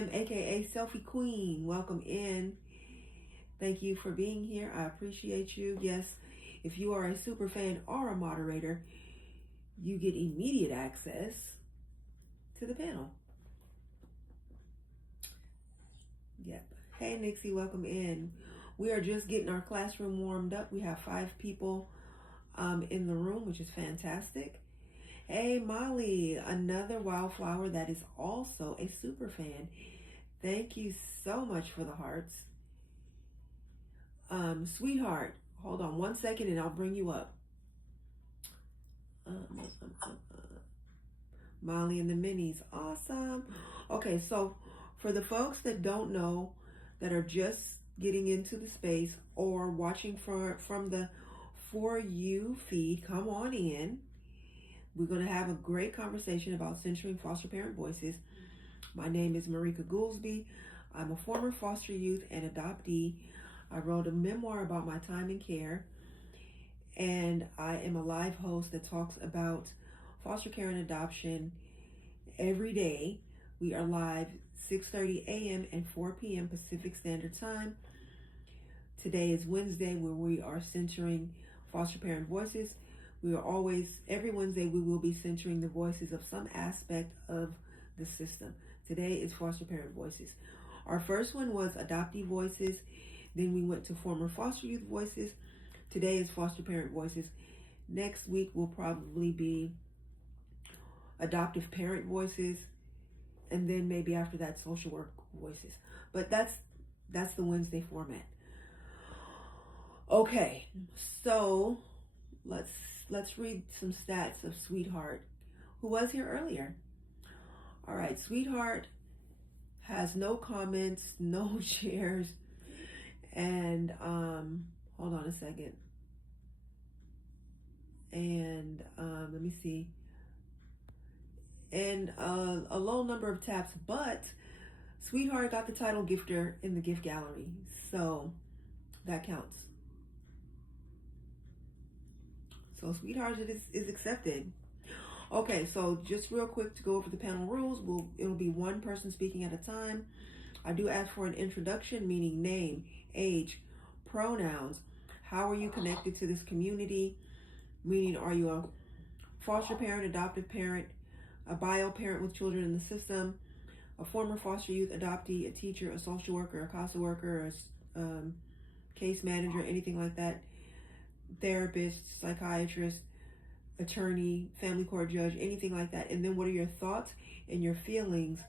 AM, aka Selfie Queen. Welcome in. Thank you for being here. I appreciate you. Yes, if you are a super fan or a moderator, you get immediate access to the panel. Yep. Hey, Nixie, welcome in. We are just getting our classroom warmed up. We have 5 people in the room, which is fantastic. Hey, Molly, another wildflower that is also a super fan. Thank you so much for the hearts. Sweetheart, hold on 1 second and I'll bring you up. Molly and the minis, awesome. Okay, so for the folks that don't know, that are just getting into the space or watching from the For You feed, come on in. We're going to have a great conversation about centering foster parent voices. My name is Marika Goolsby. I'm a former foster youth and adoptee. I wrote a memoir about my time in care, and I am a live host that talks about foster care and adoption every day. We are live 6:30 a.m. and 4 p.m. Pacific Standard Time. Today is Wednesday, where we are centering foster parent voices. We are always, every Wednesday, we will be centering the voices of some aspect of the system. Today is foster parent voices. Our first one was adoptee voices. Then we went to former foster youth voices. Today is foster parent voices. Next week will probably be adoptive parent voices. And then maybe after that, social work voices. But that's the Wednesday format. Okay, so let's read some stats of Sweetheart, who was here earlier. All right, Sweetheart has no comments, no shares, and hold on a second. And let me see. And a low number of taps, but Sweetheart got the title gifter in the gift gallery, so that counts. So Sweetheart is accepted. Okay, so just real quick to go over the panel rules. It'll be one person speaking at a time. I do ask for an introduction, meaning name, age, pronouns. How are you connected to this community? Meaning, are you a foster parent, adoptive parent, a bio parent with children in the system, a former foster youth adoptee, a teacher, a social worker, a CASA worker, a case manager, anything like that, therapist, psychiatrist, attorney, family court judge, anything like that. And then what are your thoughts and your feelings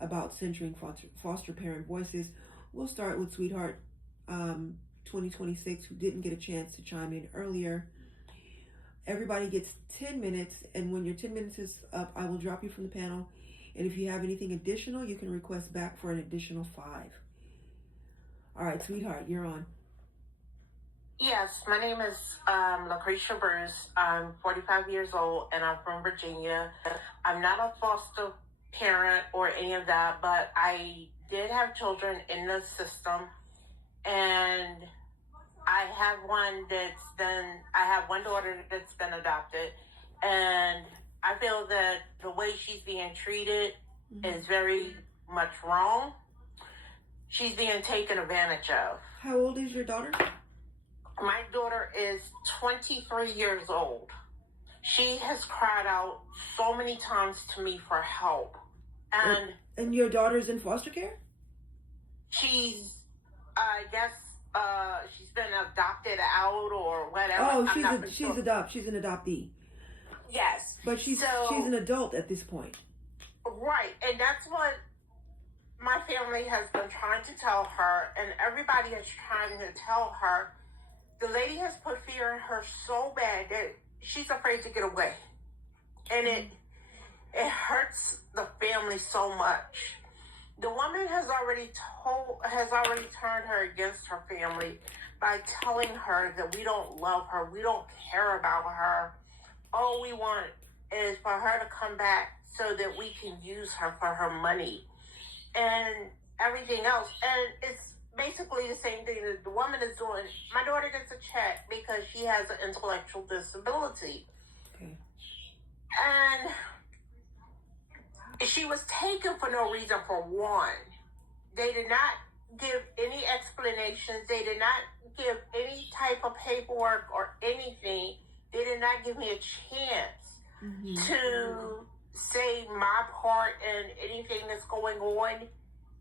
about centering foster parent voices? We'll start with Sweetheart 2026, who didn't get a chance to chime in earlier. Everybody gets 10 minutes, and when your 10 minutes is up, I will drop you from the panel. And if you have anything additional, you can request back for an additional 5. All right, Sweetheart, you're on. Yes, my name is Lucretia Bruce. I'm 45 years old, and I'm from Virginia. I'm not a foster parent or any of that, but I did have children in the system, and I have one daughter that's been adopted, and I feel that the way she's being treated is very much wrong. She's being taken advantage of. How old is your daughter? My daughter is 23 years old. She has cried out so many times to me for help. And your daughter's in foster care? She's, I guess, she's been adopted out or whatever. Oh, she's an adoptee. Yes. But she's an adult at this point. Right. And that's what my family has been trying to tell her, and everybody is trying to tell her. The lady has put fear in her so bad that she's afraid to get away. And it hurts the family so much. The woman has already turned her against her family by telling her that we don't love her, we don't care about her. All we want is for her to come back so that we can use her for her money and everything else. And it's basically the same thing that the woman is doing. My daughter gets a check because she has an intellectual disability. Okay. And She was taken for no reason. For one, they did not give any explanations. They did not give any type of paperwork or anything. They did not give me a chance to say my part in anything that's going on.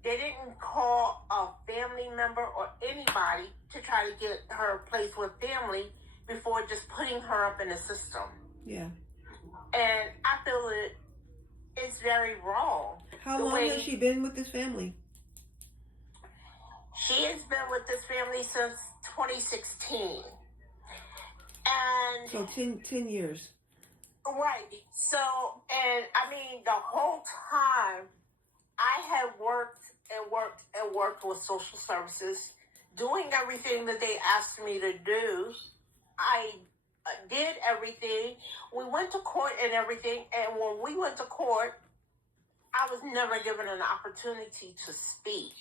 They didn't call a family member or anybody to try to get her placed with family before just putting her up in the system. Yeah. And I feel that it's very wrong. How long has she been with this family? She has been with this family since 2016. And so 10 years. Right. So, and I mean, the whole time I had worked with social services, doing everything that they asked me to do. I did everything. We went to court and everything. And when we went to court, I was never given an opportunity to speak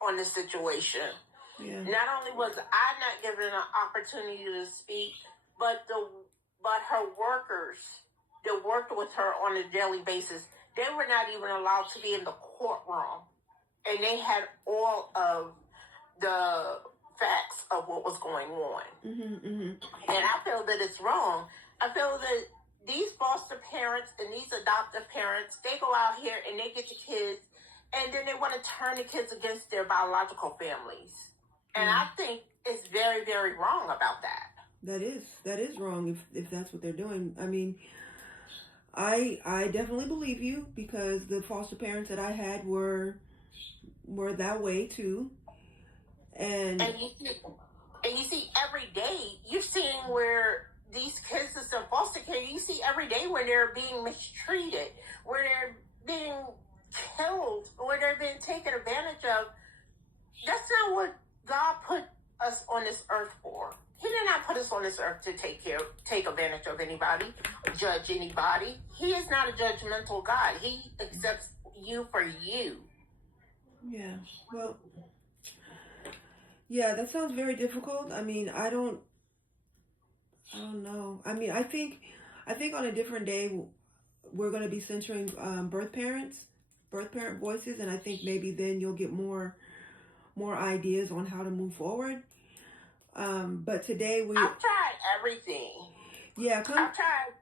on the situation. Yeah. Not only was I not given an opportunity to speak, but her workers that worked with her on a daily basis, they were not even allowed to be in the courtroom. And they had all of the facts of what was going on. And I feel that it's wrong. I feel that these foster parents and these adoptive parents, they go out here and they get the kids, and then they want to turn the kids against their biological families. And I think it's very, very wrong about that. That is wrong if that's what they're doing. I mean, I definitely believe you, because the foster parents that I had were that way too. And you see every day, you're seeing where these kids is in foster care. You see every day where they're being mistreated, where they're being killed, where they're being taken advantage of. That's not what God put us on this earth for. He did not put us on this earth to take advantage of anybody, judge anybody. He is not a judgmental God. He accepts you for you. Yeah. Well, yeah, that sounds very difficult. I mean, I don't know. I mean, I think on a different day we're going to be centering birth parent voices, and I think maybe then you'll get more ideas on how to move forward. But today I've tried everything. Yeah, I've tried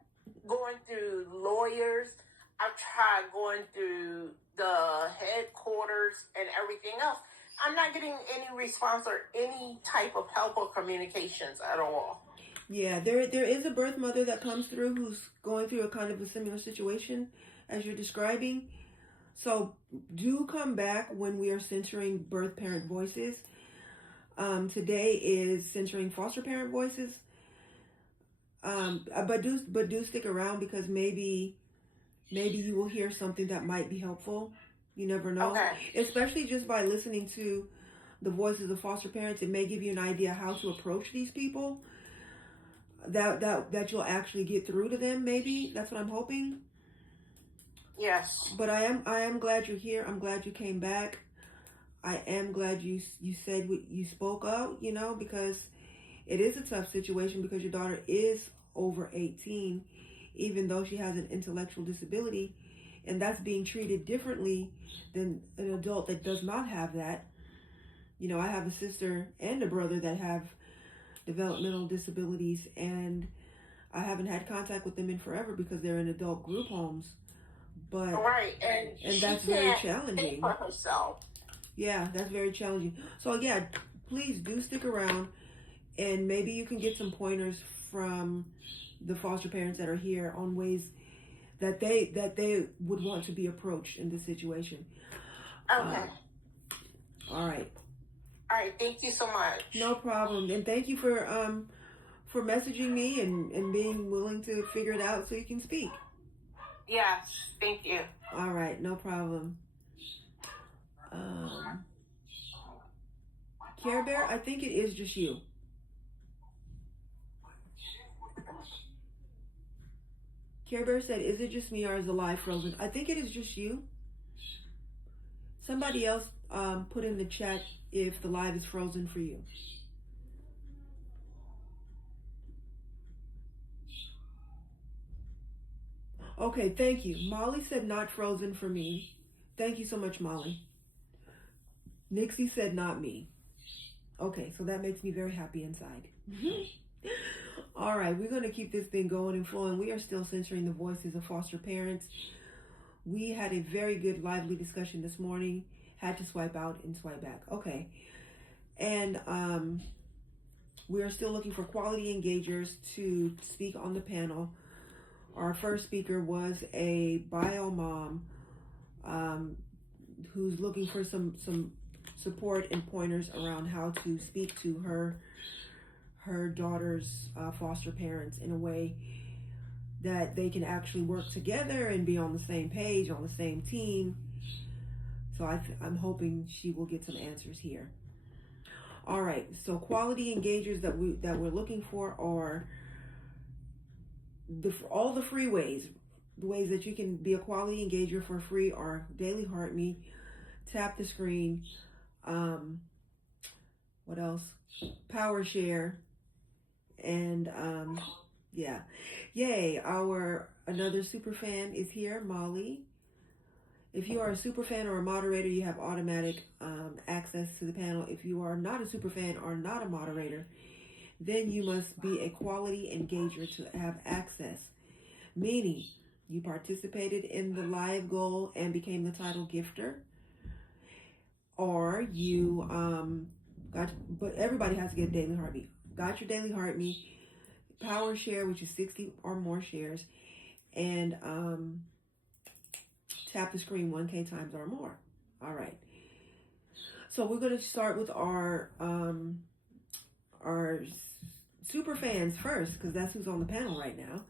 going through lawyers. I've tried going through the headquarters and everything else. I'm not getting any response or any type of help or communications at all. Yeah, there is a birth mother that comes through who's going through a kind of a similar situation as you're describing. So do come back when we are centering birth parent voices. Today is centering foster parent voices. But do stick around, because maybe you will hear something that might be helpful. You never know. Okay. Especially just by listening to the voices of foster parents, it may give you an idea how to approach these people. That you'll actually get through to them. Maybe that's what I'm hoping. Yes. But I am glad you're here. I'm glad you came back. I am glad you said what you spoke out, because it is a tough situation, because your daughter is over 18, even though she has an intellectual disability, and that's being treated differently than an adult that does not have that. I have a sister and a brother that have developmental disabilities, and I haven't had contact with them in forever because they're in adult group homes. But right, and that's very challenging for herself. Yeah, that's very challenging. So yeah, please do stick around, and maybe you can get some pointers from the foster parents that are here on ways that they would want to be approached in this situation. Okay. All right. All right. Thank you so much. No problem, and thank you for messaging me and being willing to figure it out so you can speak. Yes. Thank you. All right. No problem. Care Bear, I think it is just you. Care Bear said, is it just me or is the live frozen? I think it is just you. Somebody else put in the chat if the live is frozen for you. Okay, thank you. Molly said not frozen for me. Thank you so much, Molly. Nixie said not me. Okay, so that makes me very happy inside. All right, we're going to keep this thing going and flowing. We are still censoring the voices of foster parents. We had a very good, lively discussion this morning. Had to swipe out and swipe back. Okay. And we are still looking for quality engagers to speak on the panel. Our first speaker was a bio mom who's looking for some support and pointers around how to speak to her daughter's foster parents in a way that they can actually work together and be on the same page, on the same team. So I'm hoping she will get some answers here. All right, so quality engagers that we're looking for are all the free ways. The ways that you can be a quality engager for free are Daily Heart Me, Tap the Screen, what else? Power Share, and yeah. Yay, our another super fan is here, Molly. If you are a super fan or a moderator, you have automatic access to the panel. If you are not a super fan or not a moderator, then you must be a quality engager to have access. Meaning, you participated in the live goal and became the title gifter, or you but everybody has to get Daily Heart Me. Got your Daily Heart Me, Power Share, which is 60 or more shares, and Tap the Screen 1K times or more. All right. So we're going to start with our super fans first, because that's who's on the panel right now.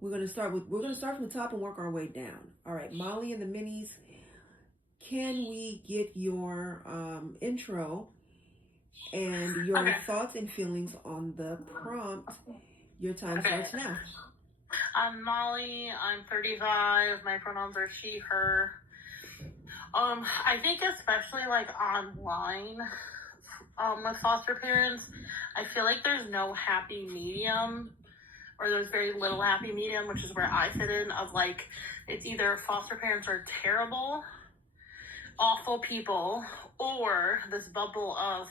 We're going to start from the top and work our way down. All right, Molly and the Minis, can we get your intro and your thoughts and feelings on the prompt? Your time starts now. I'm Molly. I'm 35. My pronouns are she, her. I think especially like online with foster parents, I feel like there's no happy medium, or there's very little happy medium, which is where I fit in, of like, it's either foster parents are terrible, awful people, or this bubble of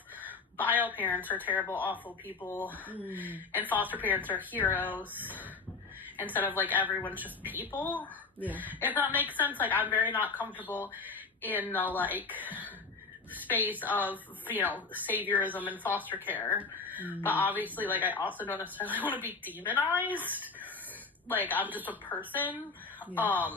bio parents are terrible, awful people, and foster parents are heroes, instead of like everyone's just people. Yeah. If that makes sense. Like, I'm very not comfortable in the like space of, you know, saviorism and foster care. But obviously, like, I also don't necessarily want to be demonized. Like, I'm just a person. Yeah.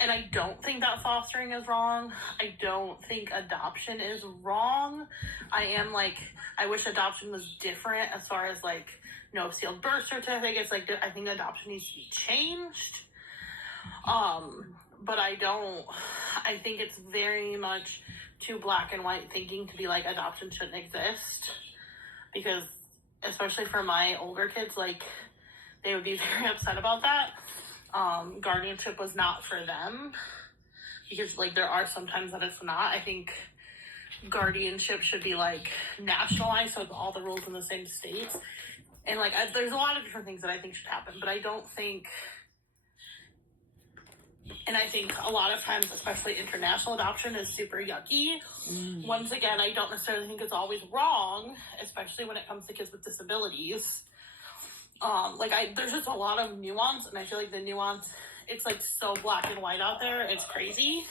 And I don't think that fostering is wrong. I don't think adoption is wrong. I wish adoption was different as far as, like, no sealed birth certificates. Like, I think adoption needs to be changed. But I think it's very much too black and white thinking to be like, adoption shouldn't exist. Because, especially for my older kids, like, they would be very upset about that. Guardianship was not for them, because like there are some times that it's not. I think guardianship should be like nationalized, so all the rules in the same states, and like there's a lot of different things that I think should happen, but I don't think, and I think a lot of times, especially international adoption, is super yucky. Once again, I don't necessarily think it's always wrong, especially when it comes to kids with disabilities. There's just a lot of nuance, and I feel like the nuance, it's like so black and white out there, it's crazy.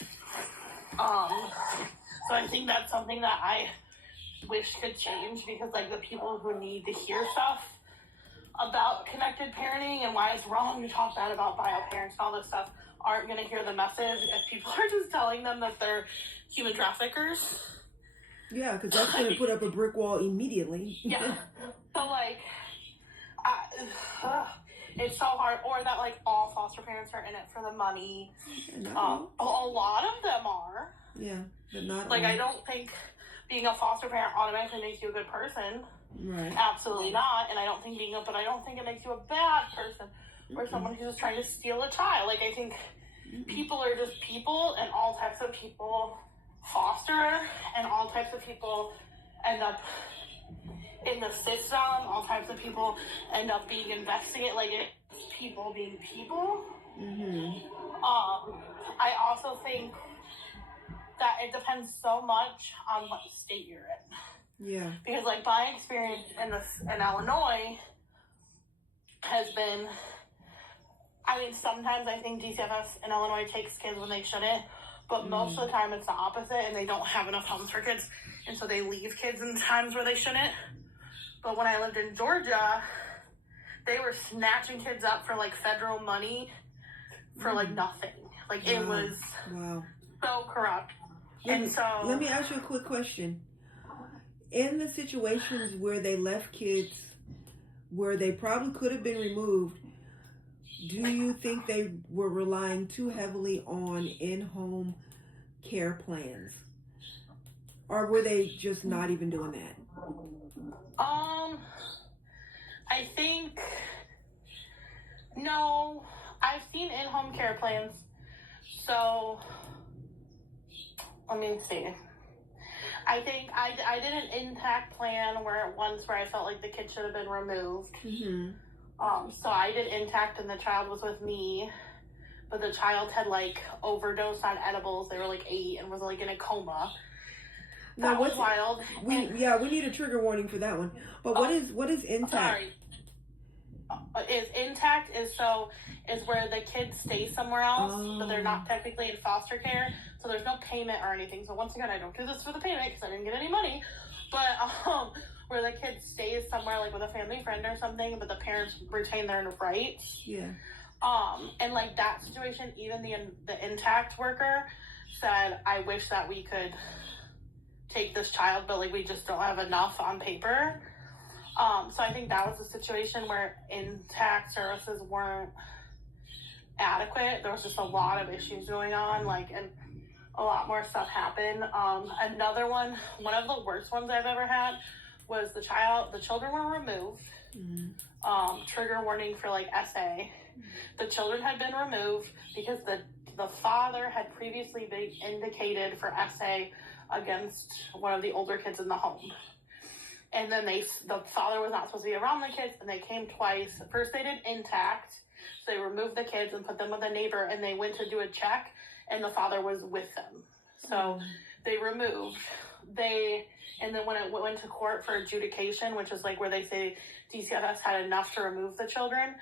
So I think that's something that I wish could change, because like the people who need to hear stuff about connected parenting and why it's wrong to talk bad about bio parents and all this stuff aren't going to hear the message if people are just telling them that they're human traffickers. Yeah, because that's going to put up a brick wall immediately. Yeah. So like, it's so hard. Or that like all foster parents are in it for the money. A lot of them are. Yeah, but not like all. I don't think being a foster parent automatically makes you a good person. Right. Absolutely not. And I don't think it makes you a bad person or someone who's just trying to steal a child. Like, I think people are just people, and all types of people foster, and all types of people end up in the system, all types of people end up being investigated, like it's people being people. I also think that it depends so much on what state you're in. Yeah. Because like my experience in Illinois has been, I mean, sometimes I think DCFS in Illinois takes kids when they shouldn't, but most of the time it's the opposite, and they don't have enough homes for kids, and so they leave kids in times where they shouldn't. But when I lived in Georgia, they were snatching kids up for like federal money for like nothing. Like it was so corrupt. Let me ask you a quick question. In the situations where they left kids where they probably could have been removed, do you think they were relying too heavily on in-home care plans? Or were they just not even doing that? I think, no, I've seen in-home care plans. So, let me see. I think I did an intact plan where I felt like the kid should have been removed. So I did intact and the child was with me, but the child had like overdosed on edibles. They were like 8 and was like in a coma. That was wild. We need a trigger warning for that one. But what is intact? Sorry. Is intact is where the kids stay somewhere else, but they're not technically in foster care, so there's no payment or anything. So once again, I don't do this for the payment because I didn't get any money, but where the kid stays somewhere like with a family friend or something, but the parents retain their rights. Yeah. And like that situation, even the intact worker said, I wish that we could take this child, but like we just don't have enough on paper. So I think that was a situation where intact services weren't adequate. There was just a lot of issues going on, like, and a lot more stuff happened. Another one of the worst ones I've ever had was the children were removed. Trigger warning for like SA. The children had been removed because the father had previously been indicated for SA against one of the older kids in the home. And then the father was not supposed to be around the kids, and they came twice. First they did intact, so they removed the kids and put them with a neighbor, and they went to do a check, and the father was with them. So they removed. And then when it went to court for adjudication, which is like where they say DCFS had enough to remove the children,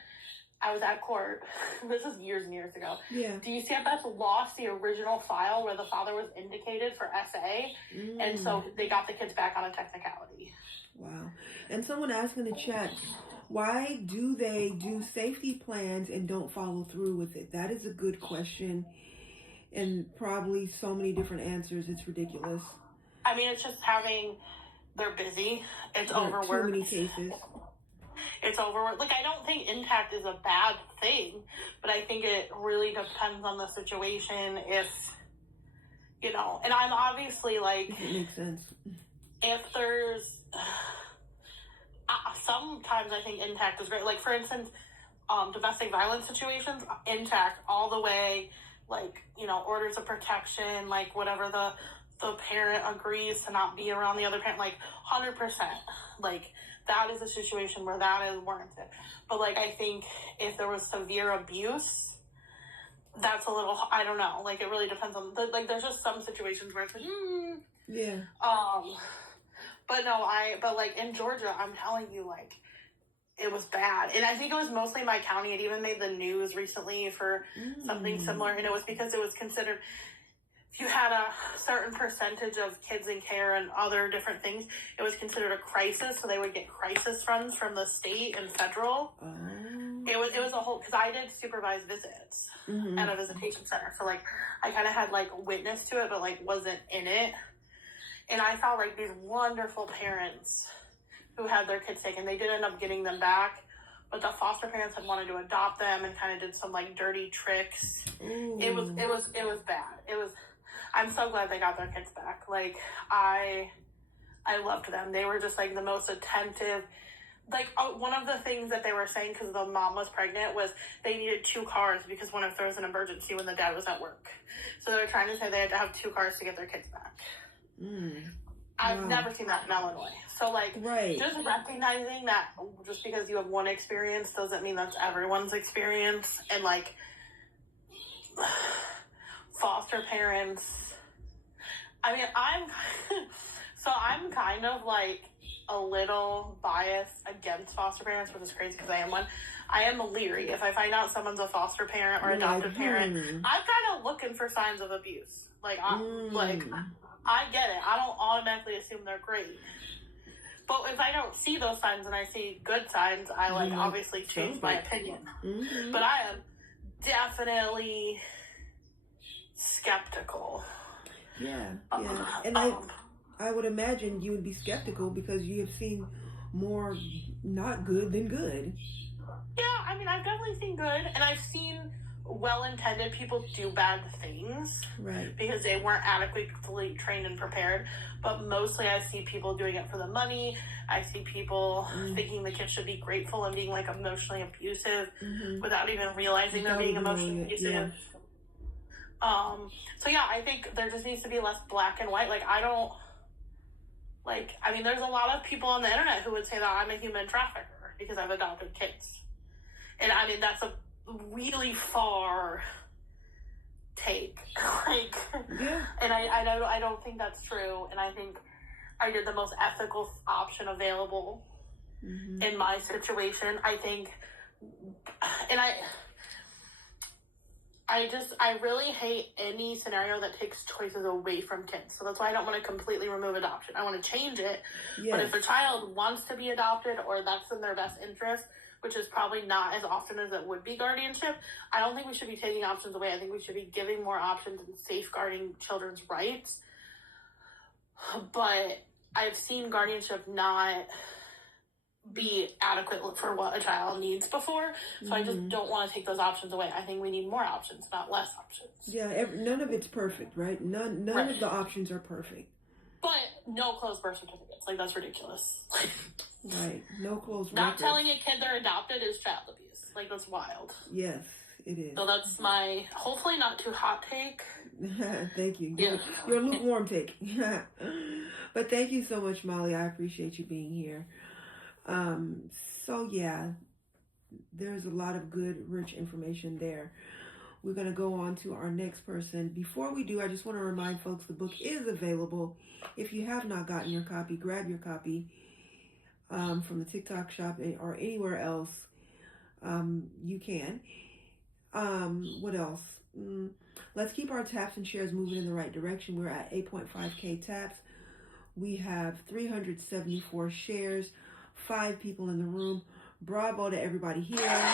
I was at court. This is years and years ago. Yeah. DCFS lost the original file where the father was indicated for SA, and so they got the kids back on a technicality. Wow. And someone asked in the chat, why do they do safety plans and don't follow through with it? That is a good question, and probably so many different answers. It's ridiculous. I mean, it's just they're busy. It's overworked. Too many cases. It's overworked. Like, I don't think intact is a bad thing, but I think it really depends on the situation. If, and I'm obviously like, it makes sense. If there's, sometimes I think intact is great. Like, for instance, domestic violence situations, intact all the way, like, orders of protection, like whatever the parent agrees to not be around the other parent, like 100%. Like, that is a situation where that is warranted. But like, I think if there was severe abuse, that's a little, I don't know. Like, it really depends on, there's just some situations where it's like, yeah. But like in Georgia, I'm telling you, like, it was bad. And I think it was mostly my county. It even made the news recently for something similar. And it was because it was considered, if you had a certain percentage of kids in care and other different things, it was considered a crisis. So they would get crisis funds from the state and federal. It was a whole, because I did supervised visits at a visitation center. So like, I kind of had like witness to it, but like wasn't in it. And I saw like these wonderful parents who had their kids taken. They did end up getting them back, but the foster parents had wanted to adopt them and kind of did some like dirty tricks. It was bad. I'm so glad they got their kids back. Like, I loved them. They were just like the most attentive. Like, one of the things that they were saying, because the mom was pregnant, was they needed 2 cars because what if there was an emergency when the dad was at work. So they were trying to say they had to have 2 cars to get their kids back. I've Wow. never seen that in Illinois. So, like, Right. just recognizing that just because you have one experience doesn't mean that's everyone's experience. And, like, foster parents, I mean, I'm kind of, like, a little biased against foster parents, which is crazy because I am one. I am leery. If I find out someone's a foster parent or adoptive parent, I'm kind of looking for signs of abuse. Like, I get it. I don't automatically assume they're great. But if I don't see those signs and I see good signs, I, like, obviously change my opinion. Mm-hmm. But I am definitely skeptical. Yeah. And I would imagine you would be skeptical because you have seen more not good than good. Yeah, I mean, I've definitely seen good, and I've seen well-intended people do bad things. Right. Because they weren't adequately trained and prepared. But mostly I see people doing it for the money. I see people thinking the kid should be grateful and being, like, emotionally abusive without even realizing they're being emotionally abusive. Yeah. So yeah, I think there just needs to be less black and white. Like, I mean, there's a lot of people on the internet who would say that I'm a human trafficker because I've adopted kids. And I mean, that's a really far take. Like, Yeah. and I don't think that's true. And I think I did the most ethical option available in my situation. I think, and I really hate any scenario that takes choices away from kids. So that's why I don't want to completely remove adoption. I want to change it. Yes. But if a child wants to be adopted or that's in their best interest, which is probably not as often as it would be guardianship, I don't think we should be taking options away. I think we should be giving more options and safeguarding children's rights. But I've seen guardianship not be adequate for what a child needs before, so I just don't want to take those options away. I think we need more options, not less options. Yeah, none of it's perfect, right? None Right. of the options are perfect. But no closed birth certificates, like, that's ridiculous. Right, no closed Not records. telling a kid they're adopted is child abuse. Like, that's wild. Yes, it is. So that's my hopefully not too hot take. Thank you. Yeah. Your lukewarm take. But thank you so much, Molly. I appreciate you being here. So yeah, there's a lot of good, rich information there. We're going to go on to our next person. Before we do, I just want to remind folks the book is available. If you have not gotten your copy, grab your copy from the TikTok shop or anywhere else. You can. What else? Let's keep our taps and shares moving in the right direction. We're at 8.5K taps. We have 374 shares, 5 people in the room. Bravo to everybody here.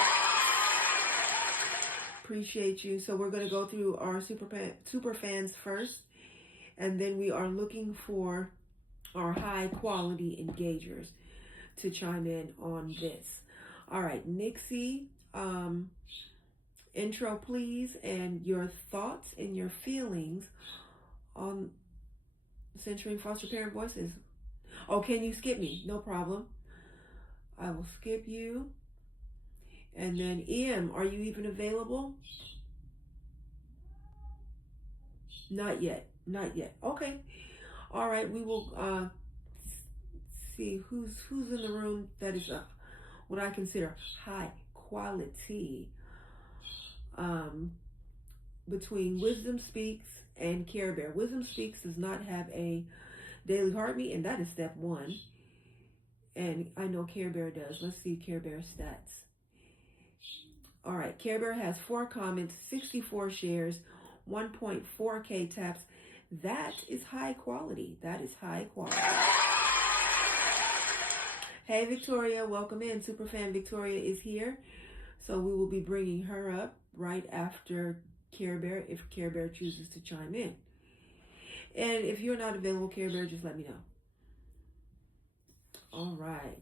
Appreciate you. So we're going to go through our super fans first, and then we are looking for our high quality engagers to chime in on this. All right, Nixie, intro please, and your thoughts and your feelings on Centering Foster Parent Voices. Oh, can you skip me? No problem. I will skip you. And then Em, are you even available? Not yet. Okay. All right. We will see who's in the room that is what I consider high quality. Between Wisdom Speaks and Care Bear. Wisdom Speaks does not have a daily heartbeat, and that is step 1. And I know Care Bear does. Let's see Care Bear's stats. All right, Care Bear has 4 comments, 64 shares, 1.4K taps. That is high quality. Hey, Victoria, welcome in. Superfan Victoria is here. So we will be bringing her up right after Care Bear if Care Bear chooses to chime in. And if you're not available, Care Bear, just let me know. All right.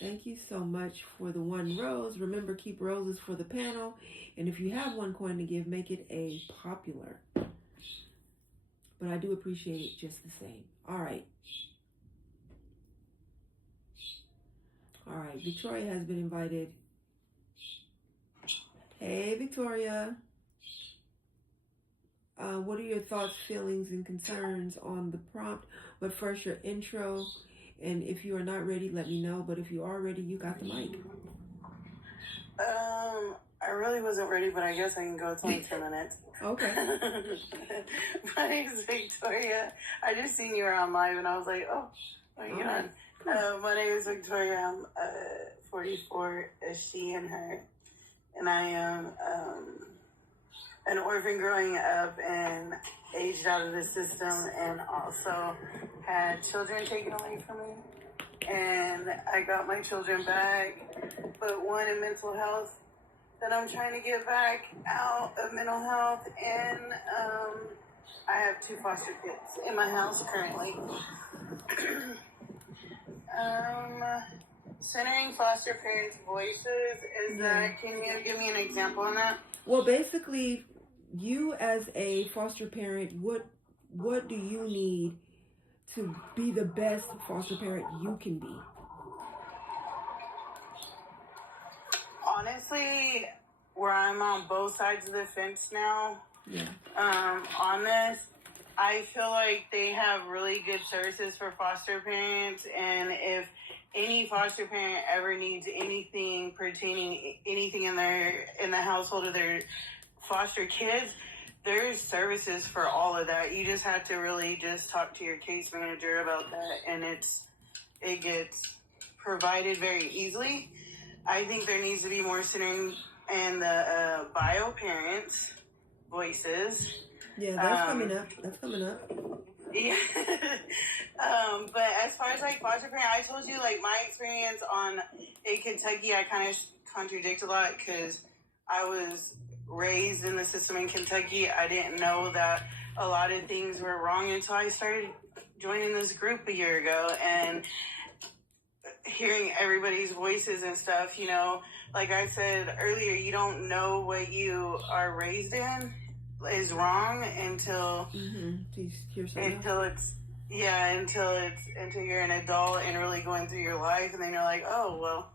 Thank you so much for the 1 rose. Remember, keep roses for the panel. And if you have 1 coin to give, make it a popular. But I do appreciate it just the same. All right. All right. Victoria has been invited. Hey, Victoria. what are your thoughts, feelings, and concerns on the prompt? But first, your intro. And if you are not ready, let me know. But if you are ready, you got the mic. I really wasn't ready, but I guess I can go. It's only 10 minutes. Okay. My name's Victoria. I just seen you were on live, and I was like, oh my God. Cool. My name is Victoria. I'm 44, as she and her. And I am an orphan growing up and aged out of the system, and also had children taken away from me. And I got my children back, but one in mental health that I'm trying to get back out of mental health. And I have 2 foster kids in my house currently. Centering foster parents' voices, is that, can you give me an example on that? Well, basically, you as a foster parent, what do you need to be the best foster parent you can be? Honestly, where I'm on both sides of the fence now, Yeah. on this, I feel like they have really good services for foster parents, and if any foster parent ever needs anything pertaining anything in the household of their foster kids, there's services for all of that. You just have to really just talk to your case manager about that, and it gets provided very easily. I think there needs to be more centering in the bio parents' voices. Yeah, that's coming up. That's coming up. Yeah. But as far as like foster parent, I told you like my experience in Kentucky, I kind of contradict a lot because I was raised in the system in Kentucky. I didn't know that a lot of things were wrong until I started joining this group a year ago and hearing everybody's voices and stuff. You know, like I said earlier, you don't know what you are raised in is wrong until you're an adult and really going through your life, and then you're like, oh well,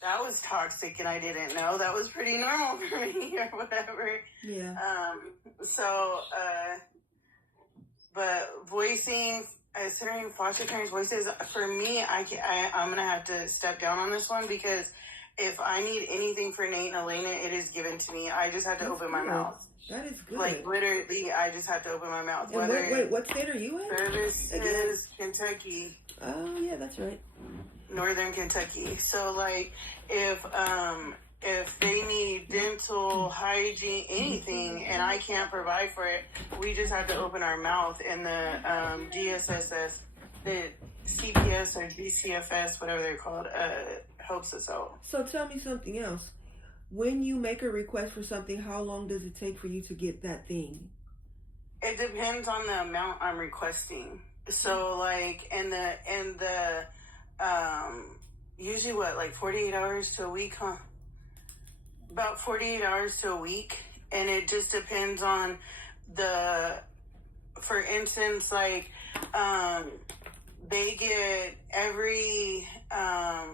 that was toxic and I didn't know. That was pretty normal for me or whatever. Yeah. But centering foster parents' voices, for me, I'm gonna have to step down on this one, because if I need anything for Nate and Elena, it is given to me. I just have to open my mouth. That is good. Like, literally, I just have to open my mouth. And wait, what state are you in? Service is Kentucky. Oh, yeah, that's right. Northern Kentucky. So, like, if they need dental, hygiene, anything, and I can't provide for it, we just have to open our mouth, and the GSSS, the CPS or GCFS, whatever they're called, helps us out. So tell me something else. When you make a request for something, how long does it take for you to get that thing? It depends on the amount I'm requesting. So, like, usually what, like 48 hours to a week, huh? About 48 hours to a week. And it just depends on for instance, like, they get every, I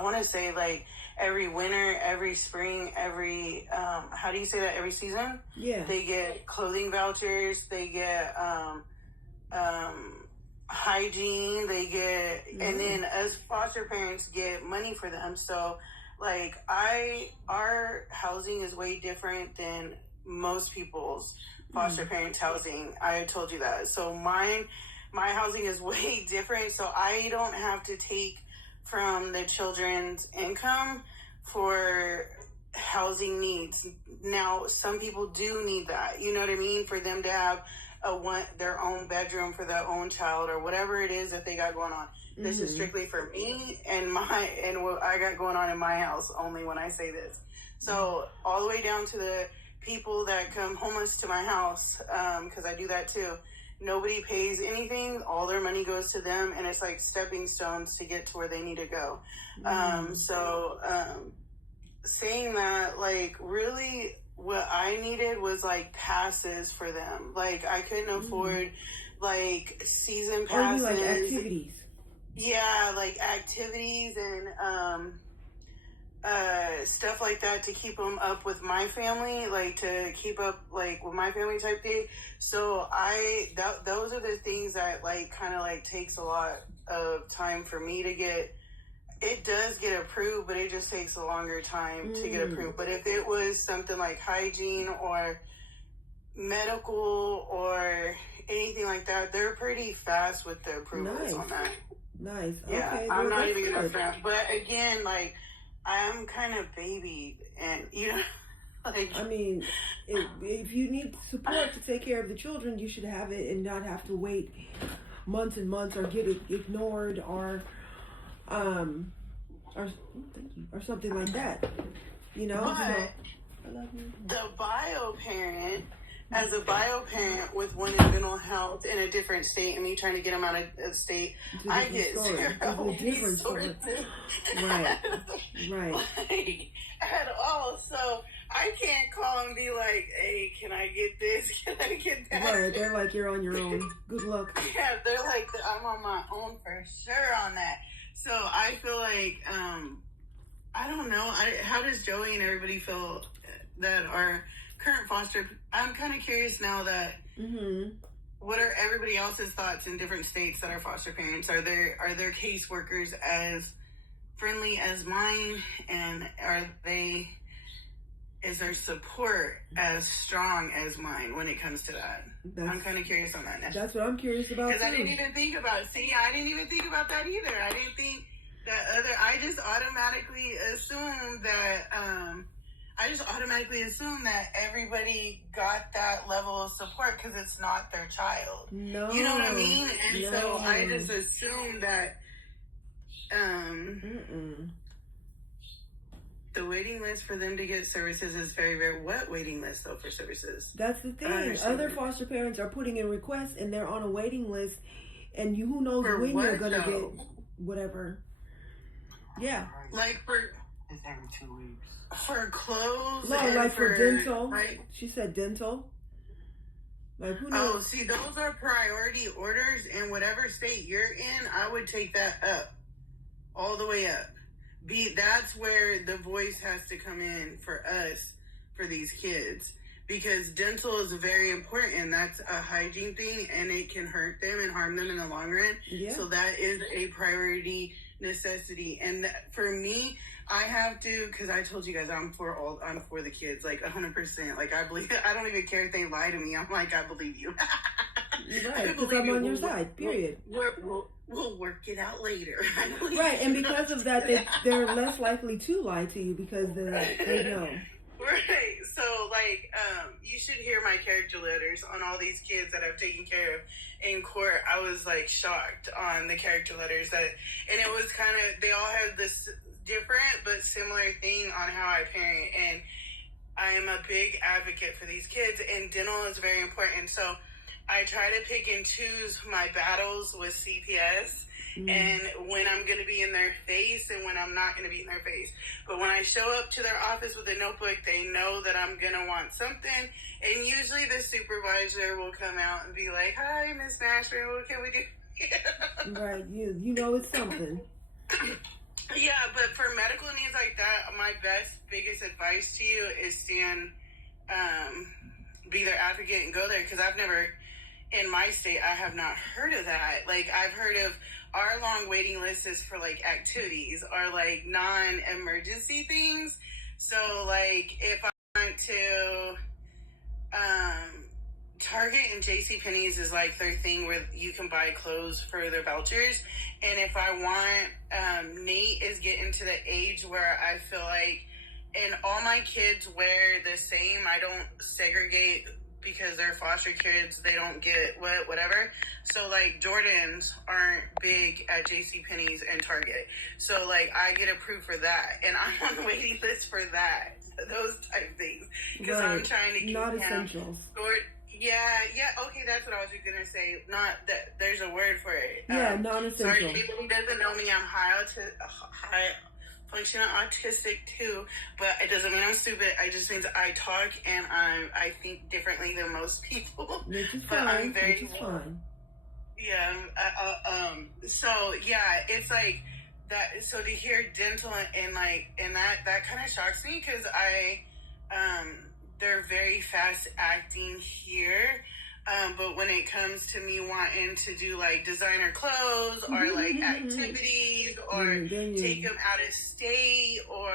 want to say, like, every winter, every spring, every, how do you say that, every season? Yeah. They get clothing vouchers, they get hygiene, they get, and then us foster parents get money for them. So, like, our housing is way different than most people's foster parents' housing. I told you that. So my housing is way different, so I don't have to take from the children's income for housing needs. Now, some people do need that, you know what I mean, for them to have their own bedroom for their own child or whatever it is that they got going on. This is strictly for me and what I got going on in my house only when I say this. So all the way down to the people that come homeless to my house, because I do that too. Nobody pays anything. All their money goes to them, and it's like stepping stones to get to where they need to go. Saying that, like, really what I needed was, like, passes for them. Like, I couldn't afford, like, season passes. Or you like activities. Yeah, like activities and stuff like that to keep them up with my family, like to keep up like with my family type thing. So those are the things that like kind of like takes a lot of time for me to get. It does get approved, but it just takes a longer time to get approved. But if it was something like hygiene or medical or anything like that, they're pretty fast with the approvals on that. Nice. Yeah, Okay, I'm well, not even good. gonna front. But again, like I'm kind of baby, and you know, like I mean, if you need support to take care of the children, you should have it and not have to wait months and months or get it ignored or something like that. You know. But I love you. the bio parent, as a bio parent with one in mental health in a different state, and me trying to get them out of state, I get zero resources. Right. Like, at all. So I can't call and be like, hey, can I get this? Can I get that? Right, they're like, you're on your own. Good luck. Yeah, they're like, I'm on my own for sure on that. So I feel like, I don't know. How does Joey and everybody feel that are current foster? I'm kind of curious now that, what are everybody else's thoughts in different states that are foster parents? Are their caseworkers as friendly as mine, and is their support as strong as mine when it comes to that? I'm kind of curious on that now. That's what I'm curious about because I didn't even think about that either. I just automatically assumed that everybody got that level of support because it's not their child. No, you know what I mean? And so I just assumed that the waiting list for them to get services is very, very... What waiting list, though, for services? That's the thing. Other foster parents are putting in requests, and they're on a waiting list, and who knows when you're going to get whatever. Yeah. Like for... It's every 2 weeks. For clothes? No, like for dental. Right? She said dental. Like, who knows? Oh, see, those are priority orders, and whatever state you're in, I would take that up. All the way up. That's where the voice has to come in for us, for these kids, because dental is very important, and that's a hygiene thing, and it can hurt them and harm them in the long run. Yeah. So that is a priority necessity. And for me, I have to, because I told you guys I'm for the kids, like 100%. Like I don't even care if they lie to me. I'm like, I believe you. Right, because I'm on your side, period. We'll work it out later. Right, and because of that, they're less likely to lie to you because they know. Right, so like, you should hear my character letters on all these kids that I've taken care of in court. I was like shocked on the character letters and it was kind of, they all had this different but similar thing on how I parent, and I am a big advocate for these kids, and dental is very important. So I try to pick and choose my battles with CPS and when I'm going to be in their face and when I'm not going to be in their face. But when I show up to their office with a notebook, they know that I'm going to want something. And usually the supervisor will come out and be like, hi, Miss Masher, what can we do? Right, you know it's something. Yeah, but for medical needs like that, my biggest advice to you is be their advocate and go there, because I've never... In my state, I have not heard of that. Like, I've heard of our long waiting list is for, like, activities or, like, non-emergency things. So, like, if I want to, Target and JCPenney's is, like, their thing where you can buy clothes for their vouchers. And if I want, Nate is getting to the age where I feel like, and all my kids wear the same. I don't segregate because they're foster kids, they don't get whatever. So, like, Jordans aren't big at JCPenney's and Target. So, like, I get approved for that. And I'm on the waiting list for that. Those type of things. Because I'm trying to keep not essentials. Yeah, okay, that's what I was going to say. Not that, there's a word for it. Yeah, non-essential. Sorry, people who doesn't know me, I'm high functional autistic too, but it doesn't mean I'm stupid. It just means I talk and I think differently than most people. Which is but fine. I'm very Which is fine. Yeah. So yeah, it's like So to hear dental and that kind of shocks me because they're very fast acting here. But when it comes to me wanting to do like designer clothes or like activities or take them out of state or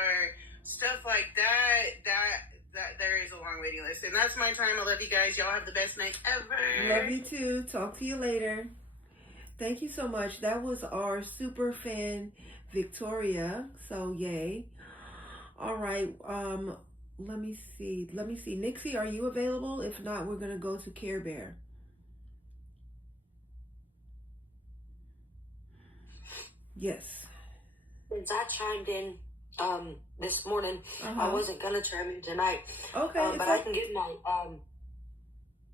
stuff like that there is a long waiting list. And that's my time. I love you guys. Y'all have the best night ever. Love you too. Talk to you later. Thank you so much. That was our super fan, Victoria. So yay. All right. Let me see. Nixie, are you available? If not, we're gonna go to Care Bear. Yes. Since I chimed in this morning, I wasn't gonna chime in tonight. Okay. But I can give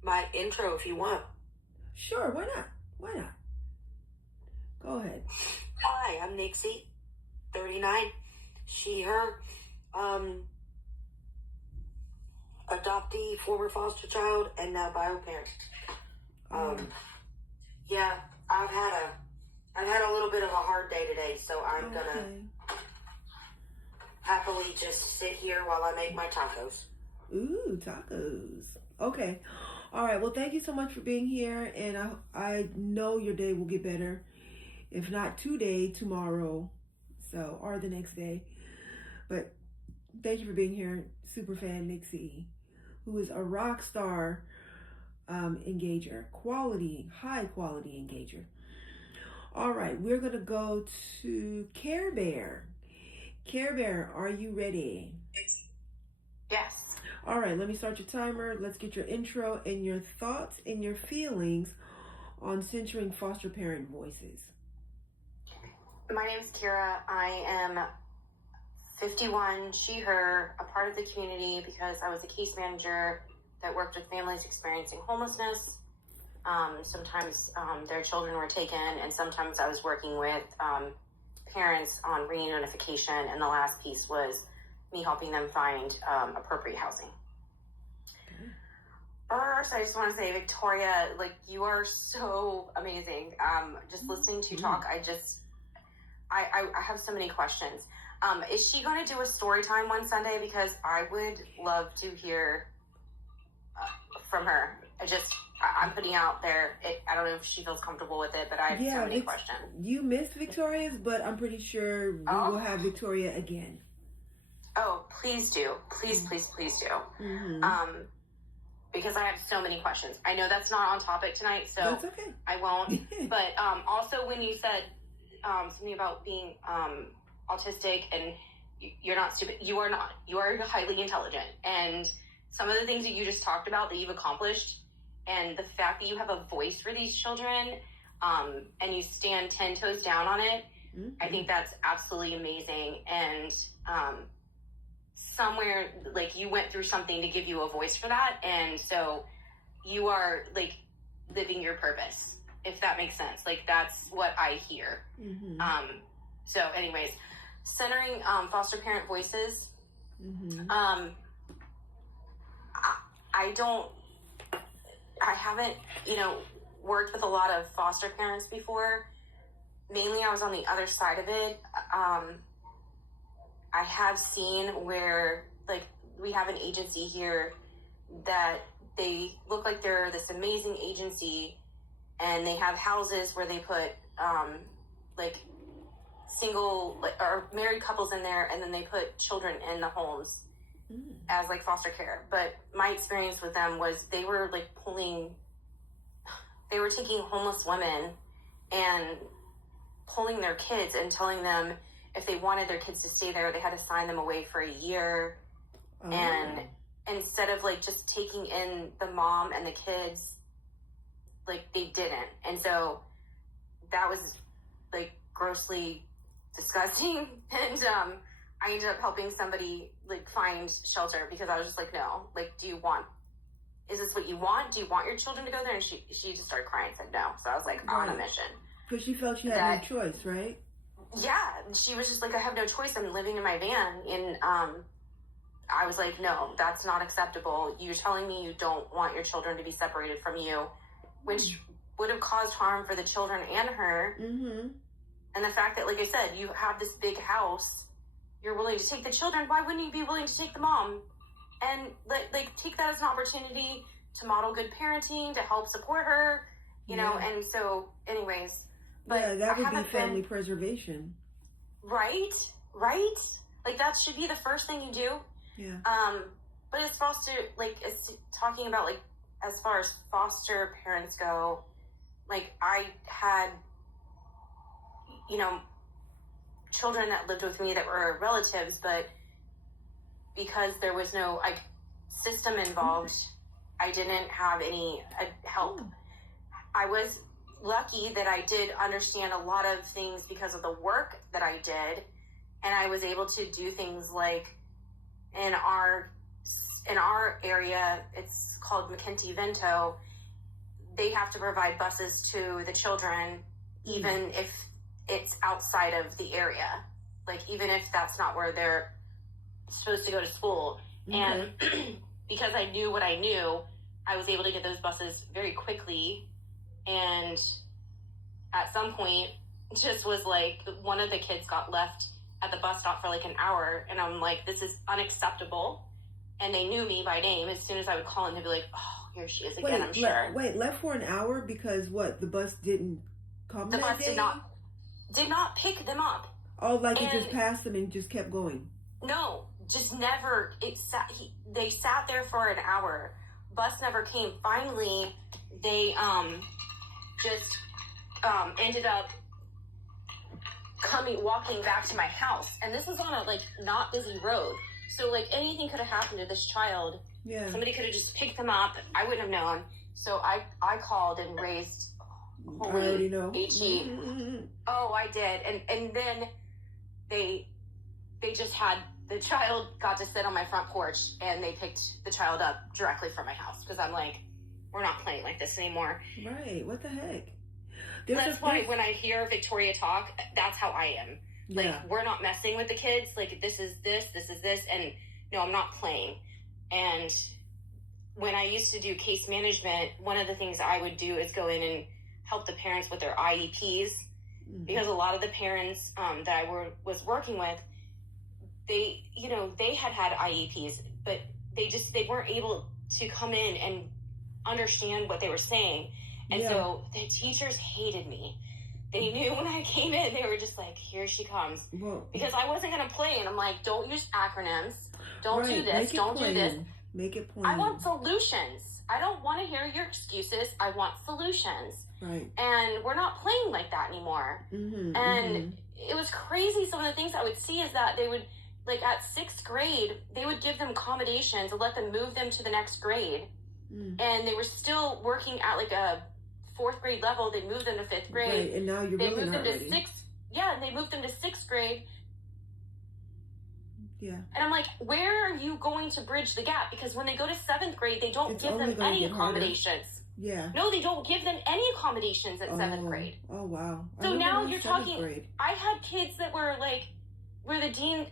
my intro if you want. Sure, why not? Why not? Go ahead. Hi, I'm Nixie, 39, she, her, adoptee, former foster child, and now bio parent. Yeah, I've had a little bit of a hard day today, so I'm gonna happily just sit here while I make my tacos. Ooh, tacos. Okay. All right. Well, thank you so much for being here, and I know your day will get better. If not today, tomorrow, so, or the next day. But thank you for being here, superfan Nixie, who is a rock star engager, high quality engager. All right, we're gonna go to Care Bear. Care Bear, are you ready? Yes. All right, let me start your timer. Let's get your intro and your thoughts and your feelings on centering foster parent voices. My name is Kira. I am 51, she, her, a part of the community because I was a case manager that worked with families experiencing homelessness. Sometimes their children were taken, and sometimes I was working with parents on reunification, and the last piece was me helping them find appropriate housing. First, I just want to say, Victoria, you are so amazing. Just listening to you talk, I have so many questions. Is she going to do a story time one Sunday? Because I would love to hear from her. I'm putting out there. I don't know if she feels comfortable with it, but I have so many questions. You missed Victoria's, but I'm pretty sure we will have Victoria again. Oh, please do. Please do. Because I have so many questions. I know that's not on topic tonight, so that's okay. I won't. But also when you said something about being autistic and you're not stupid, you are not. You are highly intelligent. And some of the things that you just talked about that you've accomplished, and the fact that you have a voice for these children, and you stand 10 toes down on it, I think that's absolutely amazing. And somewhere, you went through something to give you a voice for that, and so you are, living your purpose, if that makes sense. That's what I hear. So anyways, centering foster parent voices, I haven't, worked with a lot of foster parents before. Mainly I was on the other side of it. I have seen where, we have an agency here that they look like they're this amazing agency, and they have houses where they put, single or married couples in there, and then they put children in the homes as foster care. But my experience with them was they were taking homeless women and pulling their kids and telling them if they wanted their kids to stay there, they had to sign them away for a year. And instead of just taking in the mom and the kids, they didn't. And so that was grossly disgusting. And I ended up helping somebody find shelter because I was just no, is this what you want? Do you want your children to go there? And she just started crying and said no. So I was on a mission. Because she felt she had no choice, right? Yeah. She was just I have no choice. I'm living in my van. And I was no, that's not acceptable. You're telling me you don't want your children to be separated from you, which would have caused harm for the children and her. And the fact that, like I said, you have this big house, you're willing to take the children. Why wouldn't you be willing to take the mom? And like take that as an opportunity to model good parenting, to help support her, you know. And so, anyways, but yeah, that would be family preservation, right? Like that should be the first thing you do. Yeah. But as foster, like, it's talking about, like, as far as foster parents go, like, I had, you know, children that lived with me that were relatives, but because there was no, like, system involved, I didn't have any help. I was lucky that I did understand a lot of things because of the work that I did, and I was able to do things like, in our area, it's called McKenty-Vento, they have to provide buses to the children, even if it's outside of the area. Like, even if that's not where they're supposed to go to school. And because I knew what I knew, I was able to get those buses very quickly. And at some point, just was like, one of the kids got left at the bus stop for like an hour. And I'm like, this is unacceptable. And they knew me by name. As soon as I would call in, they'd be like, oh, here she is again, I'm sure. Left for an hour because what? The bus didn't come that day? The bus did not pick them up. Oh, like it just passed them and just kept going? No, just never. They sat there for an hour. Bus never came. Finally, they just ended up walking back to my house. And this was on a, like, not busy road. So, like, anything could have happened to this child. Yeah. Somebody could have just picked them up. I wouldn't have known. So I called and raised I already know. HE. Oh, I did. And then they just had, the child got to sit on my front porch, and they picked the child up directly from my house. Because I'm like, we're not playing like this anymore. Right. What the heck? That's why when I hear Victoria talk, that's how I am. Like, yeah. We're not messing with the kids. Like, this is this. And no, I'm not playing. And when I used to do case management, one of the things I would do is go in and help the parents with their IEPs. Because a lot of the parents that I was working with, they had IEPs, but they weren't able to come in and understand what they were saying. And so the teachers hated me. They knew when I came in, they were just like, here she comes. Well, because I wasn't going to play. And I'm like, don't use acronyms. Don't do this. Don't do this. Make it plain. I want solutions. I don't want to hear your excuses. I want solutions. Right. And we're not playing like that anymore. It was crazy. Some of the things I would see is that they would, like, at 6th grade, they would give them accommodations and let them move them to the next grade. And they were still working at, like, a 4th grade level. They moved them to 5th grade. Right, and now you're they really moved not them ready. to 6th. Yeah, and they moved them to 6th grade. Yeah. And I'm like, where are you going to bridge the gap? Because when they go to 7th grade, they don't give them any accommodations. Yeah. No, they don't give them any accommodations at 7th grade. Oh, wow. So now you're talking, grade. I had kids that were like, where the dean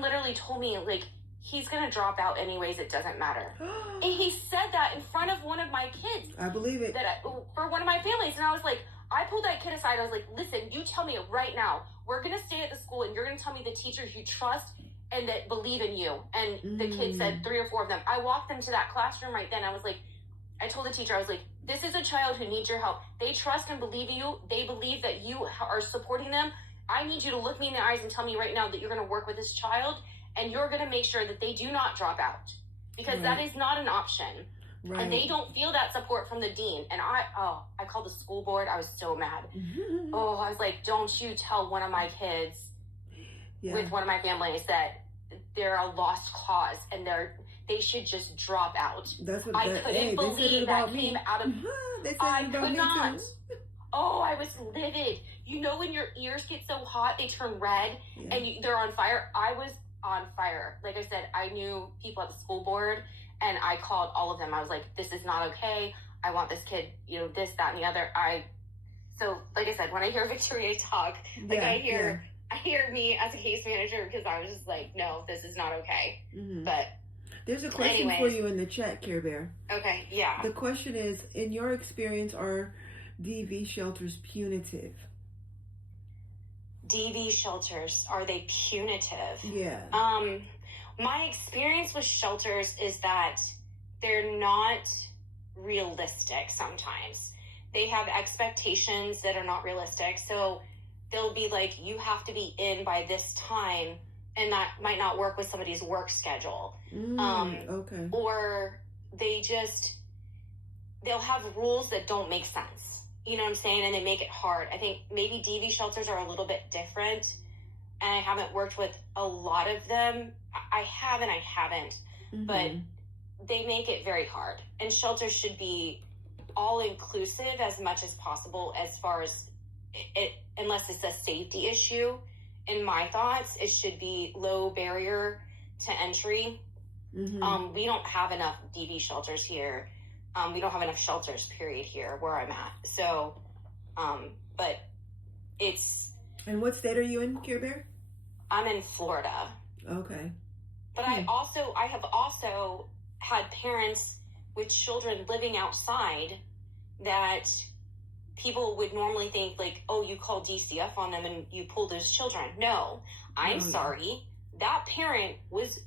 literally told me, like, he's going to drop out anyways, it doesn't matter. And he said that in front of one of my kids. I believe it. For one of my families. And I was like, I pulled that kid aside. I was like, listen, you tell me right now, we're going to stay at the school and you're going to tell me the teachers you trust and that believe in you. And the kid said 3 or 4 of them. I walked them to that classroom right then. I was like, I told the teacher, I was like, this is a child who needs your help. They trust and believe in you. They believe that you are supporting them. I need you to look me in the eyes and tell me right now that you're going to work with this child and you're going to make sure that they do not drop out, because that is not an option. Right. And they don't feel that support from the dean. And I called the school board. I was so mad. I was like, don't you tell one of my kids with one of my families that they're a lost cause and they should just drop out. That's what I couldn't believe that came out of I could not. Oh, I was livid. You know when your ears get so hot, they turn red and they're on fire? I was on fire. Like I said, I knew people at the school board and I called all of them. I was like, this is not okay. I want this kid, this, that, and the other. So like I said, when I hear Victoria talk, I hear me as a case manager, because I was just like, no, this is not okay. But there's a question for you in the chat, Care Bear. Okay, yeah. The question is, in your experience, are DV shelters punitive? DV shelters, are they punitive? Yeah. My experience with shelters is that they're not realistic sometimes. They have expectations that are not realistic. So they'll be like, you have to be in by this time, and that might not work with somebody's work schedule. Okay. Or they'll have rules that don't make sense. You know what I'm saying? And they make it hard. I think maybe DV shelters are a little bit different, and I haven't worked with a lot of them. I haven't, but they make it very hard. And shelters should be all inclusive as much as possible, as far as it, unless it's a safety issue. In my thoughts, it should be low barrier to entry. We don't have enough DV shelters here. We don't have enough shelters, period, here where I'm at. So, but it's... And what state are you in, Care Bear? I'm in Florida. Okay. But I have also had parents with children living outside that people would normally think, like, oh, you call DCF on them and you pull those children. No, I'm sorry. That parent was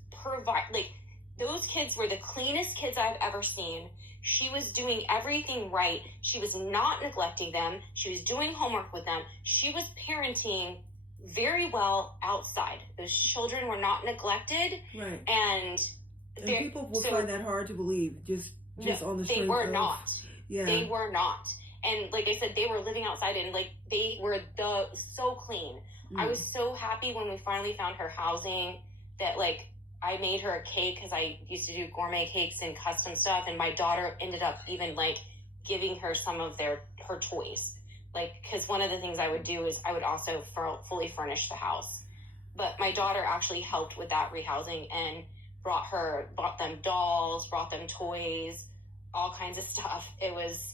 those kids were the cleanest kids I've ever seen. She was doing everything right. She was not neglecting them. She was doing homework with them. She was parenting very well outside. Those children were not neglected. Right. And people will find that hard to believe, just on the strength. They were not. Yeah. They were not. And like I said, they were living outside, and like they were so clean. I was so happy when we finally found her housing that, like, I made her a cake, because I used to do gourmet cakes and custom stuff, and my daughter ended up even like giving her some of her toys. Like, because one of the things I would do is I would also fully furnish the house. But my daughter actually helped with that rehousing and bought them dolls, brought them toys, all kinds of stuff. It was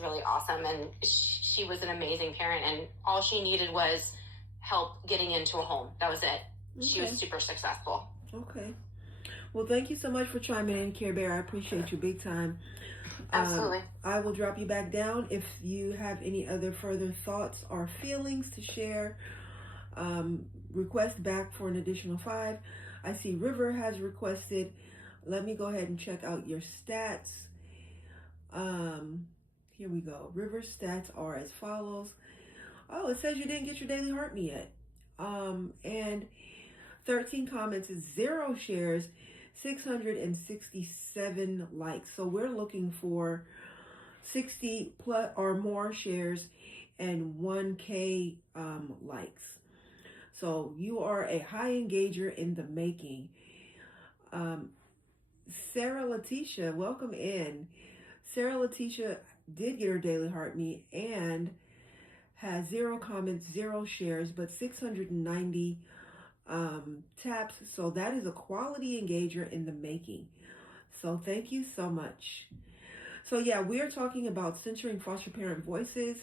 really awesome. And she was an amazing parent, and all she needed was help getting into a home. That was it. Okay. She was super successful. Okay. Well, thank you so much for chiming in, Care Bear. I appreciate you big time. Absolutely. I will drop you back down. If you have any other further thoughts or feelings to share, request back for an additional 5. I see River has requested. Let me go ahead and check out your stats. Here we go. River's stats are as follows. Oh, it says you didn't get your daily heart me yet. And 13 comments is 0 shares, 667 likes. So we're looking for 60 plus or more shares and 1K likes. So you are a high engager in the making. Sarah Letitia, welcome in. Sarah Letitia did get her daily heart me and has 0 comments, 0 shares, but 690 taps. So that is a quality engager in the making. So thank you so much. So yeah, we are talking about centering foster parent voices.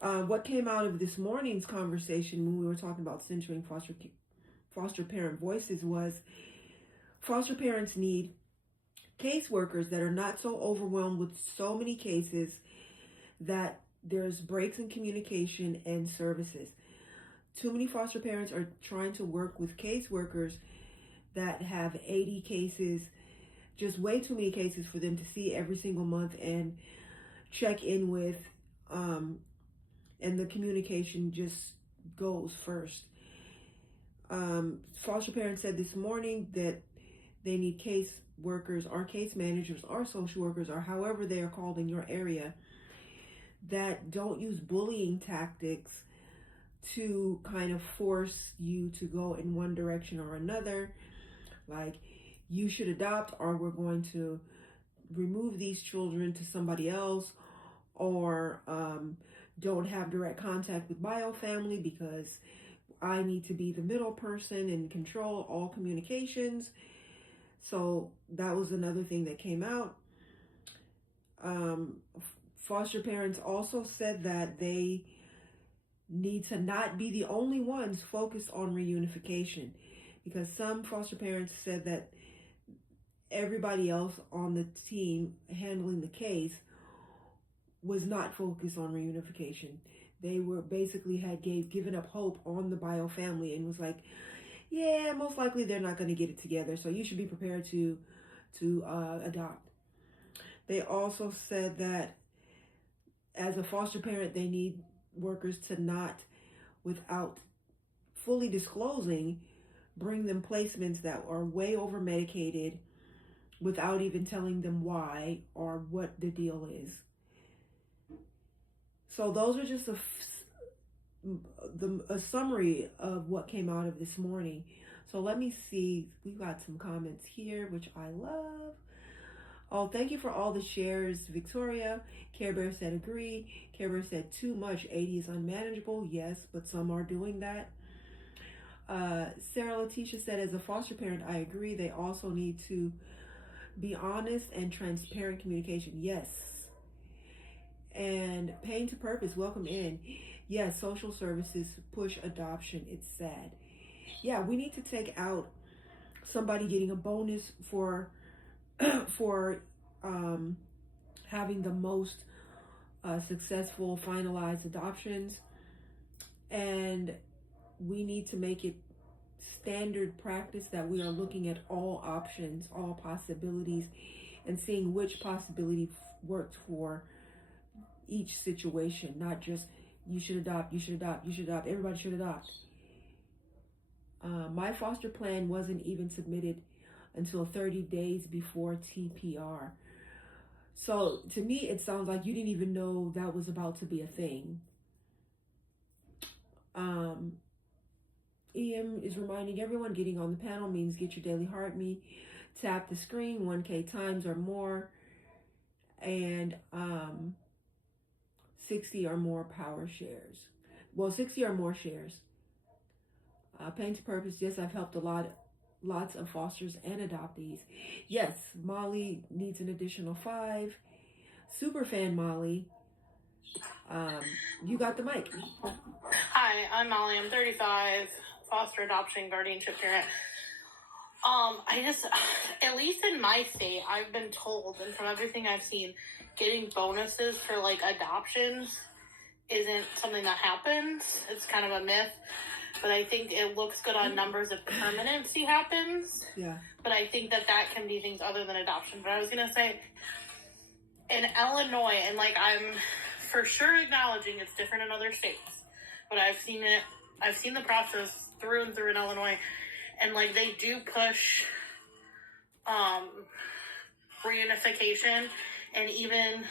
What came out of this morning's conversation when we were talking about centering foster parent voices was foster parents need caseworkers that are not so overwhelmed with so many cases that there's breaks in communication and services. Too many foster parents are trying to work with caseworkers that have 80 cases, just way too many cases for them to see every single month and check in with, and the communication just goes first. Foster parents said this morning that they need case workers or case managers or social workers or however they are called in your area that don't use bullying tactics to kind of force you to go in one direction or another, like you should adopt or we're going to remove these children to somebody else, or don't have direct contact with bio family because I need to be the middle person and control all communications. So that was another thing that came out. Foster parents also said that they need to not be the only ones focused on reunification, because some foster parents said that everybody else on the team handling the case was not focused on reunification. they were basically had given up hope on the bio family and was like, yeah, most likely they're not going to get it together, so you should be prepared to adopt. They also said that as a foster parent, they need workers to not, without fully disclosing, bring them placements that are way over medicated without even telling them why or what the deal is. So those are just a summary of what came out of this morning. So let me see. We got some comments here, which I love. Oh, thank you for all the shares, Victoria. Care Bear said agree. Care Bear said too much. 80 is unmanageable. Yes, but some are doing that. Sarah Letitia said, as a foster parent, I agree. They also need to be honest and transparent communication. Yes. And Pain to Purpose, welcome in. Yes, social services push adoption. It's sad. Yeah, we need to take out somebody getting a bonus for having the most successful finalized adoptions, and we need to make it standard practice that we are looking at all options, all possibilities, and seeing which possibility works for each situation, not just you should adopt, you should adopt, you should adopt, everybody should adopt. My foster plan wasn't even submitted until 30 days before TPR. So to me, it sounds like you didn't even know that was about to be a thing. EM is reminding everyone getting on the panel means get your daily heart me. Tap the screen 1K times or more. And 60 or more power shares. Well, 60 or more shares. Pain to Purpose, yes, I've helped lots of fosters and adoptees. Yes, Molly needs an additional 5. Super fan Molly, you got the mic. Hi, I'm Molly. I'm 35, foster adoption guardianship parent. At least in my state, I've been told, and from everything I've seen, getting bonuses for like adoptions isn't something that happens. It's kind of a myth, but I think it looks good on numbers if permanency happens. Yeah. But I think that can be things other than adoption. But I was gonna say, in Illinois, and like I'm for sure acknowledging it's different in other states, but I've seen the process through and through in Illinois, and like they do push reunification, and even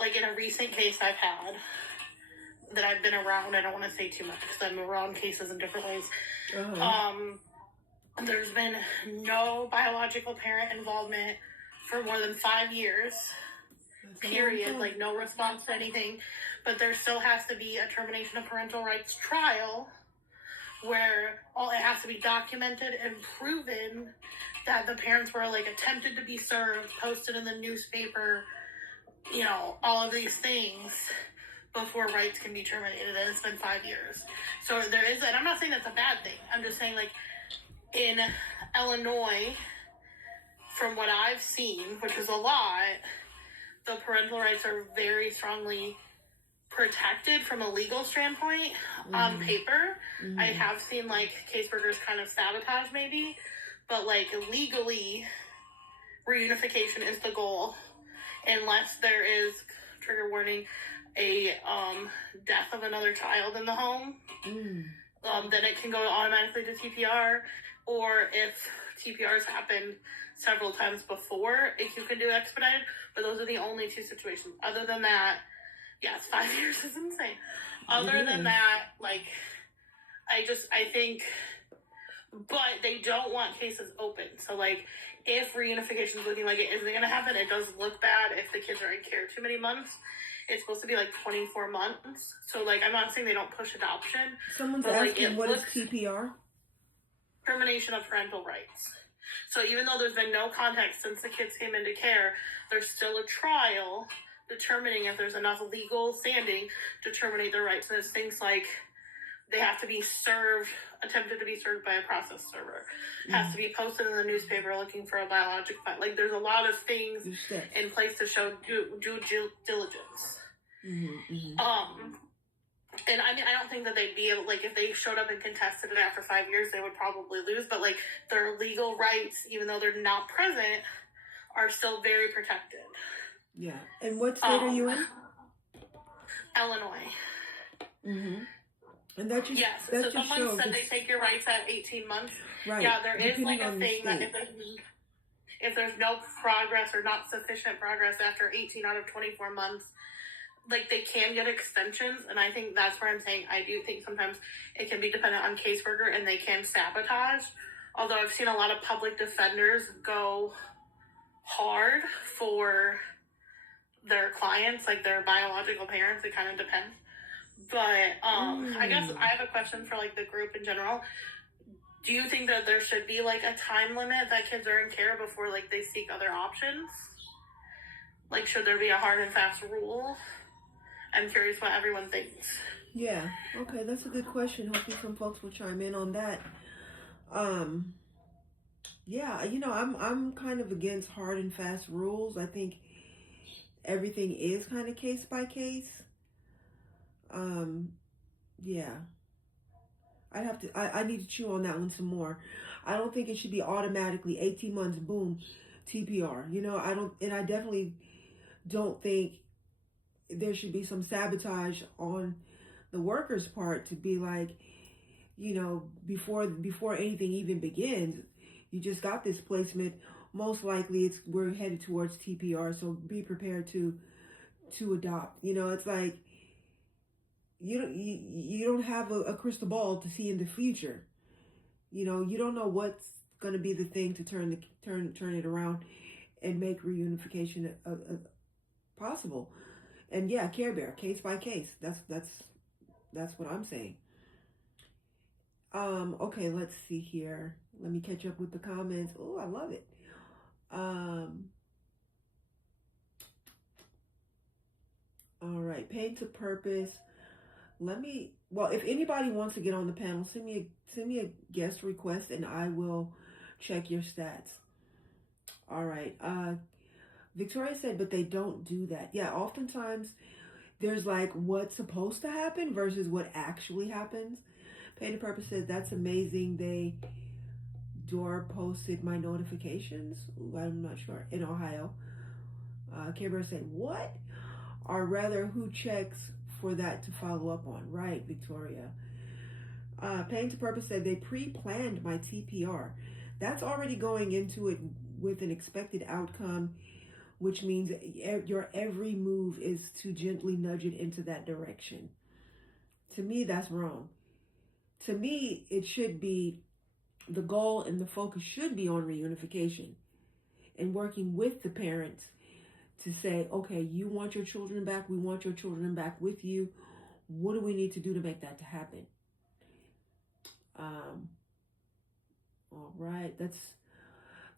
like in a recent case I've had that I've been around, I don't want to say too much because I'm around cases in different ways. There's been no biological parent involvement for more than 5 years, period, like no response to anything, but there still has to be a termination of parental rights trial where it has to be documented and proven that the parents were like attempted to be served, posted in the newspaper, all of these things before rights can be terminated, and it's been 5 years. So there is, and I'm not saying that's a bad thing, I'm just saying like in Illinois, from what I've seen, which is a lot, the parental rights are very strongly protected from a legal standpoint on paper. I have seen like caseworkers kind of sabotage maybe, but like legally, reunification is the goal, unless there is, trigger warning, a death of another child in the home. Then it can go automatically to TPR, or if TPRs happen several times before, you can do expedited, but those are the only 2 situations. Other than that, yes, 5 years is insane. Other than that, like, I think, but they don't want cases open. So, like, if reunification is looking like it isn't going to happen, it does look bad if the kids are in care too many months. It's supposed to be like 24 months. So, like, I'm not saying they don't push adoption. Someone's but, asking, what is TPR? Termination of parental rights. So even though there's been no contact since the kids came into care, there's still a trial determining if there's enough legal standing to terminate their rights. And it's things like they have to be attempted to be served by a process server, has to be posted in the newspaper looking for a biologic file. Like there's a lot of things in place to show due diligence. And I mean, I don't think that they'd be able, like, if they showed up and contested it after 5 years, they would probably lose. But, like, their legal rights, even though they're not present, are still very protected. Yeah. And what state are you in? Illinois. And that just, yes. that So just someone shows said they take your rights at 18 months. right. Yeah, there is Depending like a on thing the that state. if there's no progress or not sufficient progress after 18 out of 24 months, like, they can get extensions. And I think that's where I'm saying I do think sometimes it can be dependent on caseworker and they can sabotage. Although I've seen a lot of public defenders go hard for their clients, like their biological parents. It kind of depends. But I guess I have a question for, like, the group in general. Do you think that there should be, like, a time limit that kids are in care before, like, they seek other options? Like, should there be a hard and fast rule? I'm curious what everyone thinks. Yeah. Okay, that's a good question. Hopefully some folks will chime in on that. Yeah, I'm kind of against hard and fast rules. I think everything is kind of case by case. Yeah. I need to chew on that one some more. I don't think it should be automatically 18 months, boom, TPR. I definitely don't think there should be some sabotage on the worker's part to be like, before anything even begins, you just got this placement. Most likely we're headed towards TPR, so be prepared to adopt. It's like, you don't have a crystal ball to see in the future. You don't know what's going to be the thing to turn it around and make reunification possible. And yeah, Care Bear, case by case. That's what I'm saying. Okay, let's see here. Let me catch up with the comments. Oh, I love it. All right, pain to purpose. If anybody wants to get on the panel, send me a guest request and I will check your stats. All right. Victoria said, but they don't do that. Yeah, oftentimes there's like what's supposed to happen versus what actually happens. Pain to Purpose said, that's amazing. They door posted my notifications. Ooh, I'm not sure. In Ohio. Kimber said, what? Or rather, who checks for that to follow up on? Right, Victoria. Pain to Purpose said, they pre-planned my TPR. That's already going into it with an expected outcome, which means your every move is to gently nudge it into that direction. To me, that's wrong. To me, it should be, the goal and the focus should be on reunification and working with the parents to say, okay, you want your children back, we want your children back with you. What do we need to do to make that happen? All right,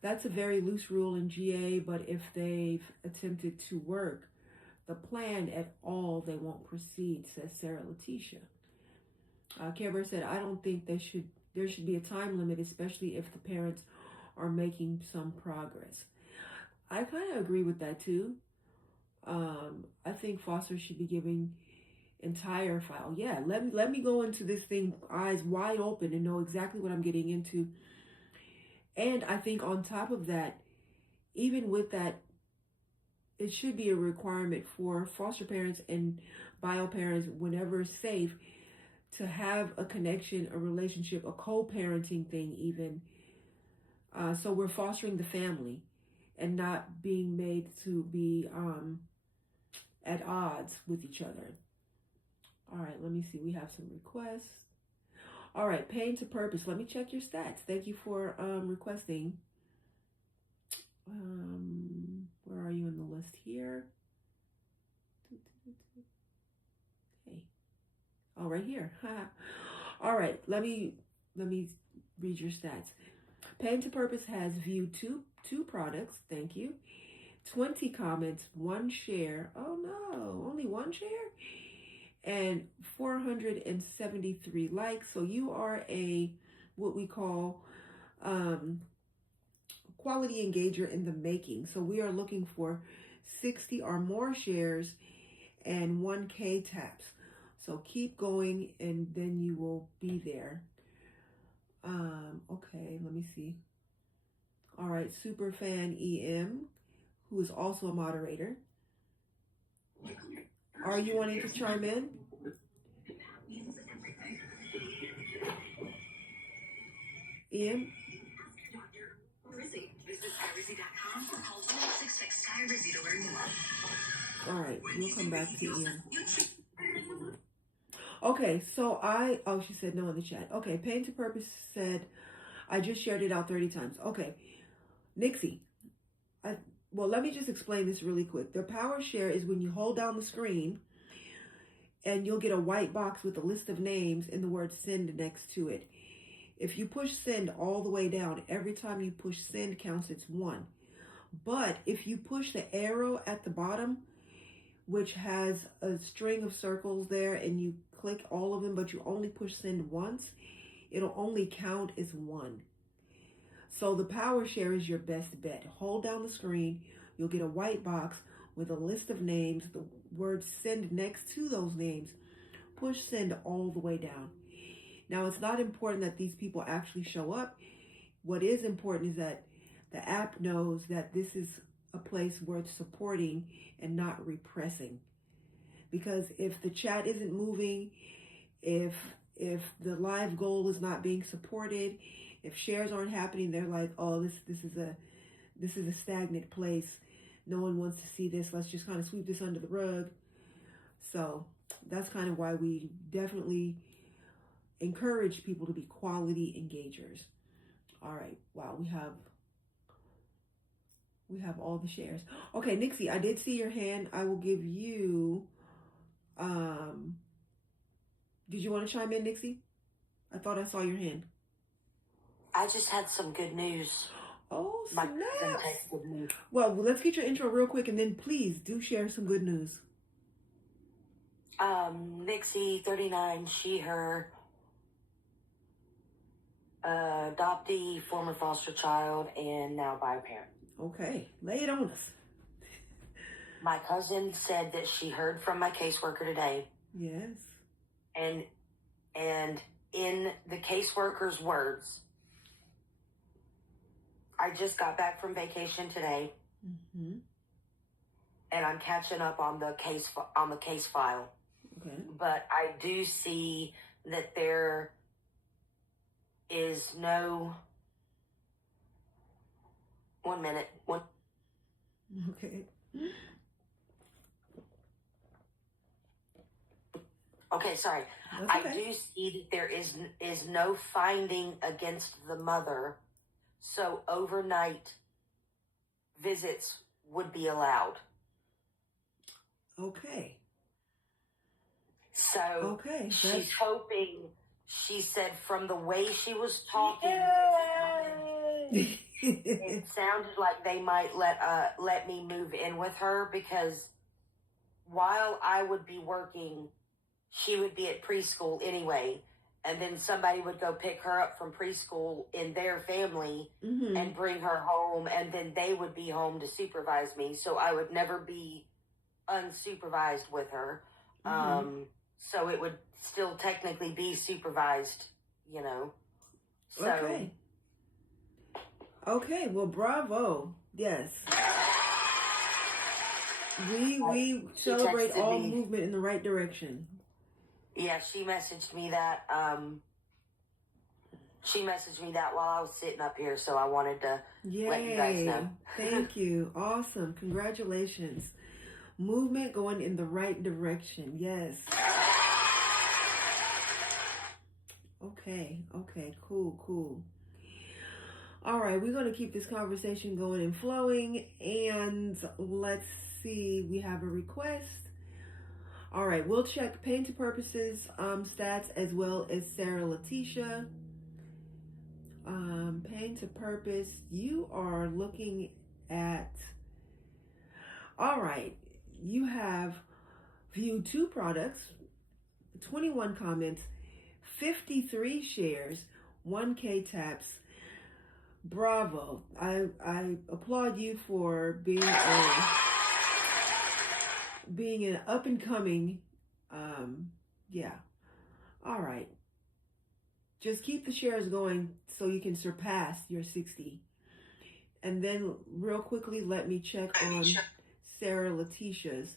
that's a very loose rule in GA, but if they've attempted to work the plan at all, they won't proceed, says Sarah Letitia. Care Bear said, I don't think there should be a time limit, especially if the parents are making some progress. I kind of agree with that too. I think foster should be giving entire file. Yeah, let me go into this thing eyes wide open and know exactly what I'm getting into. And I think on top of that, even with that, it should be a requirement for foster parents and bio parents, whenever safe, to have a connection, a relationship, a co-parenting thing even. So we're fostering the family and not being made to be at odds with each other. All right, let me see. We have some requests. All right, Pain to Purpose. Let me check your stats. Thank you for requesting. Where are you in the list here? Okay. Oh, right here. All right, let me read your stats. Pain to Purpose has viewed two products. Thank you. 20 comments, 1 share. Oh no, only 1 share? And 473 likes. So you are what we call quality engager in the making. So we are looking for 60 or more shares and 1K taps. So keep going and then you will be there. Okay, let me see. All right, Superfan EM, who is also a moderator. Are you wanting to chime in? Ian? All right, we'll come back to Ian. Okay, so she said no in the chat. Okay, Pain to Purpose said, I just shared it out 30 times. Okay, Nixie, let me just explain this really quick. The power share is when you hold down the screen and you'll get a white box with a list of names and the word send next to it. If you push send all the way down, every time you push send counts, it's 1. But if you push the arrow at the bottom, which has a string of circles there, and you click all of them, but you only push send once, it'll only count as 1. So the power share is your best bet. Hold down the screen. You'll get a white box with a list of names, the word send next to those names. Push send all the way down. Now, it's not important that these people actually show up. What is important is that the app knows that this is a place worth supporting and not repressing. Because if the chat isn't moving, if the live goal is not being supported, if shares aren't happening, they're like, oh, this is a stagnant place. No one wants to see this. Let's just kind of sweep this under the rug. So that's kind of why we definitely encourage people to be quality engagers. All right. Wow, we have all the shares. Okay, Nixie, I did see your hand. I will give you did you want to chime in, Nixie? I thought I saw your hand. I just had some good news. Oh, My snap. cousin texted me. Well, let's get your intro real quick, and then please do share some good news. Nixie, 39, she, her, adoptee, former foster child, and now bio parent. Okay, lay it on us. My cousin said that she heard from my caseworker today. Yes. And in the caseworker's words, I just got back from vacation today, and I'm catching up on the case file. Okay. But I do see that there is no. 1 minute. Okay. Okay, sorry. That's okay. I do see that there is no finding against the mother, so overnight visits would be allowed. Okay. So okay. She's hoping. She said from the way she was talking, it sounded like they might let me move in with her, because while I would be working, she would be at preschool anyway, and then somebody would go pick her up from preschool in their family and bring her home, and then they would be home to supervise me, so I would never be unsupervised with her. So it would still technically be supervised, you know. So, okay. Okay, well, bravo. Yes. We celebrate all movement in the right direction. Yeah, she messaged me that. She messaged me that while I was sitting up here, so I wanted to let you guys know. Thank you. Awesome. Congratulations. Movement going in the right direction. Yes. Okay. Cool. All right, we're going to keep this conversation going and flowing, and let's see, we have a request. All right, we'll check Pain to Purposes stats as well as Sarah Letitia. Pain to Purpose, you are looking at, all right, you have viewed 2 products, 21 comments, 53 shares, 1K taps. Bravo. I applaud you for being being an up and coming, yeah. All right. Just keep the shares going so you can surpass your 60. And then real quickly, let me check on Sarah Letitia's.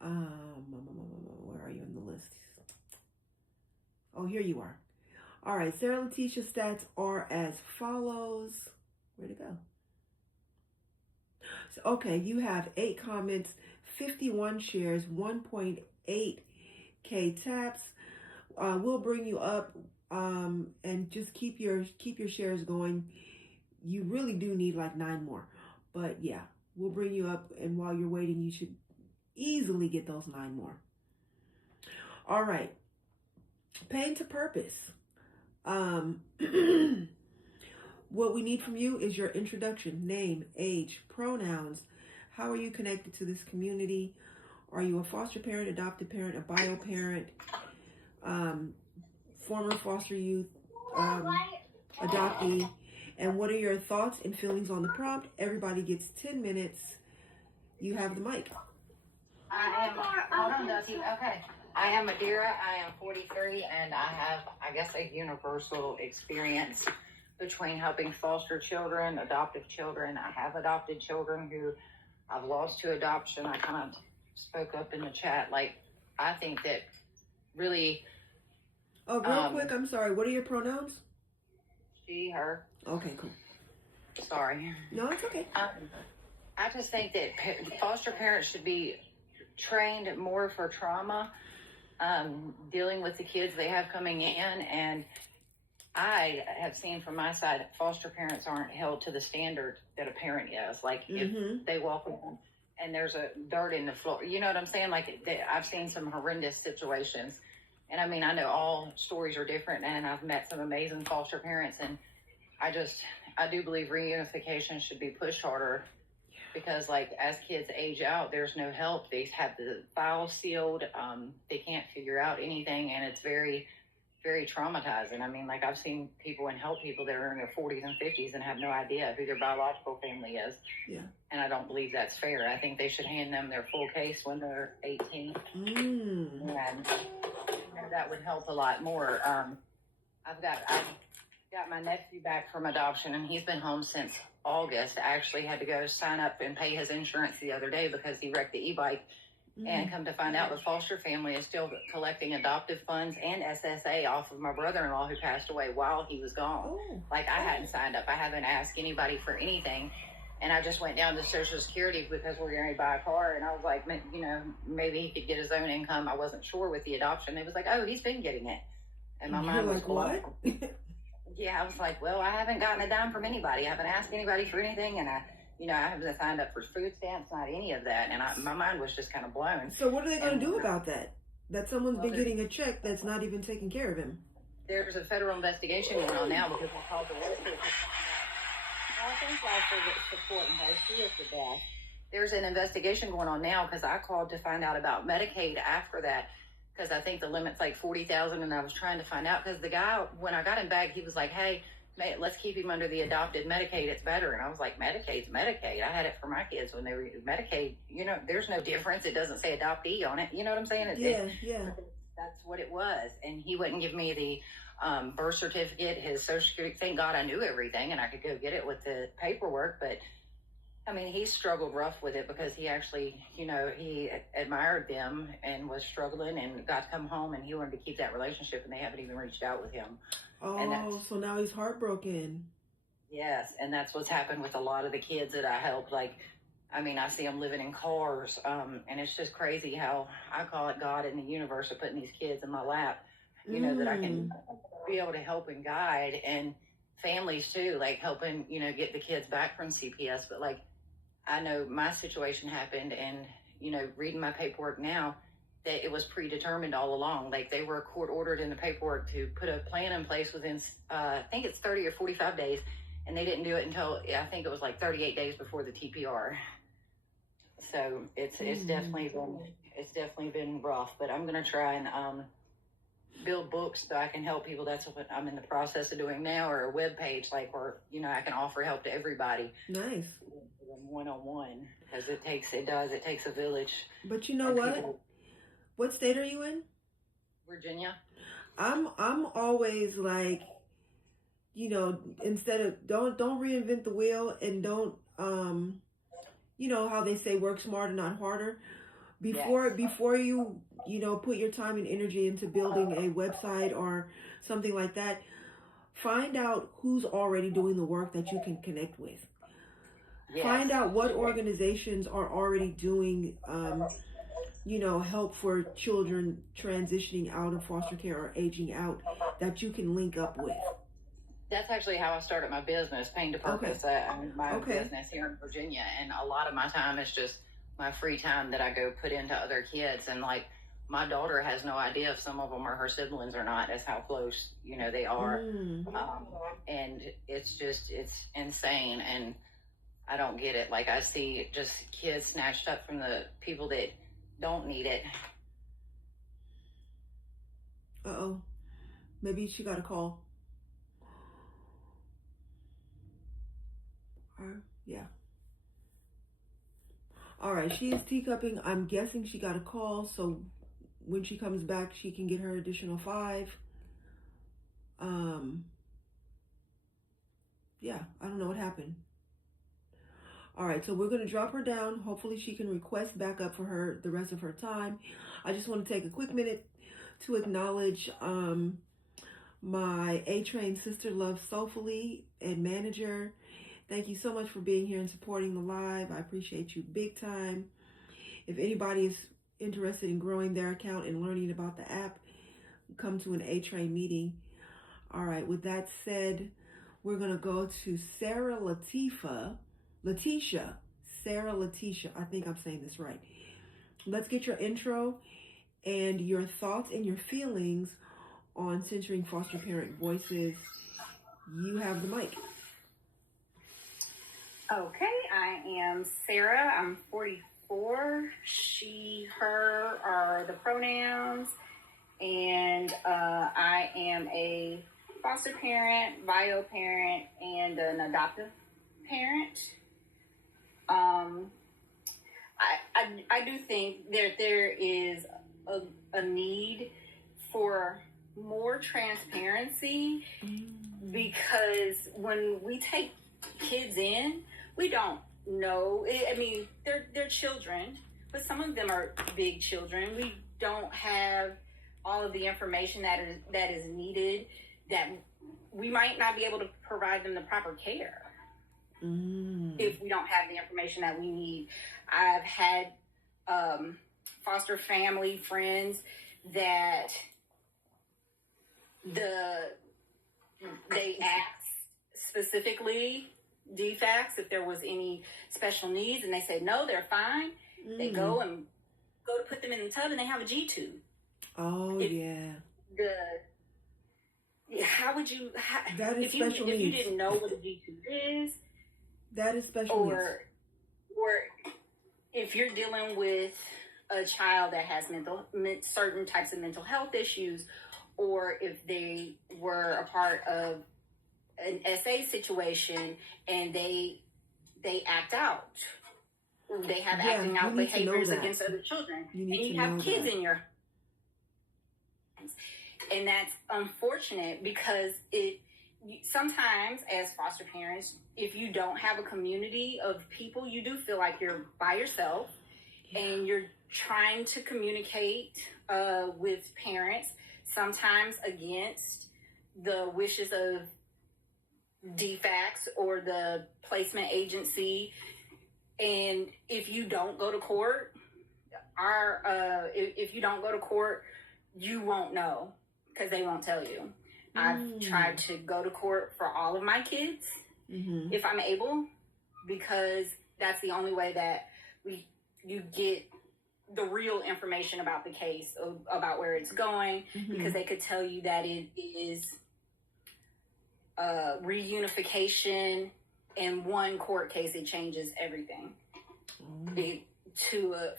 Where are you in the list? Oh, here you are. All right, Sarah Letitia's stats are as follows. Where'd it go? So, okay, you have 8 comments, 51 shares, 1.8K taps. We'll bring you up, and just keep your shares going. You really do need like 9 more, but yeah, we'll bring you up, and while you're waiting, you should easily get those 9 more. All right, pain to purpose. What we need from you is your introduction, name, age, pronouns. How are you connected to this community? Are you a foster parent, adopted parent, a bio parent, former foster youth, adoptee? And what are your thoughts and feelings on the prompt? Everybody gets 10 minutes. You have the mic. Hold on, Ducky. Okay. I am Adira. I am 43, and I have, I guess, a universal experience between helping foster children, adoptive children. I have adopted children who I've lost to adoption. I kind of spoke up in the chat. Like, I think that really... Oh, real quick, I'm sorry. What are your pronouns? She, her. Okay, cool. Sorry. No, it's okay. I just think that foster parents should be trained more for trauma, dealing with the kids they have coming in. And I have seen from my side that foster parents aren't held to the standard that a parent is. Like, if they walk around and there's a dirt in the floor, you know what I'm saying? Like, I've seen some horrendous situations. And I mean, I know all stories are different, and I've met some amazing foster parents, and I do believe reunification should be pushed harder, because like, as kids age out, there's no help. They have the files sealed. They can't figure out anything, and it's very, very traumatizing. I mean, like, I've seen people and help people that are in their 40s and 50s and have no idea who their biological family is. Yeah. And I don't believe that's fair. I think they should hand them their full case when they're 18. And that would help a lot more. I've got my nephew back from adoption, and he's been home since August. I actually had to go sign up and pay his insurance the other day because he wrecked the e-bike. And come to find out, the foster family is still collecting adoptive funds and SSA off of my brother-in-law who passed away while he was gone. Like, I hadn't signed up. I haven't asked anybody for anything. And I just went down to Social Security because we're going to buy a car. And I was like, you know, maybe he could get his own income. I wasn't sure with the adoption. It was like, oh, he's been getting it. And my mind was like, what? Yeah, I was like, well, I haven't gotten a dime from anybody. I haven't asked anybody for anything. And I haven't signed up for food stamps, not any of that. And my mind was just kind of blown. So what are they going to do about that? That someone's been getting a check that's not even taking care of him? There's a federal investigation going on now because we called the welfare. Thank God for the support and how she is the best. There's an investigation going on now because I called to find out about Medicaid after that, because I think the limit's like $40,000, and I was trying to find out because the guy, when I got him back, he was like, hey, let's keep him under the adopted Medicaid. It's better. And I was like, Medicaid's Medicaid. I had it for my kids when they were Medicaid. You know, there's no difference. It doesn't say adoptee on it. You know what I'm saying? Yeah. That's what it was. And he wouldn't give me the birth certificate, his Social Security. Thank God I knew everything and I could go get it with the paperwork. But I mean, he struggled rough with it because he actually, you know, he admired them and was struggling and got to come home, and he wanted to keep that relationship, and they haven't even reached out with him. Oh, so now he's heartbroken. Yes, and that's what's happened with a lot of the kids that I helped. Like, I mean, I see them living in cars, and it's just crazy how I call it God and the universe are putting these kids in my lap, you know, that I can be able to help and guide, and families too, like helping, you know, get the kids back from CPS. But like, I know my situation happened, and, you know, reading my paperwork now, that it was predetermined all along. Like, they were court ordered in the paperwork to put a plan in place within, I think it's 30 or 45 days. And they didn't do it until, I think it was like 38 days before the TPR. So it's definitely been rough, but I'm going to try and build books so I can help people. That's what I'm in the process of doing now, or a web page, like where, you know, I can offer help to everybody. Nice. One-on-one, because it takes a village. But you know what? What state are you in? Virginia. I'm always like, you know, instead of don't reinvent the wheel, and don't you know how they say work smarter, not harder. Before you know, put your time and energy into building a website or something like that, find out who's already doing the work that you can connect with. Yes. Find out what organizations are already doing you know, help for children transitioning out of foster care or aging out that you can link up with. That's actually how I started my business, Pain to Purpose. Okay. My business here in Virginia, and a lot of my time is just my free time that I go put into other kids. And like, my daughter has no idea if some of them are her siblings or not. That's how close, you know, they are. And it's insane. And I don't get it. Like, I see just kids snatched up from the people that don't need it. Uh-oh. Maybe she got a call. Yeah. All right, she is teacupping. I'm guessing she got a call, so when she comes back, she can get her additional 5. Yeah, I don't know what happened. All right, so we're going to drop her down. Hopefully she can request back up for her the rest of her time. I just want to take a quick minute to acknowledge my A-Train sister, Love Soulfully, and manager. Thank you so much for being here and supporting the live. I appreciate you big time. If anybody is interested in growing their account and learning about the app, come to an A-Train meeting. All right, with that said, we're going to go to Letitia. I think I'm saying this right. Let's get your intro and your thoughts and your feelings on centering foster parent voices. You have the mic. Okay, I am Sarah. I'm 44. She, her are the pronouns. And I am a foster parent, bio parent, and an adoptive parent. I do think there is a need for more transparency, because when we take kids in, we don't know. I mean, they're children, but some of them are big children. We don't have all of the information that is needed, that we might not be able to provide them the proper care if we don't have the information that we need. I've had foster family friends that they asked specifically DFACS if there was any special needs, and they said no, they're fine. They go to put them in the tub, and they have a G-tube. Oh, how would you? That is if special needs. If you didn't know what a G-tube is, that is special needs. Or if you're dealing with a child that has certain types of mental health issues, or if they were a part of an SA situation and they act out, they have acting out behaviors against other children, and you have kids in your hands. And that's unfortunate, because sometimes as foster parents, if you don't have a community of people, you do feel like you're by yourself, and you're trying to communicate with parents, sometimes against the wishes of DFACS or the placement agency. And if you don't go to court, if you don't go to court, you won't know, because they won't tell you. I've tried to go to court for all of my kids if I'm able, because that's the only way that you get the real information about the case, about where it's going, because they could tell you that it is reunification. In one court case, it changes everything.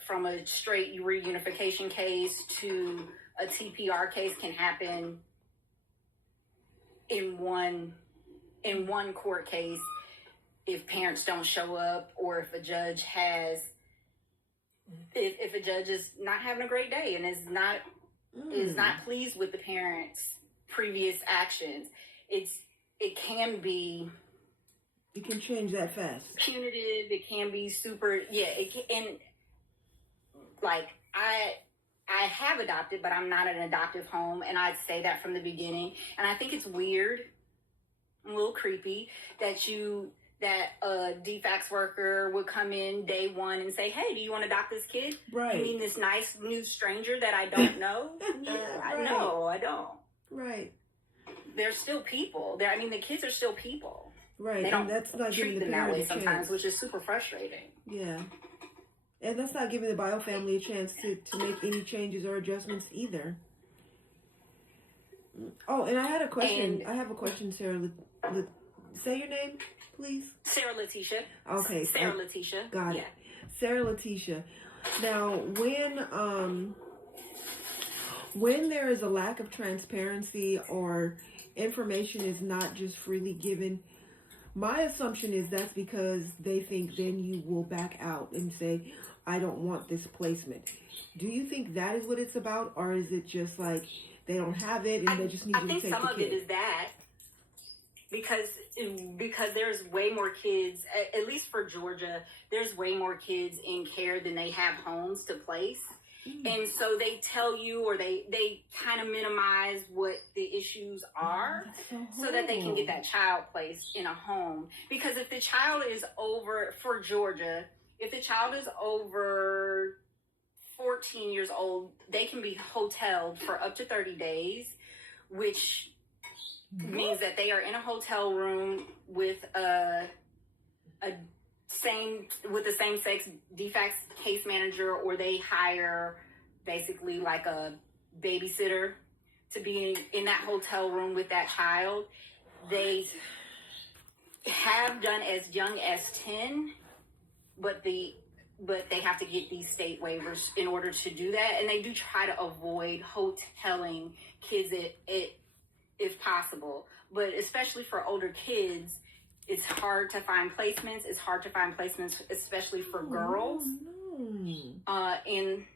From a straight reunification case to a TPR case can happen in one court case if parents don't show up, or if a judge is not having a great day and is not pleased with the parents' previous actions. It can change that fast. Punitive. It can be super. Yeah. And like I have adopted, but I'm not an adoptive home, and I'd say that from the beginning. And I think it's weird, a little creepy, that a DFACS worker would come in day one and say, "Hey, do you want to adopt this kid? Right. You mean this nice new stranger that I don't know?" Right. No, I don't. Right. They're still people. The kids are still people. Right. They don't that's not treat them that way sometimes, which is super frustrating. Yeah. And that's not giving the bio family a chance to make any changes or adjustments either. Oh, and I had a question. I have a question, Sarah. Say your name, please. Sarah Letitia. Okay. Sarah Letitia. Got it. Sarah Letitia. Now, when there is a lack of transparency or information is not just freely given, my assumption is that's because they think then you will back out and say, "I don't want this placement." Do you think that is what it's about, or is it just like they don't have it and they just need you to take the kid? I think some of it is that because there's way more kids, at least for Georgia, there's way more kids in care than they have homes to place. And so they tell you, or they kind of minimize what the issues are, so that they can get that child placed in a home. Because if the child is over, for Georgia, if the child is over 14 years old, they can be hoteled for up to 30 days, which means that they are in a hotel room with the same sex DFACS case manager, or they hire basically like a babysitter to be in that hotel room with that child. They have done as young as 10, but they have to get these state waivers in order to do that, and they do try to avoid hoteling kids if possible. But especially for older kids, it's hard to find placements. It's hard to find placements, especially for girls, in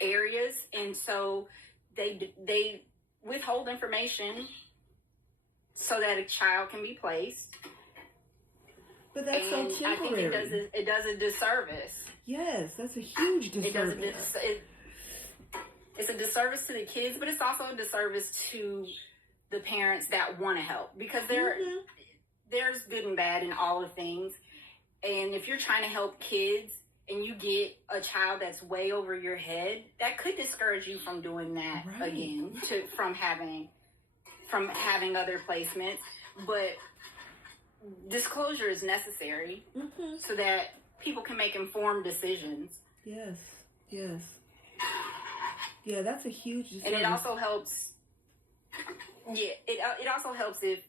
areas, and so they withhold information so that a child can be placed. But that's so temporary. I think it does a disservice. Yes, that's a huge disservice. It's a disservice to the kids, but it's also a disservice to the parents that want to help, because there's good and bad in all of things. And if you're trying to help kids and you get a child that's way over your head, that could discourage you from doing that again, from having other placements. But disclosure is necessary so that people can make informed decisions. Yes. Yeah, that's a huge disservice. And it also helps. Yeah, it also helps if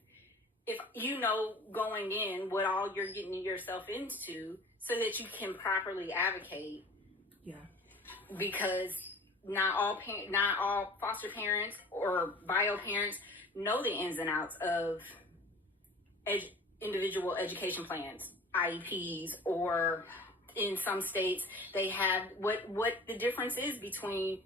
you know going in what all you're getting yourself into, so that you can properly advocate. Yeah. Because not all foster parents or bio parents know the ins and outs of individual education plans, IEPs, or in some states they have what the difference is between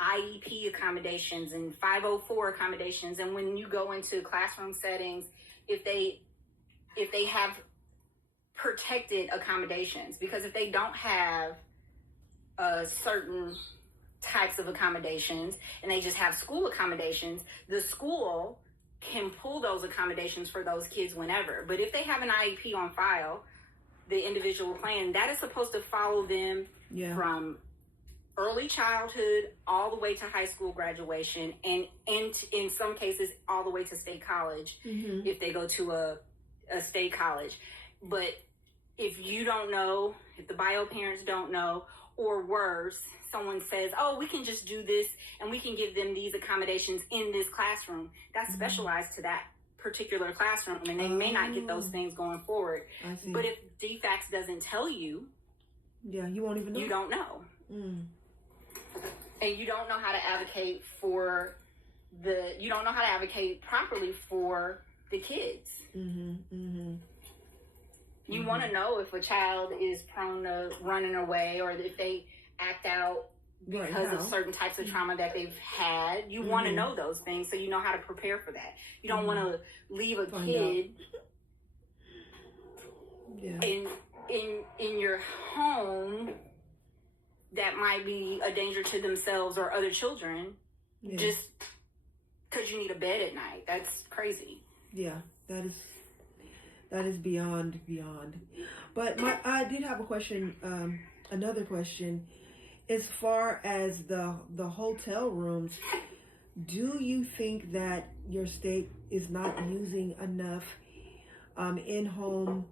IEP accommodations and 504 accommodations. And when you go into classroom settings, if they have protected accommodations, because if they don't have certain types of accommodations and they just have school accommodations, the school can pull those accommodations for those kids whenever. But if they have an IEP on file, the individual plan, that is supposed to follow them from early childhood all the way to high school graduation, and in some cases all the way to state college, if they go to a state college. But if you don't know, if the bio parents don't know, or worse, someone says, "Oh, we can just do this and we can give them these accommodations in this classroom," that's specialized to that particular classroom, and they may not get those things going forward. But if DFACS doesn't tell you, you won't even know. You don't know. and you don't know how to advocate you don't know how to advocate properly for the kids. You want to know if a child is prone to running away, or if they act out because of certain types of trauma that they've had. You want to know those things so you know how to prepare for that. You don't want to leave a kid in your home that might be a danger to themselves or other children just because you need a bed at night. That's crazy. Yeah, that is beyond. But I did have a question, another question. As far as the hotel rooms, do you think that your state is not using enough in-home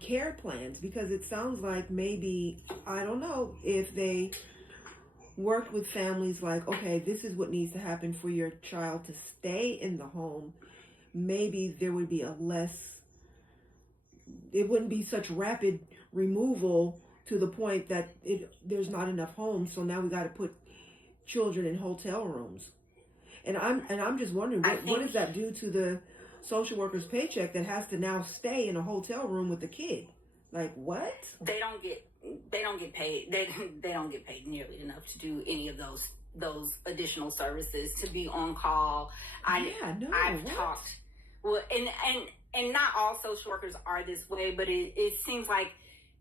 care plans? Because it sounds like maybe, I don't know, if they worked with families like, okay, this is what needs to happen for your child to stay in the home, maybe there would be it wouldn't be such rapid removal to the point that there's not enough homes. So now we got to put children in hotel rooms. And I'm just wondering, what does that do to the social worker's paycheck that has to now stay in a hotel room with the kid? Like, what? They don't get paid. They don't get paid nearly enough to do any of those additional services, to be on call. I've talked. Well, and not all social workers are this way, but it seems like,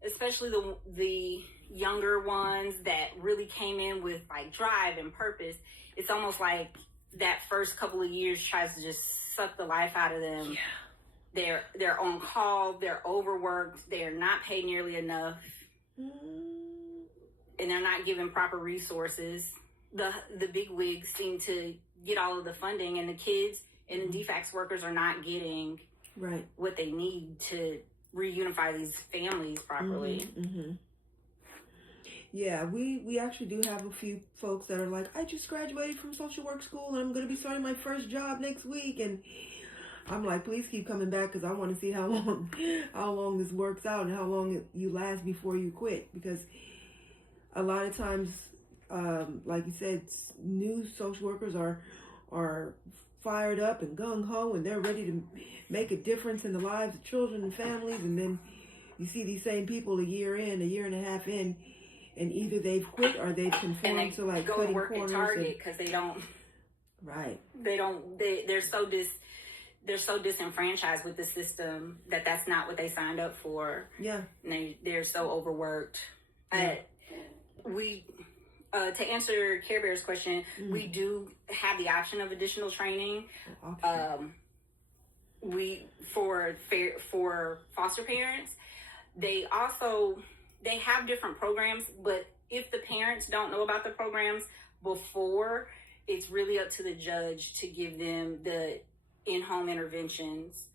especially the younger ones that really came in with like drive and purpose, it's almost like that first couple of years tries to just suck the life out of them. Yeah. They're on call, they're overworked, they're not paid nearly enough, and they're not given proper resources. The big wigs seem to get all of the funding, and the kids and the DFACS workers are not getting what they need to reunify these families properly. Yeah, we actually do have a few folks that are like, I just graduated from social work school and I'm going to be starting my first job next week. And I'm like, please keep coming back, because I want to see how long this works out and how long you last before you quit. Because a lot of times, like you said, new social workers are fired up and gung-ho, and they're ready to make a difference in the lives of children and families. And then you see these same people a year and a half in, and either they've quit or they've conformed to like cutting work corners. At Target because they don't. Right. They're so disenfranchised with the system that's not what they signed up for. Yeah. And they're so overworked. Yeah. To answer Care Bear's question, we do have the option of additional training. For foster parents, they have different programs, but if the parents don't know about the programs before, it's really up to the judge to give them the in-home interventions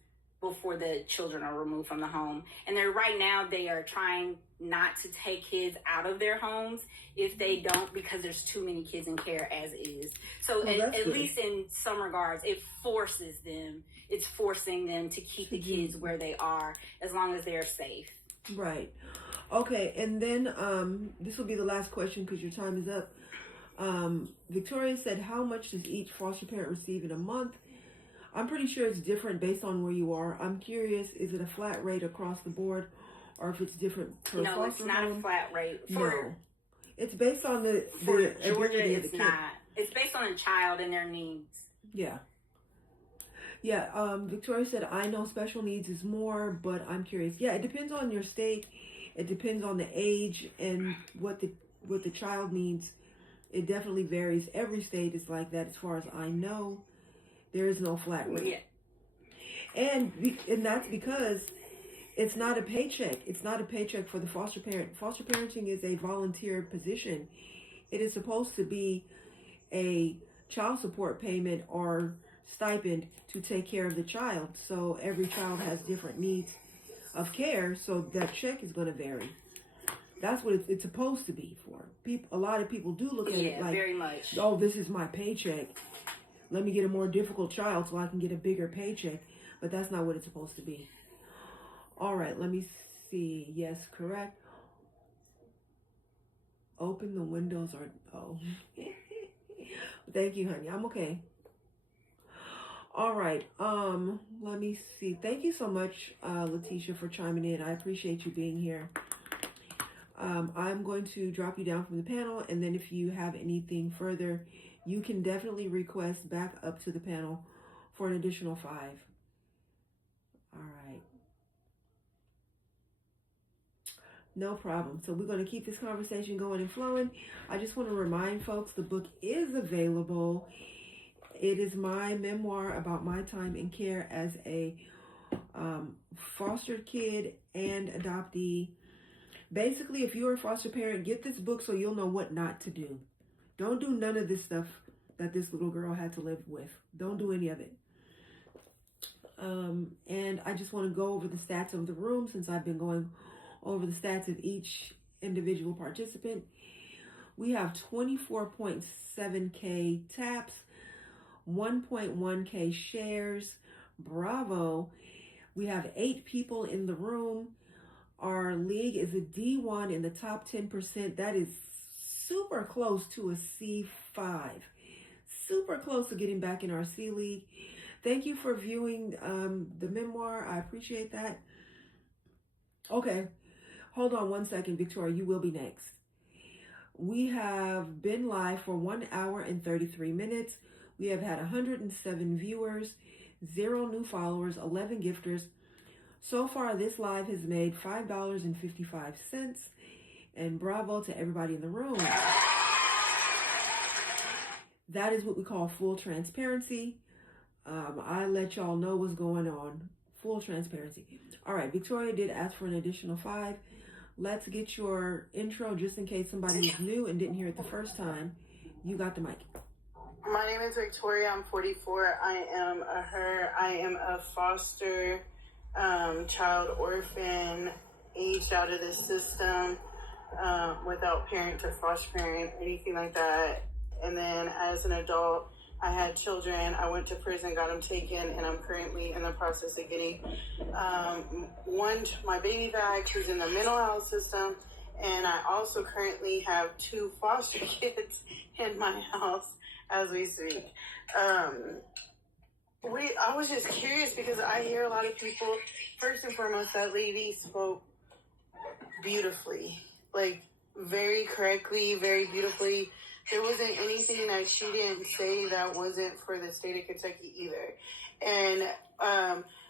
before the children are removed from the home. And right now they are trying not to take kids out of their homes if they don't, because there's too many kids in care as is. So at least in some regards, it's forcing them to keep the kids where they are as long as they're safe. Right. Okay, and then this will be the last question because your time is up. Victoria said, how much does each foster parent receive in a month? I'm pretty sure it's different based on where you are. I'm curious, is it a flat rate across the board, or if it's different per foster home? No, it's not a flat rate. No. It's based on the Georgia, it's not. It's based on the child and their needs. Yeah. Yeah, Victoria said, I know special needs is more, but I'm curious. Yeah, it depends on your state. It depends on the age and what the child needs. It definitely varies. Every state is like that as far as I know. There is no flat rate. Yeah. And that's because it's not a paycheck. It's not a paycheck for the foster parent. Foster parenting is a volunteer position. It is supposed to be a child support payment or stipend to take care of the child. So every child has different needs of care, so that check is going to vary. That's what it's supposed to be for. A lot of people do look at it like, very much. Oh, this is my paycheck. Let me get a more difficult child so I can get a bigger paycheck. But that's not what it's supposed to be. All right, let me see. Yes, correct. open the windows or oh. Thank you, honey. I'm okay. All right. Let me see. Thank you so much, Letitia, for chiming in. I appreciate you being here. I'm going to drop you down from the panel, and then if you have anything further, you can definitely request back up to the panel for an additional 5. All right. No problem. So we're going to keep this conversation going and flowing. I just want to remind folks the book is available. It is my memoir about my time in care as a foster kid and adoptee. Basically, if you're a foster parent, get this book so you'll know what not to do. Don't do none of this stuff that this little girl had to live with. Don't do any of it. And I just want to go over the stats of the room since I've been going over the stats of each individual participant. We have 24.7K taps, 1.1K shares. Bravo. We have 8 people in the room. Our league is a D1 in the top 10%. That is super close to a C5. Super close to getting back in our C League. Thank you for viewing the memoir. I appreciate that. Okay. Hold on one second, Victoria. You will be next. We have been live for 1 hour and 33 minutes. We have had 107 viewers, 0 new followers, 11 gifters. So far, this live has made $5.55. And bravo to everybody in the room. That is what we call full transparency. I let y'all know what's going on. Full transparency. All right, Victoria did ask for an additional 5. Let's get your intro just in case somebody is new and didn't hear it the first time. You got the mic. My name is Victoria. I'm 44. I am a foster child orphan, aged out of the system, without parent or foster parent or anything like that. And then as an adult, I had children. I went to prison, got them taken, and I'm currently in the process of getting my baby back who's in the mental health system. And I also currently have 2 foster kids in my house as we speak. I was just curious because I hear a lot of people, first and foremost, that lady spoke beautifully, like very correctly, very beautifully. There wasn't anything that she didn't say that wasn't for the state of Kentucky either. And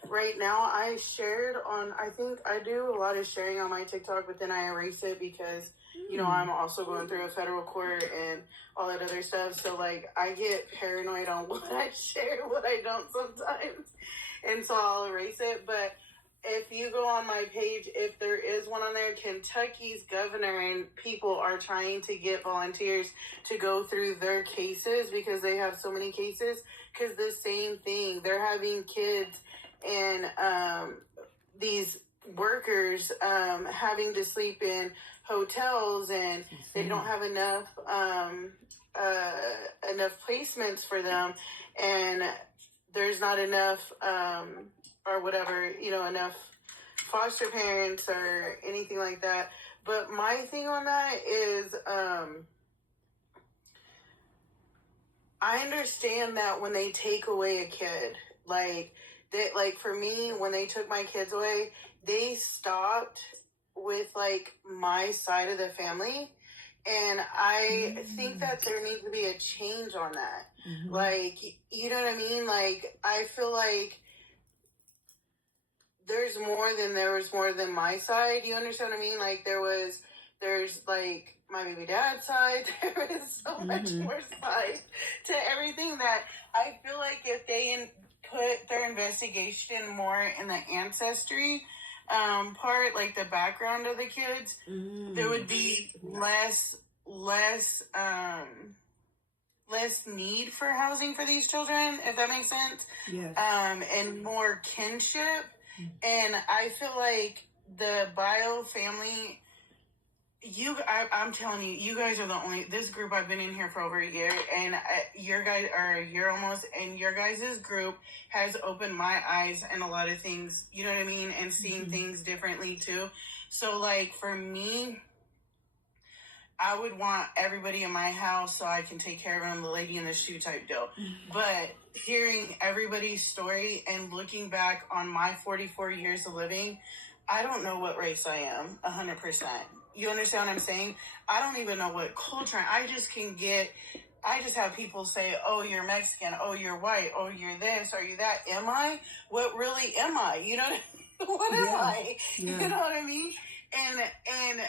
right now I shared on, I think I do a lot of sharing on my TikTok, but then I erase it because, you know, I'm also going through a federal court and all that other stuff. So like I get paranoid on what I share, what I don't sometimes. And so I'll erase it. But if you go on my page, if there is one on there, Kentucky's governor and people are trying to get volunteers to go through their cases because they have so many cases. Because the same thing, they're having kids and these workers having to sleep in hotels, and they don't have enough placements for them, and there's not enough or whatever, you know, enough foster parents or anything like that. But my thing on that is, I understand that when they take away a kid, like for me, when they took my kids away, they stopped with like my side of the family. And I think that there needs to be a change on that. Mm-hmm. Like, you know what I mean? Like, I feel like there was more than my side. You understand what I mean? Like there's like my baby dad's side. There is so much more side to everything that I feel like if they put their investigation more in the ancestry part, like the background of the kids, there would be less need for housing for these children, if that makes sense. Yes. And more kinship. And I feel like the bio family, I'm telling you, you guys are the only, this group, I've been in here for over a year, and your guys are a year almost, and your guys' group has opened my eyes and a lot of things, you know what I mean, and seeing things differently too. So like for me, I would want everybody in my house so I can take care of them, the lady in the shoe type deal. But hearing everybody's story and looking back on my 44 years of living, I don't know what race I am 100%. You understand what I'm saying? I don't even know what culture. I just have people say, oh, you're Mexican. Oh, you're white. Oh, you're this. Are you that? Am I? What really am I? You know, what am I? Yeah. You know what I mean? And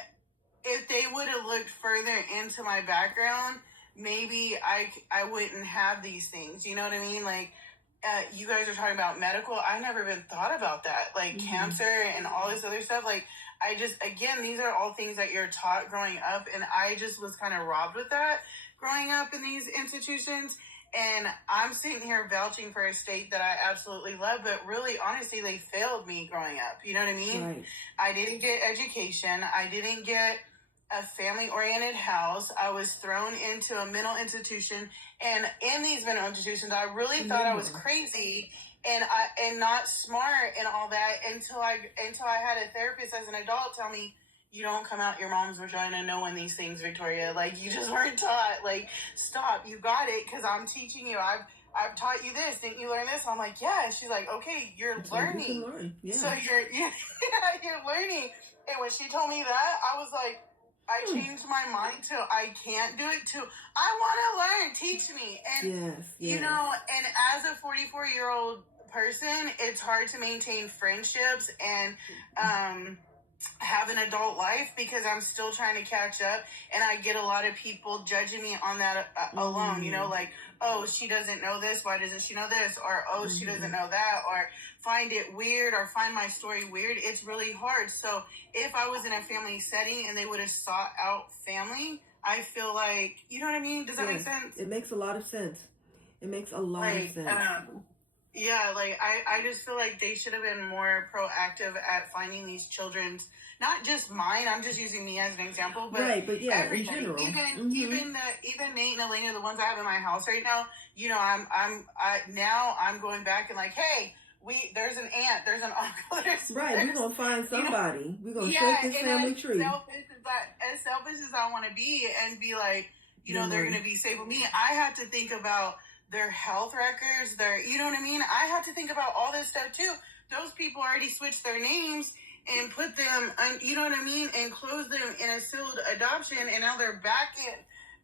if they would have looked further into my background, maybe I wouldn't have these things. You know what I mean? Like, you guys are talking about medical. I never even thought about that. Like cancer and all this other stuff. Like, again, these are all things that you're taught growing up. And I just was kind of robbed with that growing up in these institutions. And I'm sitting here vouching for a state that I absolutely love, but really, honestly, they failed me growing up. You know what I mean? Right. I didn't get education. I didn't get a family-oriented house. I was thrown into a mental institution, and in these mental institutions, I really thought I was crazy and not smart and all that until I had a therapist as an adult tell me, you don't come out your mom's vagina knowing these things, Victoria. Like, you just weren't taught. Like, stop. You got it, because I'm teaching you. I've taught you this. Didn't you learn this? I'm like, yeah. She's like, okay, you're learning. You can learn. Yeah. So you're learning. And when she told me that, I was like, I changed my mind to I can't do it to I want to learn. Teach me. And you know, and as a 44-year-old person, it's hard to maintain friendships and have an adult life because I'm still trying to catch up, and I get a lot of people judging me on that alone. You know, like, oh, she doesn't know this, why doesn't she know this? Or, oh, she doesn't know that, or find it weird, or find my story weird. It's really hard. So if I was in a family setting and they would have sought out family, I feel like, you know what I mean? Does that make sense? It makes a lot of sense. It makes a lot of sense. Yeah, like, I just feel like they should have been more proactive at finding these children's, not just mine, I'm just using me as an example, but right, yeah, everybody, in general. Even Nate and Elena, the ones I have in my house right now, you know, I'm going back and like, hey, there's an aunt, there's an uncle, right, we're gonna find somebody. We're gonna shake this family tree. As selfish as I want to be and be like, you know, they're gonna be safe with me, I had to think about their health records, you know what I mean? I had to think about all this stuff too. Those people already switched their names and put them, you know what I mean, and closed them in a sealed adoption, and now they're back in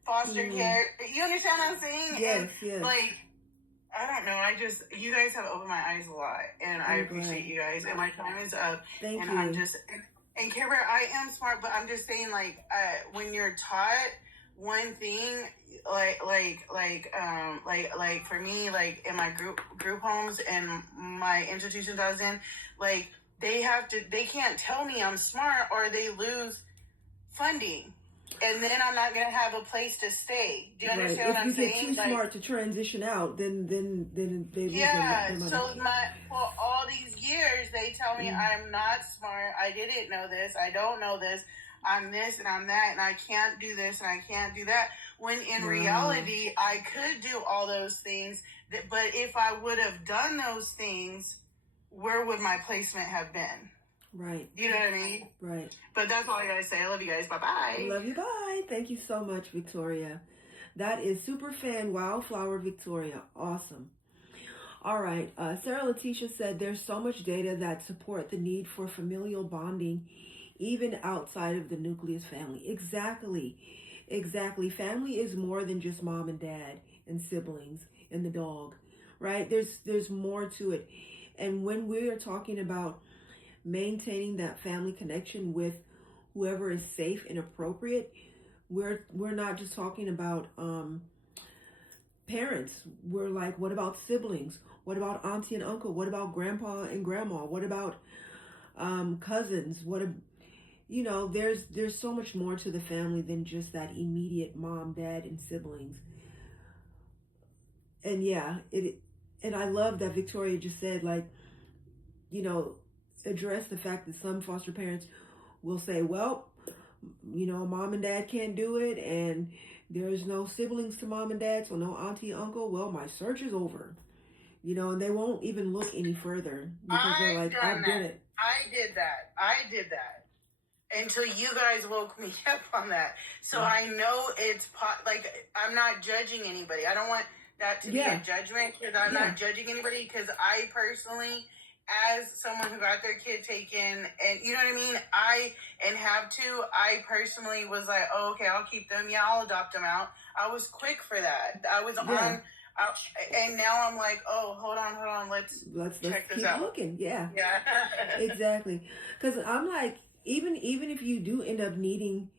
foster care. You understand what I'm saying? Yes. Like, I don't know. You guys have opened my eyes a lot, and I appreciate you guys. And my time is up. Thank you. And Care Bear, I am smart, but I'm just saying, like, when you're taught one thing, like for me, like in my group homes and my institutions I was in, like, they can't tell me I'm smart or they lose funding. And then I'm not going to have a place to stay. Do you understand what I'm saying? If you get too smart to transition out, then they lose their money. Yeah, so for all these years, they tell me I'm not smart, I didn't know this, I don't know this, I'm this and I'm that, and I can't do this and I can't do that. When in reality, I could do all those things, but if I would have done those things, where would my placement have been? Right. You know what I mean? Right. But that's all I gotta say. I love you guys. Bye-bye. Love you. Bye. Thank you so much, Victoria. That is Superfan Wildflower Victoria. Awesome. All right. Sarah Letitia said there's so much data that support the need for familial bonding even outside of the nucleus family. Exactly. Family is more than just mom and dad and siblings and the dog, right? There's more to it. And when we are talking about maintaining that family connection with whoever is safe and appropriate, we're not just talking about parents. We're like, what about siblings? What about auntie and uncle? What about grandpa and grandma? What about cousins? There's so much more to the family than just that immediate mom, dad, and siblings. And and I love that Victoria just said, like, address the fact that some foster parents will say, well, mom and dad can't do it, and there's no siblings to mom and dad, so no auntie, uncle. Well, my search is over, and they won't even look any further because they're like, I've done it. I did that. until you guys woke me up on that. So I know it's like, I'm not judging anybody. I don't want that to be a judgment, because I'm not judging anybody, because I personally, as someone who got their kid taken, and you know what I mean, I personally was like, oh, okay, I'll keep them. Yeah, I'll adopt them out. I was quick for that. I was on, and now I'm like, oh, hold on, let's check this keep out. looking. Yeah, Yeah. exactly. Because I'm like, even if you do end up needing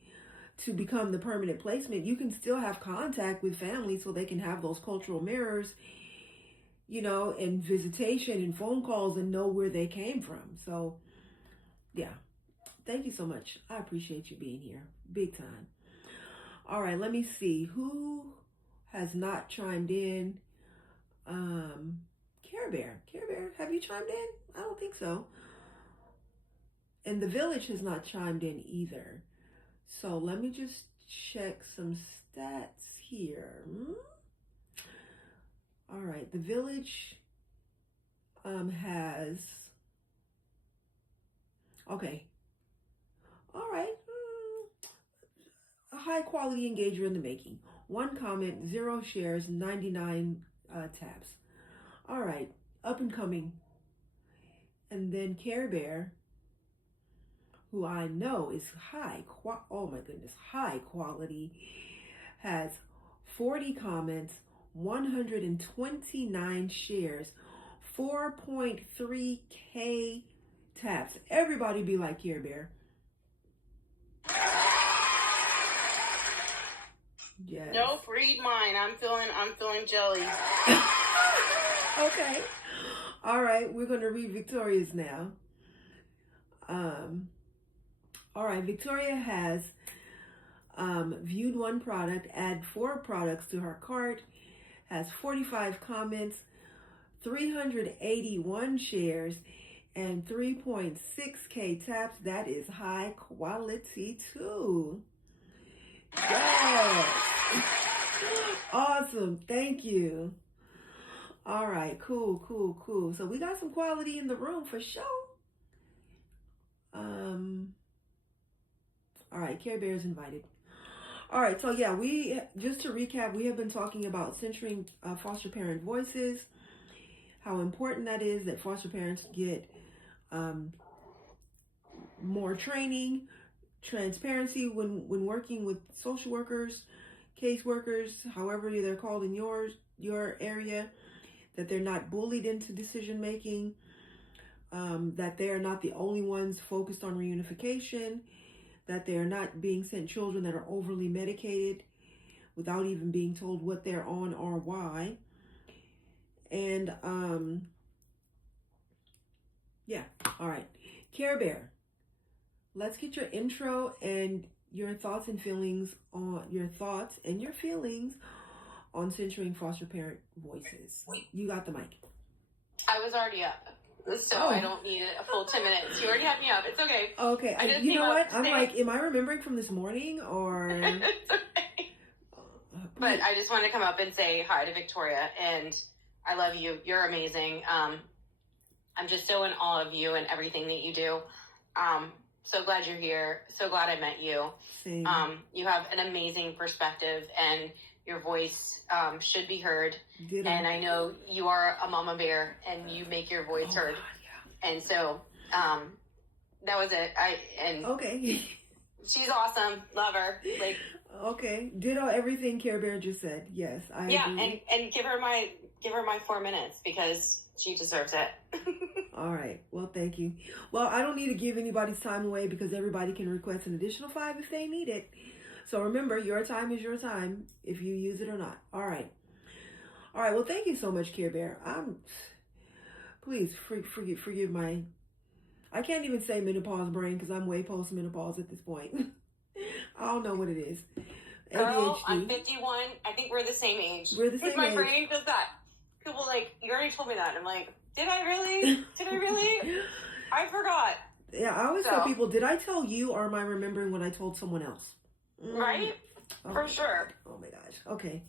to become the permanent placement, you can still have contact with family so they can have those cultural mirrors, you know, and visitation and phone calls, and know where they came from. So, yeah. Thank you so much. I appreciate you being here. Big time. All right, let me see. Who has not chimed in? Care Bear. Care Bear, have you chimed in? I don't think so. And the Village has not chimed in either. So let me just check some stats here. All right, the Village has... Okay. All right. A high quality engager in the making. 1 comment, 0 shares, 99 tabs. All right. Up and coming. And then Care Bear, who I know is high quality, has 40 comments, 129 shares, 4.3K taps. Everybody be like Care Bear. Yes. Nope, read mine. I'm feeling jelly. Okay. All right, we're going to read Victoria's now. All right, Victoria has viewed 1 product, add 4 products to her cart, has 45 comments, 381 shares, and 3.6K taps. That is high quality too. Yes. Awesome. Thank you. All right, cool. So we got some quality in the room for sure. All right, Care Bear is invited. All right, so yeah, just to recap, we have been talking about centering foster parent voices, how important that is, that foster parents get more training, transparency when working with social workers, caseworkers, however they're called in your area, that they're not bullied into decision making, that they are not the only ones focused on reunification, that they are not being sent children that are overly medicated without even being told what they're on or why. And yeah, all right. Care Bear, let's get your intro and your thoughts and feelings on centering foster parent voices. You got the mic. I was already up, so I don't need a full 10 minutes. You already had me up. It's okay. Okay. You know what? I'm like, am I remembering from this morning or? It's okay. But I just wanted to come up and say hi to Victoria, and I love you. You're amazing. I'm just so in awe of you and everything that you do. So glad you're here. So glad I met you. Same. You have an amazing perspective, and your voice should be heard. And I know you are a mama bear, and you make your voice heard. God, yeah. And so that was it. Okay. She's awesome. Love her. Like, okay. Ditto everything Care Bear just said. Yes, I agree. and give her my 4 minutes, because she deserves it. All right. Well, thank you. Well, I don't need to give anybody's time away, because everybody can request an additional 5 if they need it. So remember, your time is your time, if you use it or not. All right. Well, thank you so much, Care Bear. Please forgive my, I can't even say menopause brain, because I'm way post menopause at this point. I don't know what it is. ADHD. Girl, I'm 51. I think we're the same age. We're the same age. My brain does that. People like, you already told me that. I'm like, did I really? I forgot. Yeah, I always tell people, did I tell you, or am I remembering what I told someone else? Right? For sure. Oh my gosh. Okay.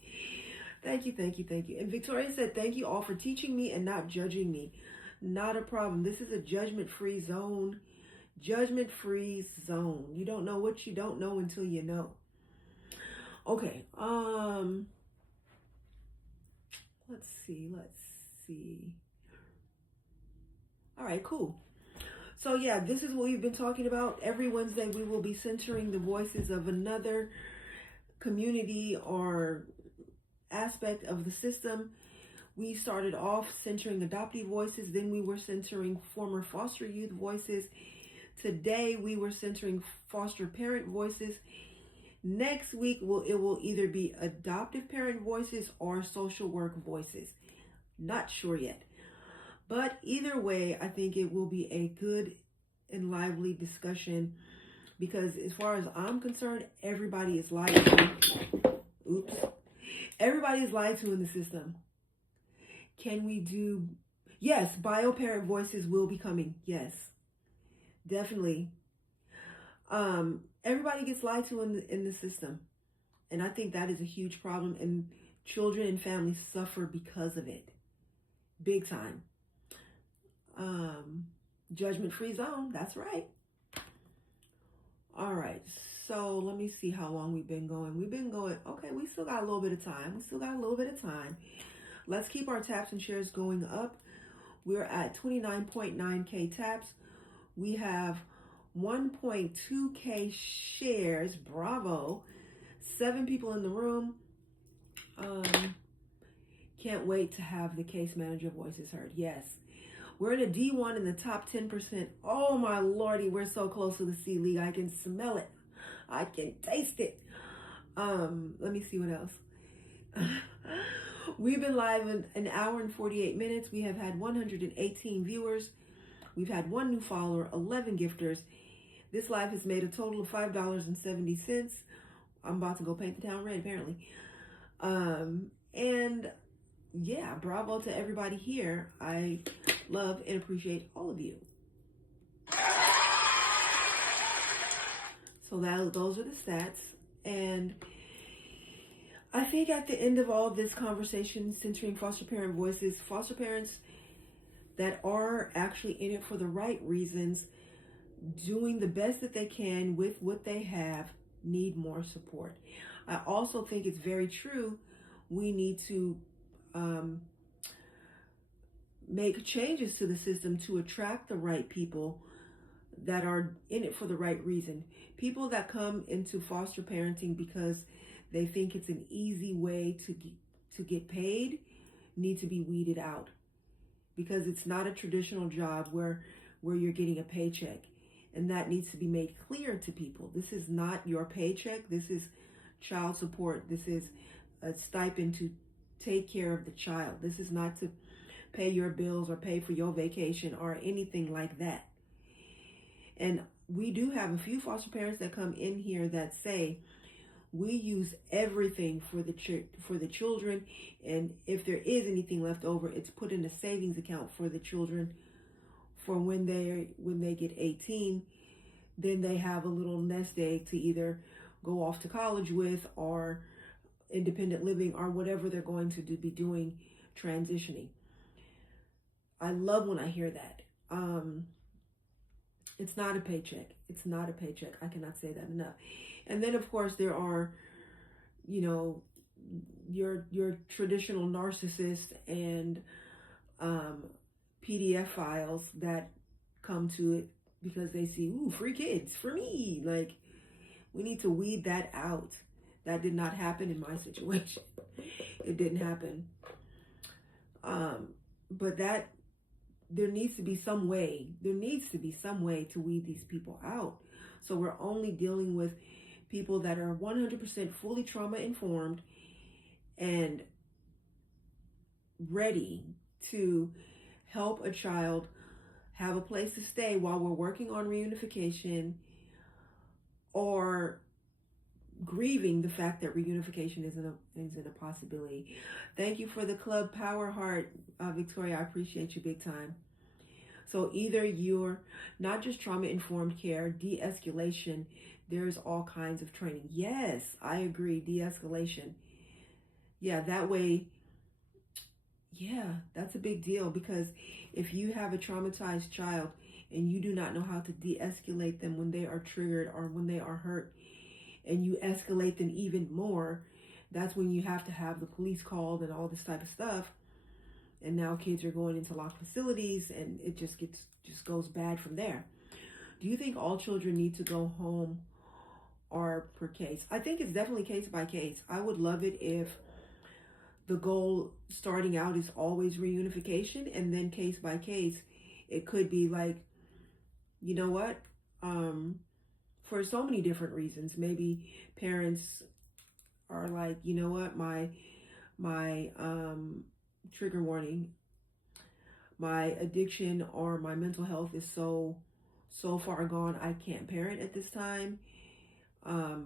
Thank you. And Victoria said, thank you all for teaching me and not judging me. Not a problem. This is a judgment-free zone. Judgment-free zone. You don't know what you don't know until you know. Okay. Let's see. All right, cool. So yeah, this is what we've been talking about. Every Wednesday we will be centering the voices of another community or aspect of the system. We started off centering adoptee voices, then we were centering former foster youth voices. Today we were centering foster parent voices. Next week it will either be adoptive parent voices or social work voices. Not sure yet. But either way, I think it will be a good and lively discussion, because as far as I'm concerned, everybody is lied to. Oops. Everybody is lied to in the system. Can we do... Yes, bio-parent voices will be coming. Yes, definitely. Everybody gets lied to in the system. And I think that is a huge problem. And children and families suffer because of it. Big time. Judgment-free zone. That's right. All right. So let me see how long we've been going. We've been going. Okay, we still got a little bit of time. Let's keep our taps and shares going up. We're at 29.9K taps. We have 1.2K shares. Bravo. 7 people in the room. Can't wait to have the case manager voices heard. Yes. We're in a D1 in the top 10%. Oh my lordy, we're so close to the C League. I can smell it. I can taste it. Let me see what else. We've been live in an hour and 48 minutes. We have had 118 viewers. We've had 1 new follower, 11 gifters. This live has made a total of $5.70. I'm about to go paint the town red, apparently. And yeah, bravo to everybody here. I love and appreciate all of you. So those are the stats. And I think at the end of all this conversation centering foster parent voices, foster parents that are actually in it for the right reasons, doing the best that they can with what they have, need more support. I also think it's very true. We need to make changes to the system to attract the right people that are in it for the right reason. People that come into foster parenting because they think it's an easy way to get paid need to be weeded out, because it's not a traditional job where you're getting a paycheck, and that needs to be made clear to people. This is not your paycheck. This is child support. This is a stipend to take care of the child. This is not to pay your bills or pay for your vacation or anything like that. And we do have a few foster parents that come in here that say, we use everything for the children, and if there is anything left over, it's put in a savings account for the children for when they get 18. Then they have a little nest egg to either go off to college with, or independent living, or whatever they're going to be doing transitioning. I love when I hear that. It's not a paycheck. It's not a paycheck. I cannot say that enough. And then, of course, there are, your traditional narcissists and PDF files that come to it because they see, ooh, free kids for me. Like, we need to weed that out. That did not happen in my situation. It didn't happen. But there needs to be some way. There needs to be some way to weed these people out. So we're only dealing with people that are 100% fully trauma informed and ready to help a child have a place to stay while we're working on reunification, or grieving the fact that reunification isn't a possibility. Thank you for the club power heart, Victoria. I appreciate you big time. So either you're not just trauma informed care, de-escalation, there's all kinds of training. Yes, I agree. De-escalation. Yeah, that way, yeah, that's a big deal, because if you have a traumatized child and you do not know how to de-escalate them when they are triggered or when they are hurt, and you escalate them even more, that's when you have to have the police called and all this type of stuff. And now kids are going into locked facilities, and it just goes bad from there. Do you think all children need to go home or per case? I think it's definitely case by case. I would love it if the goal starting out is always reunification, and then case by case, it could be like, you know what? For so many different reasons, maybe parents are like, you know what, my trigger warning, my addiction or my mental health is so far gone, I can't parent at this time.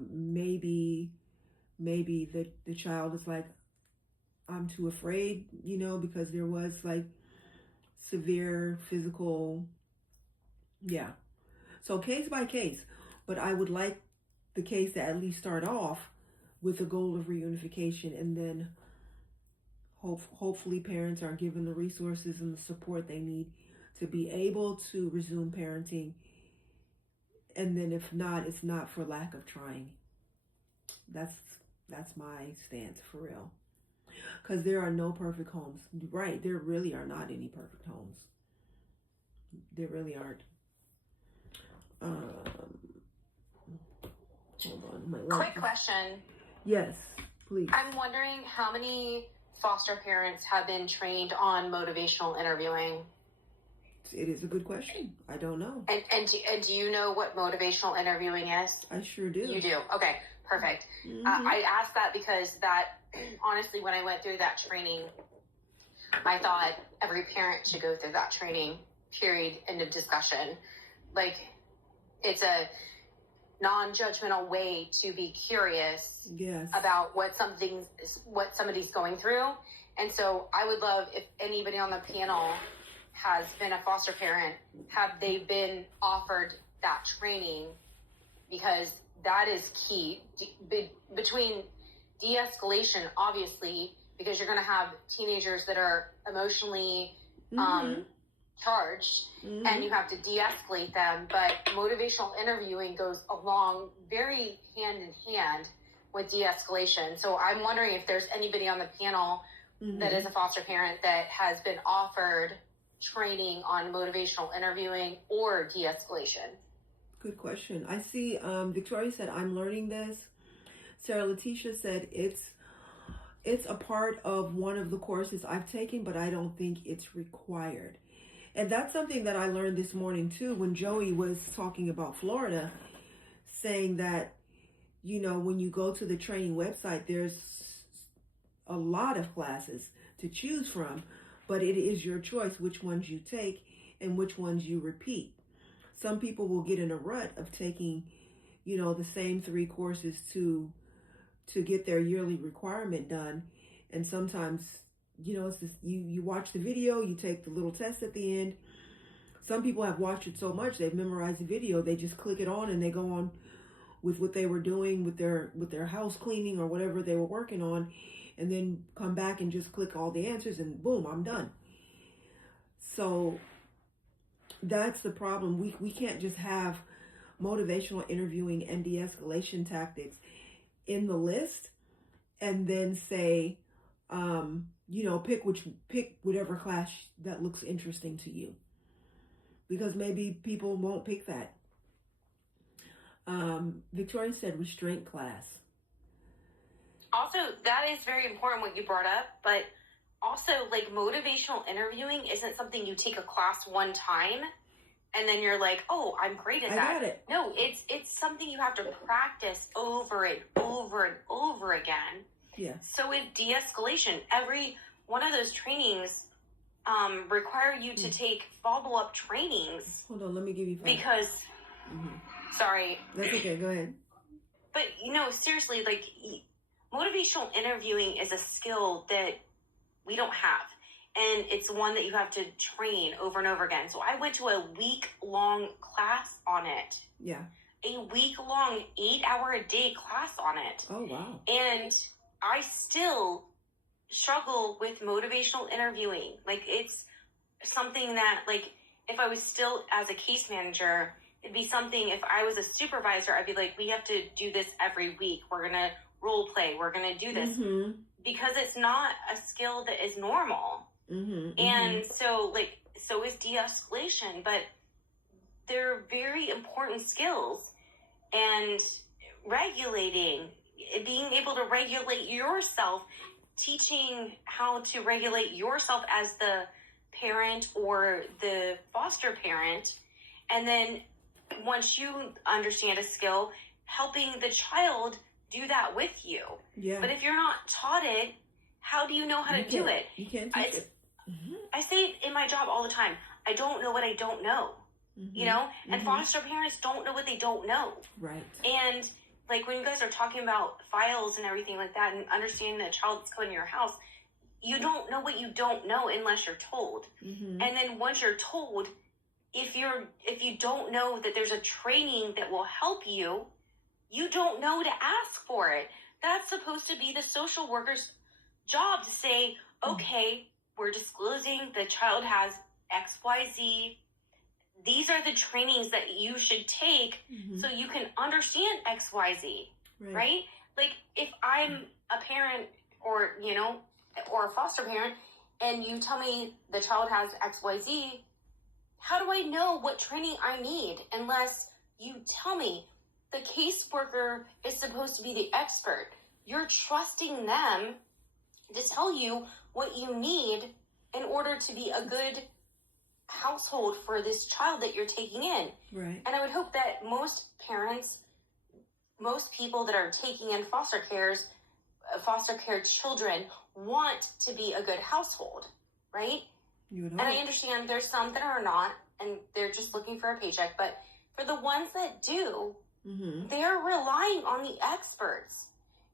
Maybe the child is like, I'm too afraid, because there was like severe physical, yeah. So case by case, but I would like the case to at least start off with the goal of reunification, and then hopefully parents are given the resources and the support they need to be able to resume parenting. And then if not, it's not for lack of trying. That's my stance, for real. Because there are no perfect homes. Right, there really are not any perfect homes. There really aren't. Hold on. Quick question. Yes, please. I'm wondering how many foster parents have been trained on motivational interviewing? It is a good question. I don't know. And do you know what motivational interviewing is? I sure do. You do? Okay, perfect. Mm-hmm. I asked that because honestly, when I went through that training, I thought every parent should go through that training, period, end of discussion. Like, it's a non-judgmental way to be curious about what somebody's going through. And so I would love if anybody on the panel has been a foster parent, have they been offered that training? Because that is key. Between de-escalation, obviously, because you're going to have teenagers that are emotionally charged, and you have to de-escalate them, but motivational interviewing goes along very hand in hand with de-escalation. So I'm wondering if there's anybody on the panel that is a foster parent that has been offered training on motivational interviewing or de-escalation. Good question. I see Victoria said, I'm learning this. Sarah Letitia said it's a part of one of the courses I've taken, but I don't think it's required. And that's something that I learned this morning too, when Joey was talking about Florida, saying that, when you go to the training website, there's a lot of classes to choose from, but it is your choice which ones you take and which ones you repeat. Some people will get in a rut of taking, the same 3 courses to get their yearly requirement done. And sometimes, it's just, you watch the video, you take the little test at the end. Some people have watched it so much, they've memorized the video, they just click it on and they go on with what they were doing with their house cleaning or whatever they were working on, and then come back and just click all the answers and boom, I'm done. So that's the problem. We can't just have motivational interviewing and de-escalation tactics in the list and then say, pick whatever class that looks interesting to you, because maybe people won't pick that. Victoria said restraint class. Also, that is very important what you brought up, but also, like, motivational interviewing isn't something you take a class one time and then you're like, oh, I'm great at that. I got it. No, it's something you have to practice over and over and over again. Yeah. So with de-escalation, every one of those trainings require you to take follow-up trainings. Hold on, let me give you 5. Because, sorry. That's okay, go ahead. But, seriously, like, motivational interviewing is a skill that we don't have. And it's one that you have to train over and over again. So I went to a week-long class on it. Yeah. A week-long, 8-hour-a-day class on it. Oh, wow. And I still struggle with motivational interviewing. Like, it's something that, like, if I was still as a case manager, it'd be something, if I was a supervisor, I'd be like, we have to do this every week. We're going to role play. We're going to do this. Because it's not a skill that is normal. And so, like, so is de-escalation, but they're very important skills. And regulating, being able to regulate yourself, teaching how to regulate yourself as the parent or the foster parent, and then once you understand a skill, helping the child do that with you. Yeah. But if you're not taught it, how do you know how to do it? You can't teach it. I say it in my job all the time. I don't know what I don't know. You know? And foster parents don't know what they don't know. Right. And like when you guys are talking about files and everything like that and understanding that a child that's coming to your house, you don't know what you don't know unless you're told. And then once you're told, if you don't know that there's a training that will help you, you don't know to ask for it. That's supposed to be the social worker's job to say, okay, we're disclosing the child has XYZ. These are the trainings that you should take so you can understand XYZ, right? Like if I'm a parent or, you know, or a foster parent and you tell me the child has XYZ, how do I know what training I need unless you tell me? The caseworker is supposed to be the expert. You're trusting them to tell you what you need in order to be a good household for this child that you're taking in. Right. And I would hope that most parents, most people that are taking in foster care children want to be a good household, right? You would And hope. I understand there's some that are not, and they're just looking for a paycheck. But for the ones that do, they're relying on the experts,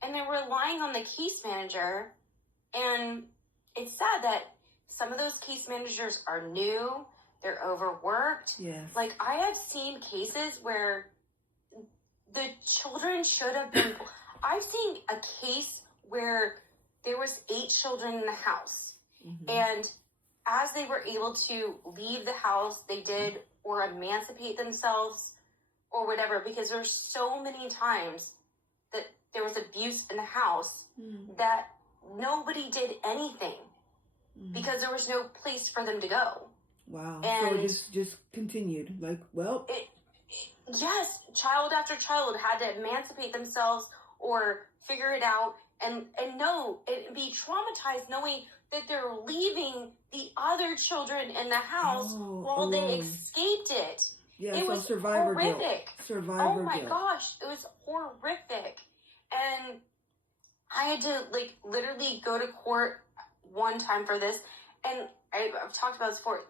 and they're relying on the case manager. And it's sad that some of those case managers are new, they're overworked. Yes. Like, I have seen cases where the children should have been... I've seen a case where there was 8 children in the house. And as they were able to leave the house, they did or emancipate themselves or whatever, because there's so many times that there was abuse in the house that nobody did anything because there was no place for them to go. Wow. And so it just continued. Like, well... Yes, child after child had to emancipate themselves or figure it out and know and be traumatized knowing that they're leaving the other children in the house while they escaped it. Yeah, it so was survivor horrific. guilt. Survivor oh my guilt. gosh, it was horrific. And I had to like literally go to court one time for this, and I've talked about this before.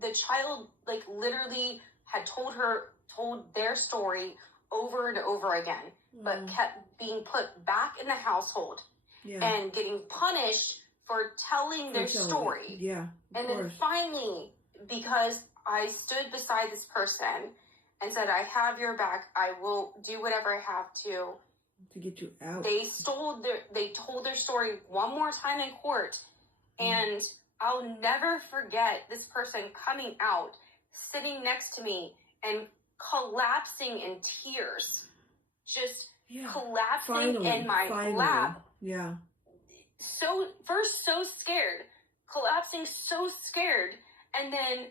The child like literally had told their story over and over again, but kept being put back in the household and getting punished for telling their story. Yeah. And then finally, because I stood beside this person and said, I have your back, I will do whatever I have to get you out. They told their story one more time in court, and I'll never forget this person coming out, sitting next to me and collapsing in tears, just collapsing in my lap. Yeah. So scared, collapsing so scared, and then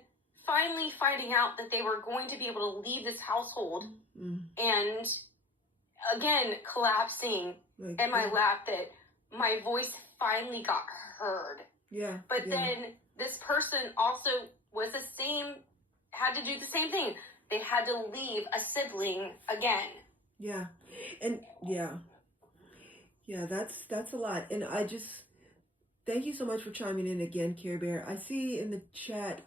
finally finding out that they were going to be able to leave this household, and again collapsing in my lap, that my voice finally got heard. Yeah. But then this person also was had to do the same thing. They had to leave a sibling again. Yeah. And yeah, that's a lot. And I just thank you so much for chiming in again, Care Bear. I see in the chat,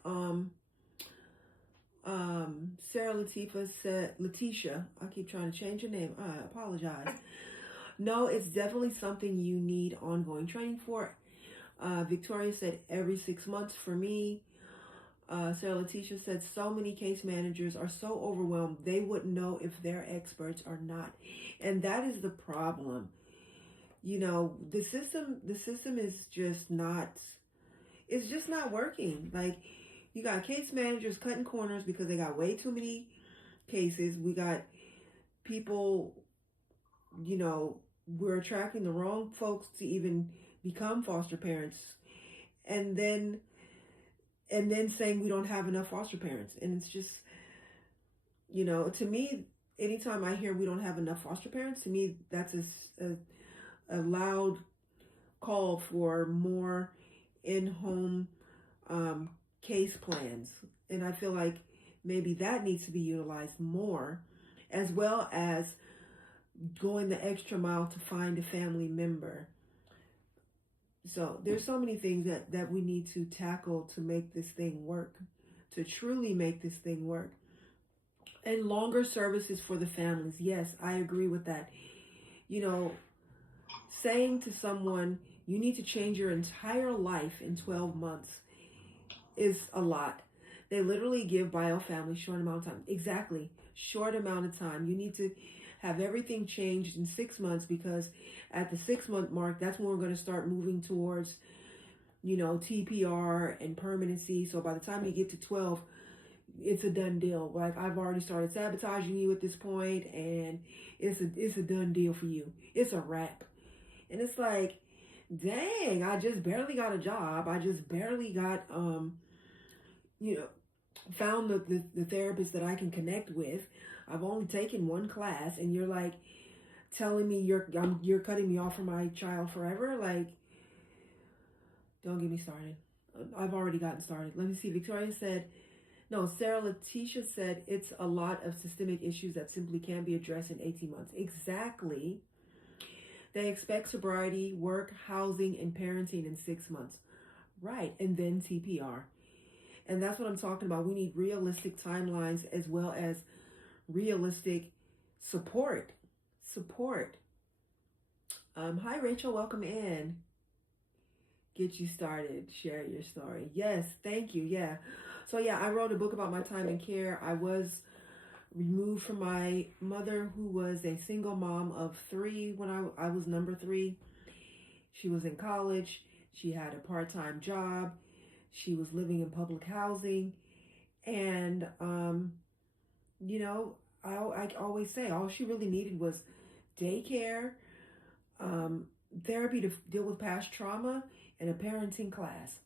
Sarah Letitia, I keep trying to change your name. I apologize. No, it's definitely something you need ongoing training for. Victoria said every 6 months for me. Sarah Letitia said so many case managers are so overwhelmed they wouldn't know if they're experts or not. And that is the problem. You know, the system is just not, it's just not working. Like, You got case managers cutting corners because they got way too many cases. We got people, we're attracting the wrong folks to even become foster parents, and then saying we don't have enough foster parents. And it's just, to me, anytime I hear we don't have enough foster parents, to me that's a loud call for more in-home case plans. And I feel like maybe that needs to be utilized more, as well as going the extra mile to find a family member. So there's so many things that we need to tackle to make this thing work, to truly make this thing work. And longer services for the families. Yes, I agree with that. Saying to someone, you need to change your entire life in 12 months is a lot. They literally give bio families short amount of time. Exactly. Short amount of time. You need to have everything changed in 6 months, because at the 6-month mark, that's when we're going to start moving towards, TPR and permanency. So by the time you get to 12, it's a done deal. Like, I've already started sabotaging you at this point, and it's a done deal for you. It's a wrap. And it's like, dang, I just barely got a job. I just barely got, found the therapist that I can connect with. I've only taken one class, and you're like telling me you're cutting me off from my child forever. Like, don't get me started. I've already gotten started. Let me see. Sarah Letitia said it's a lot of systemic issues that simply can't be addressed in 18 months. Exactly. They expect sobriety, work, housing, and parenting in 6 months. Right. And then TPR. And that's what I'm talking about. We need realistic timelines, as well as realistic support. Hi, Rachel. Welcome in. Get you started. Share your story. Yes. Thank you. Yeah. So, I wrote a book about my time in care. I was removed from my mother, who was a single mom of 3 when I was number 3. She was in college. She had a part-time job. She was living in public housing. And, I always say all she really needed was daycare, therapy to deal with past trauma, and a parenting class.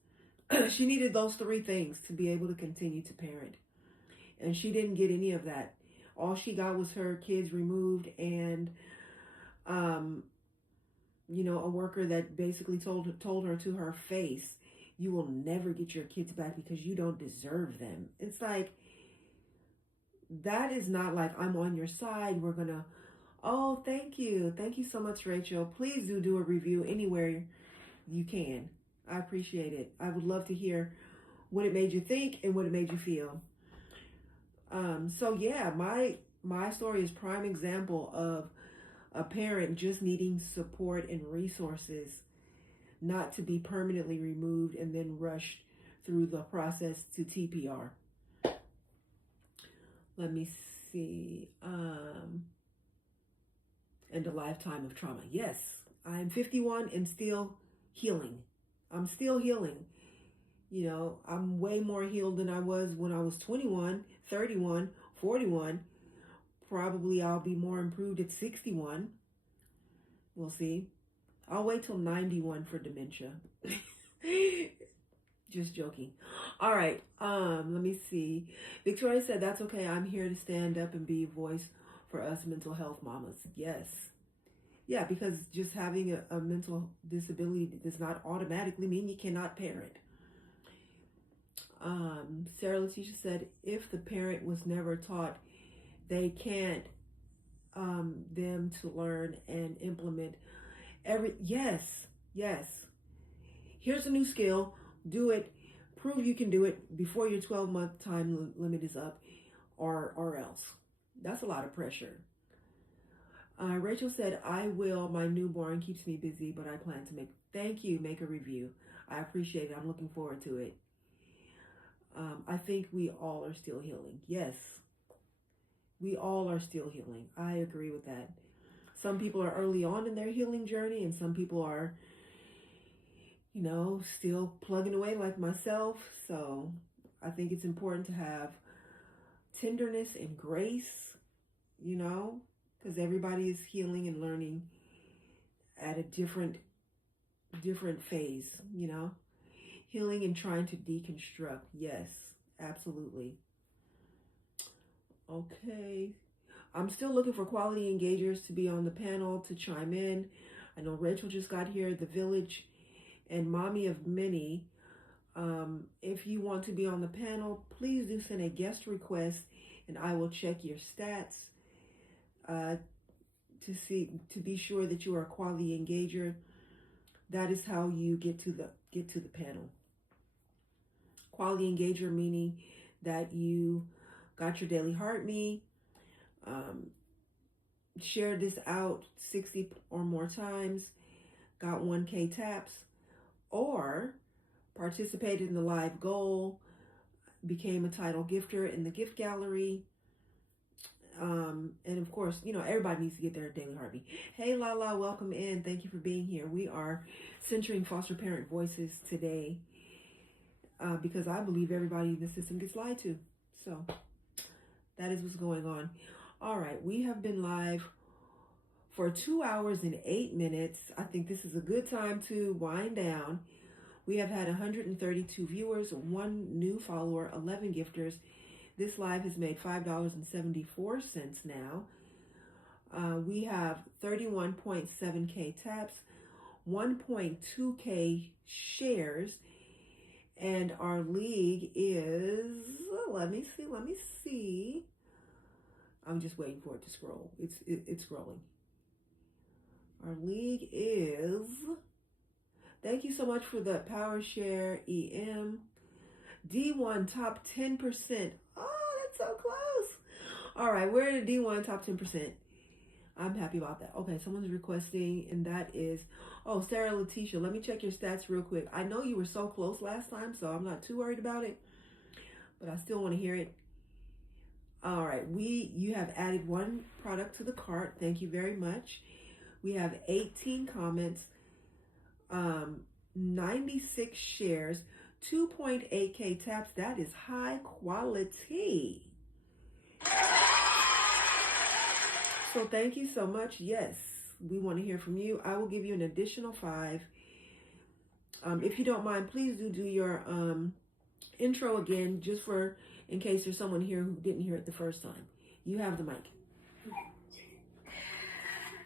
She needed those 3 things to be able to continue to parent. And she didn't get any of that. All she got was her kids removed, and, a worker that basically told her to her face, you will never get your kids back because you don't deserve them. It's like, that is not like, I'm on your side. We're going to, oh, thank you. Thank you so much, Rachel. Please do a review anywhere you can. I appreciate it. I would love to hear what it made you think and what it made you feel. My story is prime example of a parent just needing support and resources, not to be permanently removed and then rushed through the process to TPR. Let me see. And a lifetime of trauma. Yes, I'm 51 and still healing. I'm still healing. I'm way more healed than I was when I was 21, 31, 41. Probably I'll be more improved at 61. We'll see. I'll wait till 91 for dementia. Just joking. All right. Let me see. Victoria said, that's okay. I'm here to stand up and be a voice for us mental health mamas. Yes. Yeah, because just having a mental disability does not automatically mean you cannot parent. Sarah Letitia said, if the parent was never taught, they can't them to learn and implement yes. Here's a new skill. Do it. Prove you can do it before your 12-month time limit is up, or else. That's a lot of pressure. Rachel said, I will. My newborn keeps me busy, but I plan to make a review. I appreciate it. I'm looking forward to it. I think we all are still healing. Yes. We all are still healing. I agree with that. Some people are early on in their healing journey, and some people are, still plugging away like myself. So I think it's important to have tenderness and grace, you know, because everybody is healing and learning at a different phase, you know. Healing and trying to deconstruct. Yes, absolutely. Okay. I'm still looking for quality engagers to be on the panel to chime in. I know Rachel just got here, The Village, and Mommy of Many. If you want to be on the panel, please do send a guest request, and I will check your stats to be sure that you are a quality engager. That is how you get to the panel. Quality engager meaning that you got your daily heart me, shared this out 60 or more times, got 1K taps, or participated in the live goal, became a title gifter in the gift gallery. And of course, you know, everybody needs to get their daily heartbeat. Hey, Lala, welcome in. Thank you for being here. We are centering foster parent voices today because I believe everybody in the system gets lied to. So that is what's going on. All right, we have been live for 2 hours and 8 minutes. I think this is a good time to wind down. We have had 132 viewers, 1 new follower, 11 gifters. This live has made $5.74 now. We have 31.7K taps, 1.2K shares, and our league is, let me see. I'm just waiting for it to scroll. It's scrolling. Our league is, thank you so much for the power share, EM. D1 top 10%. Oh, that's so close. All right, we're in the D1 top 10%. I'm happy about that. Okay, someone's requesting, and that is, oh, Sarah Letitia. Let me check your stats real quick. I know you were so close last time, so I'm not too worried about it, but I still want to hear it. All right, you have added 1 product to the cart. Thank you very much. We have 18 comments, 96 shares, 2.8K taps. That is high quality. So thank you so much. Yes, we want to hear from you. I will give you an additional 5. If you don't mind, please do your intro again, just for in case there's someone here who didn't hear it the first time. You have the mic.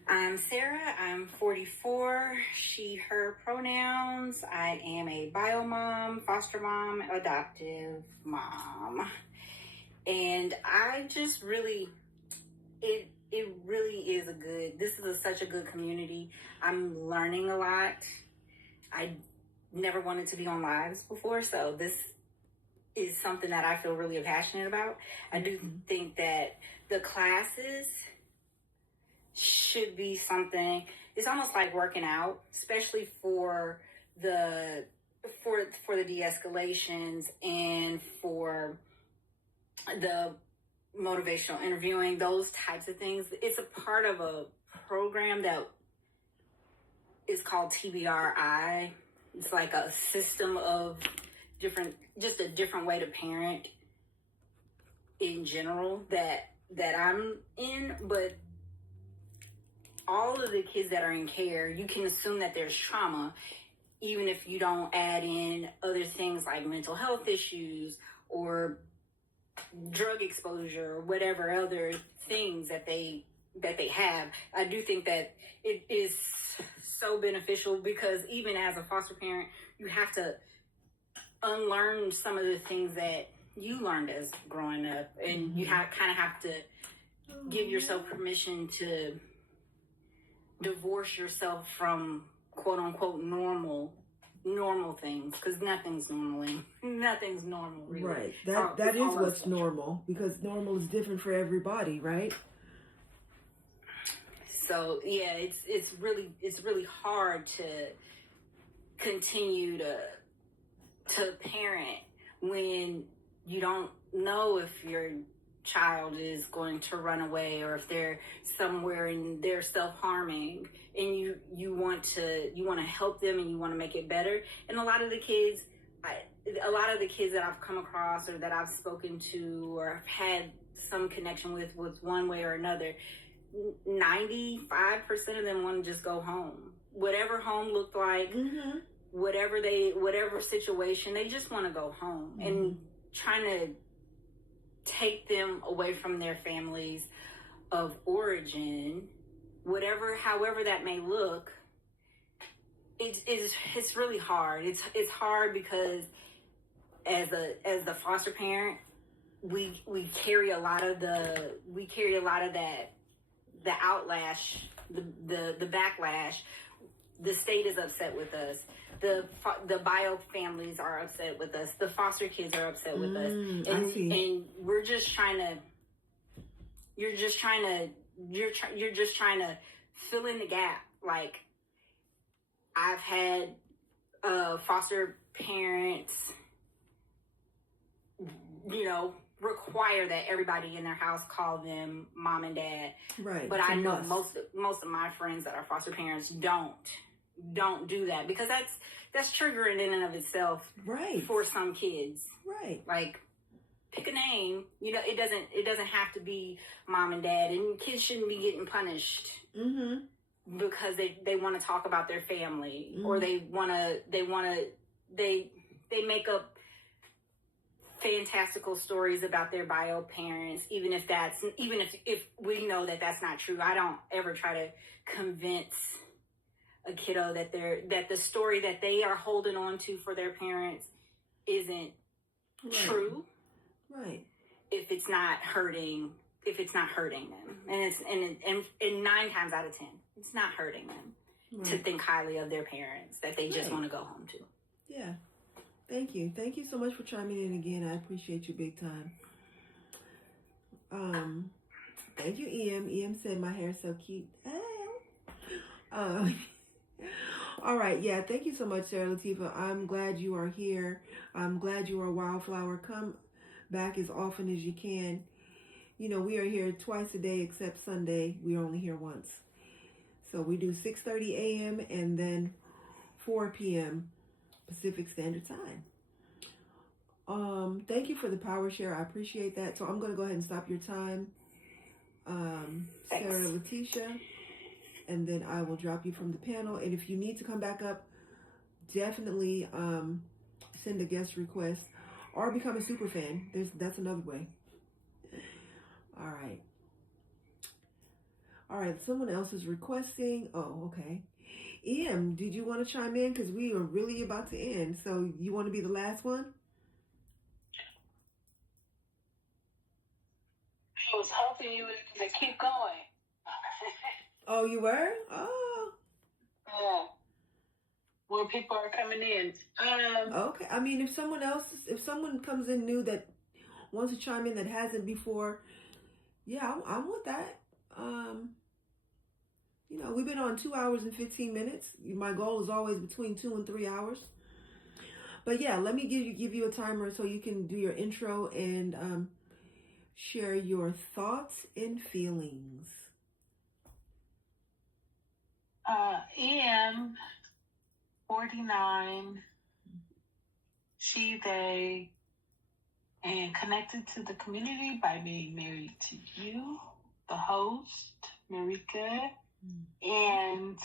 I'm Sarah. I'm 44. She, her pronouns. I am a bio mom, foster mom, adoptive mom. And I just really, it really is this is such a good community. I'm learning a lot. I never wanted to be on lives before, so this is something that I feel really passionate about. I do think that the classes should be something, it's almost like working out, especially for the de-escalations and for the motivational interviewing, those types of things. It's a part of a program that is called TBRI. It's like a system of just a different way to parent in general that I'm in, but all of the kids that are in care, you can assume that there's trauma, even if you don't add in other things like mental health issues or drug exposure or whatever other things that they have. I do think that it is so beneficial because even as a foster parent, you have to unlearn some of the things that you learned as growing up, and you kind of have to give yourself permission to divorce yourself from quote unquote normal things, because nothing's normal really. Right, that is what's normal, because normal is different for everybody, right? So yeah, it's really hard to continue to parent when you don't know if your child is going to run away or if they're somewhere and they're self-harming, and you want to help them and you want to make it better. And a lot of the kids, a lot of the kids that I've come across or that I've spoken to or had some connection with was one way or another. 95% of them want to just go home. Whatever home looked like, whatever situation, they just want to go home. And trying to take them away from their families of origin, however that may look, it's really hard. It's hard because as the foster parent, we carry a lot of that, the outlash, the backlash. The state is upset with us. The bio families are upset with us. The foster kids are upset with us, and we're just trying to. You're just trying to fill in the gap. Like, I've had foster parents, require that everybody in their house call them mom and dad. Right. But I know most of my friends that are foster parents don't do that, because that's triggering in and of itself. Right. For some kids. Right. Like, pick a name. It doesn't have to be mom and dad, and kids shouldn't be getting punished because they want to talk about their family, or they make up fantastical stories about their bio parents, even if we know that that's not true. I don't ever try to convince a kiddo that the story that they are holding on to for their parents isn't true. Right. If it's not hurting them. And 9 times out of 10, it's not hurting them to think highly of their parents that they just want to go home to. Yeah. Thank you. Thank you so much for chiming in again. I appreciate you big time. Thank you, Em. Em said my hair is so cute. All right. Yeah. Thank you so much, Sarah Latifa. I'm glad you are here. I'm glad you are a wildflower. Come back as often as you can. We are here twice a day except Sunday. We are only here once. So we do 6:30 a.m. and then 4 p.m. Pacific Standard Time. Thank you for the power share. I appreciate that. So I'm going to go ahead and stop your time, Sarah Letitia, and then I will drop you from the panel. And if you need to come back up, definitely send a guest request or become a super fan. That's another way. All right. Someone else is requesting. Oh, okay. Em, did you want to chime in? Because we are really about to end. So you want to be the last one? I was hoping you would keep going. Oh, you were? Oh. Yeah. More people are coming in. Okay. I mean, if someone comes in new that wants to chime in that hasn't before, yeah, I'm with that. We've been on 2 hours and 15 minutes. My goal is always between 2 and 3 hours. But yeah, let me give you a timer so you can do your intro and share your thoughts and feelings. EM 49, she, they, and connected to the community by being married to you, the host, Marika, and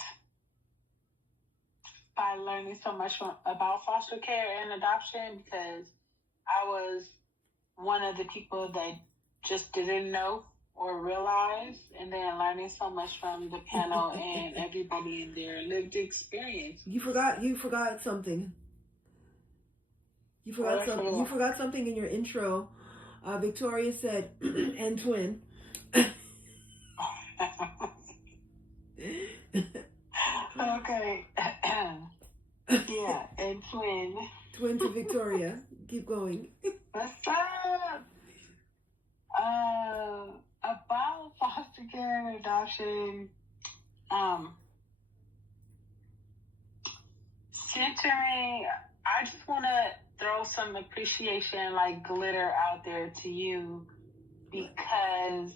by learning so much about foster care and adoption, because I was one of the people that just didn't know or realize, and then learning so much from the panel and everybody in their lived experience. You forgot something. You forgot something in your intro. Victoria said, and twin. Okay. Yeah, and twin. Twin to Victoria. Keep going. What's up? About foster care and adoption, centering, I just want to throw some appreciation, like glitter, out there to you, because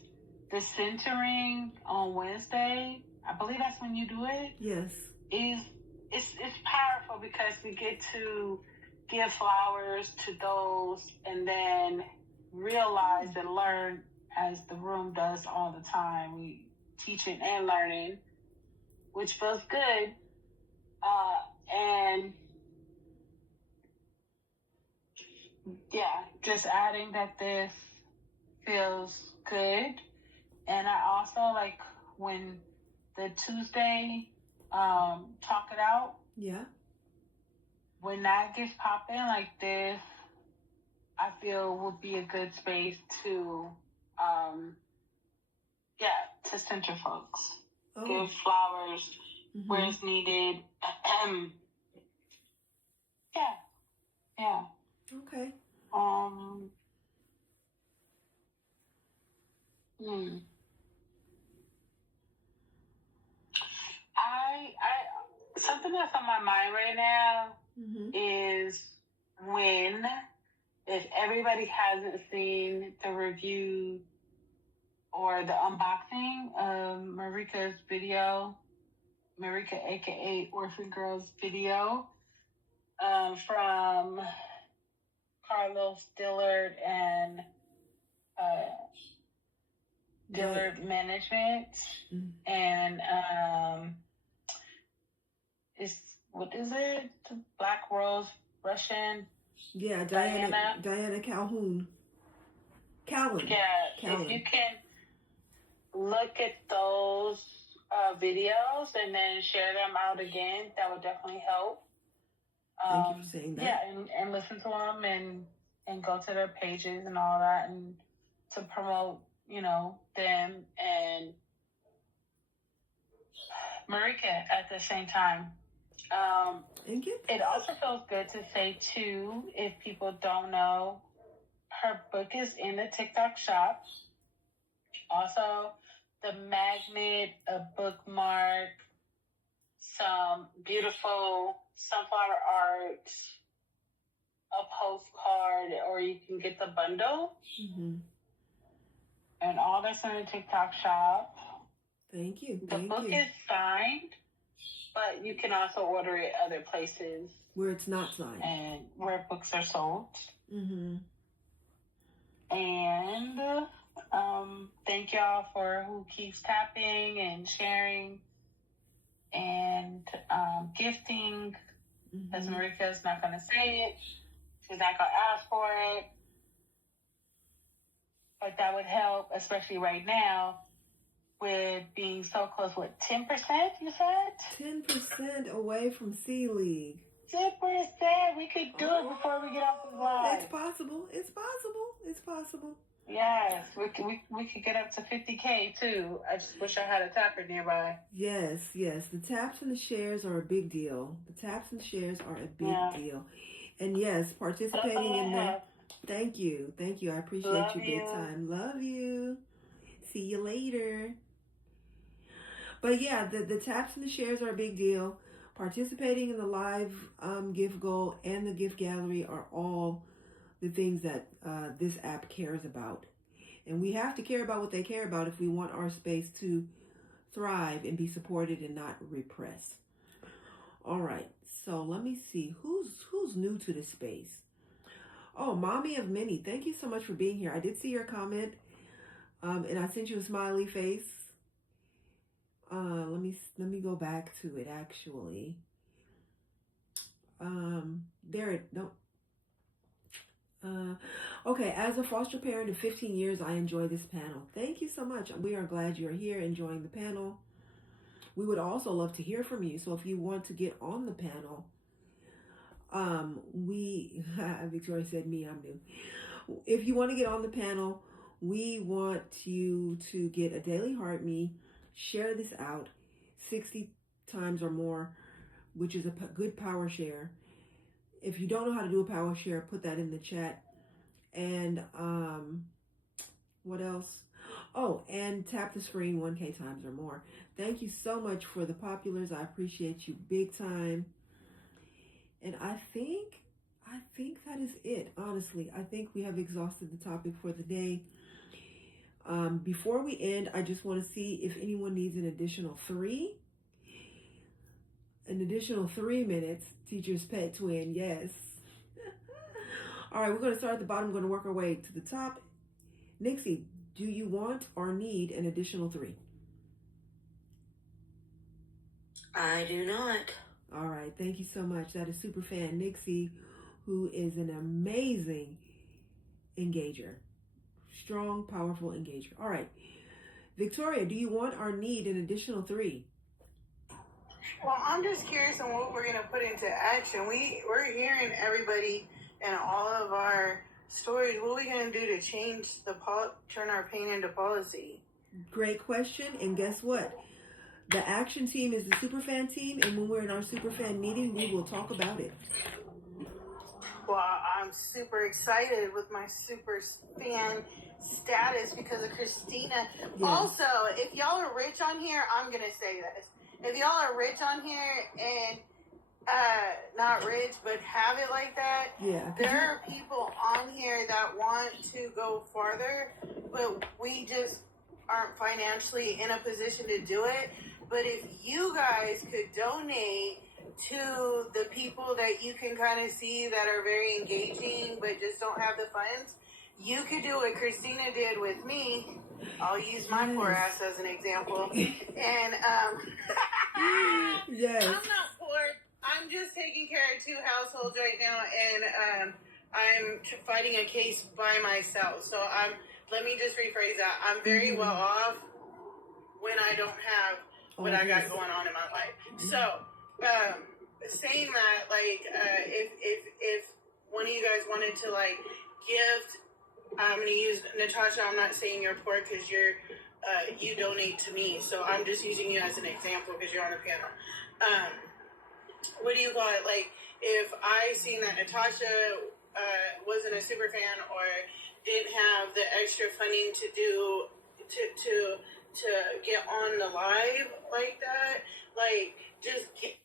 the centering on Wednesday, I believe that's when you do it. Yes. It's powerful, because we get to give flowers to those and then realize and learn as the room does all the time. We teaching and learning, which feels good. And yeah, just adding that this feels good. And I also like when the Tuesday talk it out. Yeah. When that gets popping like this, I feel would be a good space to to center folks. Oh. Give flowers where it's needed. Yeah. Okay. I something that's on my mind right now is when, if everybody hasn't seen the review or the unboxing of Marika's video, Marika aka Orphan Girl's video, from Carlos Dillard and Dillard Management, and what is it? Black Rose Russian. Yeah, Diana Calhoun. Callan. Yeah, Callan. If you can look at those videos and then share them out again, that would definitely help. Thank you for saying that. Yeah, and listen to them and go to their pages and all that, and to promote, them and Marika at the same time. It also feels good to say, too, if people don't know, her book is in the TikTok shop. Also, the magnet, a bookmark, some beautiful sunflower art, a postcard, or you can get the bundle. And all that's in the TikTok shop. Thank you. The book is signed, but you can also order it other places where it's not signed and where books are sold. And thank y'all for who keeps tapping and sharing and gifting. As Marika's not going to say it, she's not going to ask for it, but that would help, especially right now with being so close. What, 10%? You said 10% away from C League. 10%. We could do it before we get off the live. It's possible. It's possible. It's possible. Yes, we could get up to 50K too. I just wish I had a tapper nearby. Yes. The taps and the shares are a big deal. The taps and shares are a big deal. And yes, participating in that. Thank you. I appreciate you big time. Love you. See you later. But yeah, the taps and the shares are a big deal. Participating in the live gift goal and the gift gallery are all the things that this app cares about. And we have to care about what they care about if we want our space to thrive and be supported and not repressed. All right, so let me see. Who's new to this space? Oh, Mommy of Many, thank you so much for being here. I did see your comment, and I sent you a smiley face. Let me go back to it, actually. Okay, as a foster parent of 15 years, I enjoy this panel. Thank you so much. We are glad you're here enjoying the panel. We would also love to hear from you. So if you want to get on the panel, Victoria said me, I'm new. If you want to get on the panel, we want you to get a daily heart me, share this out 60 times or more, which is a good power share. If you don't know how to do a power share, put that in the chat. And what else? Oh, and tap the screen 1K times or more. Thank you so much for the populars. I appreciate you big time. And I think that is it. Honestly, I think we have exhausted the topic for the day. Before we end, I just want to see if anyone needs an additional 3 minutes. Teacher's pet twin, yes. All right, we're going to start at the bottom. We're going to work our way to the top. Nixie, do you want or need an additional 3? I do not. All right, thank you so much. That is Superfan Nixie, who is an amazing engager. Strong, powerful engager. All right. Victoria, do you want or need an additional 3? Well, I'm just curious on what we're going to put into action. We're hearing everybody and all of our stories. What are we going to do to change turn our pain into policy? Great question. And guess what? The action team is the Superfan team, and when we're in our Superfan meeting, we will talk about it. Well, I'm super excited with my super fan status because of Christina. Yeah. Also, if y'all are rich on here, I'm going to say this. If y'all are rich on here and not rich, but have it like that, Yeah. there are people on here that want to go farther, but we just aren't financially in a position to do it. But if you guys could donate to the people that you can kind of see that are very engaging but just don't have the funds, you could do what Christina did with me. I'll use my poor ass as an example. And yes. I'm not poor. I'm just taking care of 2 households right now, and I'm fighting a case by myself. So let me just rephrase that. I'm very well off when I don't have what I got going on in my life. So, saying that, like, if one of you guys wanted to, like, gift, I'm going to use Natasha. I'm not saying you're poor because you donate to me. So I'm just using you as an example because you're on the panel. What do you call it? Like, if I seen that Natasha wasn't a super fan or didn't have the extra funding to do to get on the live like that, like, just gift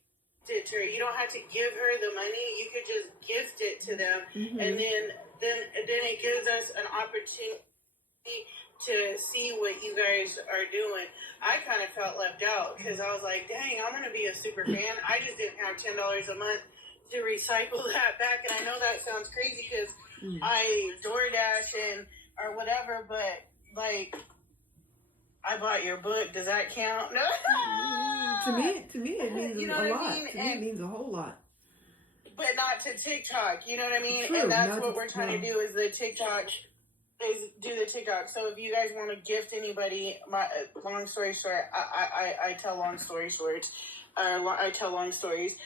it to her. You don't have to give her the money. You could just gift it to them, and then it gives us an opportunity to see what you guys are doing. I kind of felt left out because I was like, dang, I'm going to be a super fan. I just didn't have $10 a month to recycle that back. And I know that sounds crazy because I DoorDash or whatever, but, like, I bought your book. Does that count? No. To me, it means You know a what I lot. mean? To me, it means a whole lot. But not to TikTok. You know what I mean? True, and that's not what to- we're trying to do is the TikTok. Is do the TikTok. So if you guys want to gift anybody, my long story short, I tell long story shorts, I tell long stories.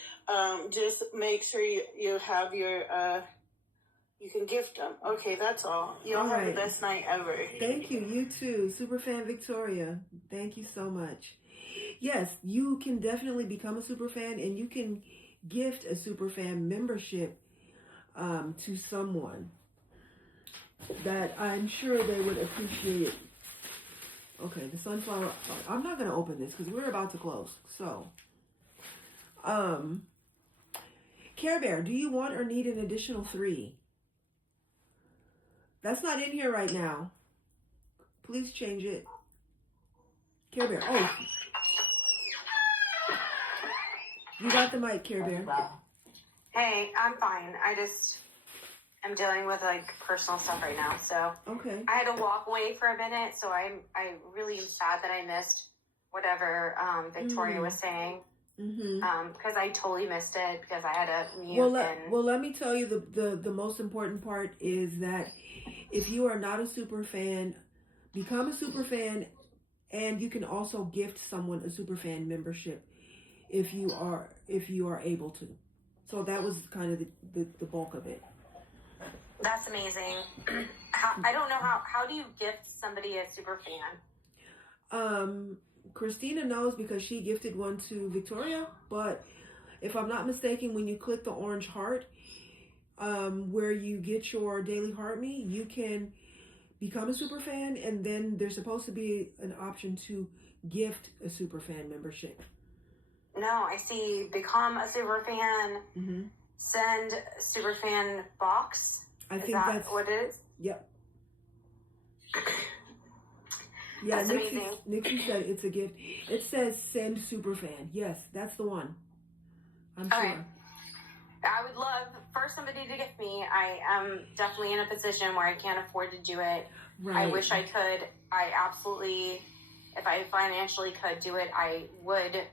Just make sure you have your you can gift them. Okay, that's all. Y'all have the best night ever. Thank you. You too, Superfan Victoria. Thank you so much. Yes, you can definitely become a superfan, and you can gift a superfan membership to someone that I'm sure they would appreciate. Okay, the sunflower. I'm not going to open this because we're about to close. So, Care Bear, do you want or need an additional 3? That's not in here right now. Please change it. Care Bear. Oh, you got the mic, Care Bear. Hey, I'm fine. I'm dealing with like personal stuff right now, so Okay. I had to walk away for a minute. So I really am sad that I missed whatever Victoria was saying, because I totally missed it because I had to mute. Well, let me tell you the most important part is that if you are not a super fan, become a super fan, and you can also gift someone a super fan membership if you are able to. So that was kind of the bulk of it. That's amazing. I don't know how do you gift somebody a super fan? Christina knows because she gifted one to Victoria, but if I'm not mistaken, when you click the orange heart, where you get your daily heart me, you can become a super fan, and then there's supposed to be an option to gift a super fan membership. No, I see become a super fan, send super fan box. I think that that's what it is? Yep. Yeah, That's amazing. Nixie said it's a gift. It says send superfan. Yes, that's the one. I'm sure. All right. I would love for somebody to gift me. I am definitely in a position where I can't afford to do it. Right. I wish I could. I absolutely, if I financially could do it, I would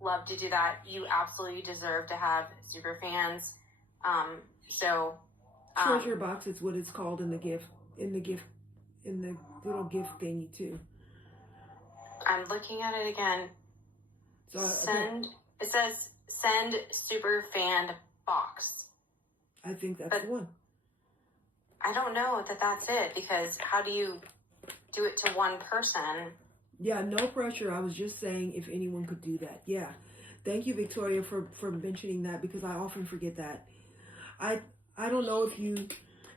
love to do that. You absolutely deserve to have super fans. Treasure box is what it's called in the little gift thingy too. I'm looking at it again. So It says send super fan box. I think that's the one. I don't know that that's it, because how do you do it to one person? Yeah, no pressure. I was just saying if anyone could do that. Yeah. Thank you, Victoria, for mentioning that, because I often forget that. I don't know if you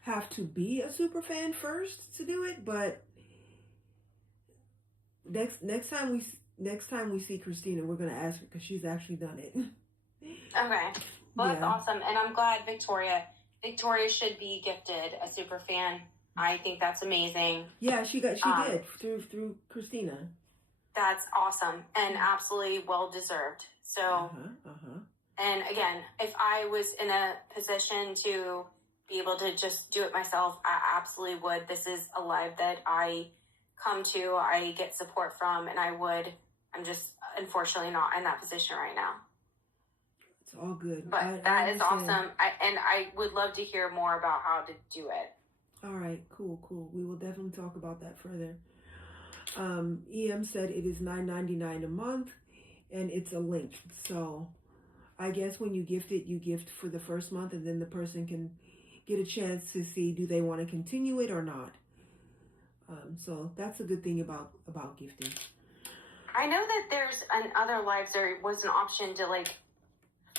have to be a super fan first to do it, but next time we see Christina, we're gonna ask her, because she's actually done it. Okay. Well, that's awesome, and I'm glad Victoria should be gifted a super fan. I think that's amazing. Yeah, she did through Christina. That's awesome and absolutely well deserved. So, and again, if I was in a position to be able to just do it myself, I absolutely would. This is a live that I come to, I get support from, and I'm just unfortunately not in that position right now. It's all good. But that is awesome. I would love to hear more about how to do it. All right, cool. We will definitely talk about that further. EM said it is $9.99 a month, and it's a link. So I guess when you gift it, you gift for the first month, and then the person can get a chance to see, do they want to continue it or not. So that's a good thing about gifting. I know that there's other lives, there was an option to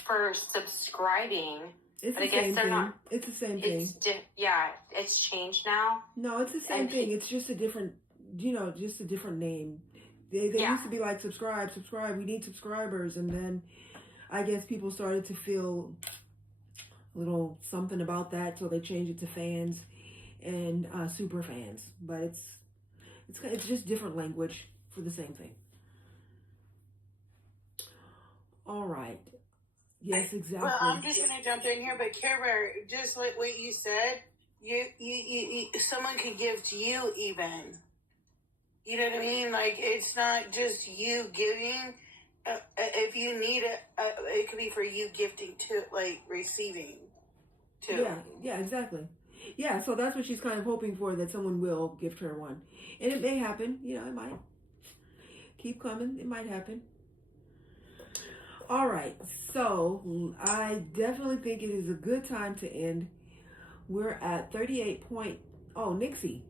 for subscribing. It's the same thing. It's the same thing. It's changed now. No, it's the same thing. It's just a different, just a different name. They used to be like, subscribe. We need subscribers. And then I guess people started to feel a little something about that. So they changed it to fans and super fans. But it's just different language for the same thing. All right. Yes, exactly. Well, I'm just gonna jump in here, but Care Bear, just like what you said, you someone could gift you even. You know what I mean? Like, it's not just you giving. If you need it could be for you gifting to, receiving too. Yeah, exactly. Yeah, so that's what she's kind of hoping for, that someone will gift her one, and it may happen. It might keep coming. It might happen. All right, so I definitely think it is a good time to end. We're at 38 point. Oh, Nixie,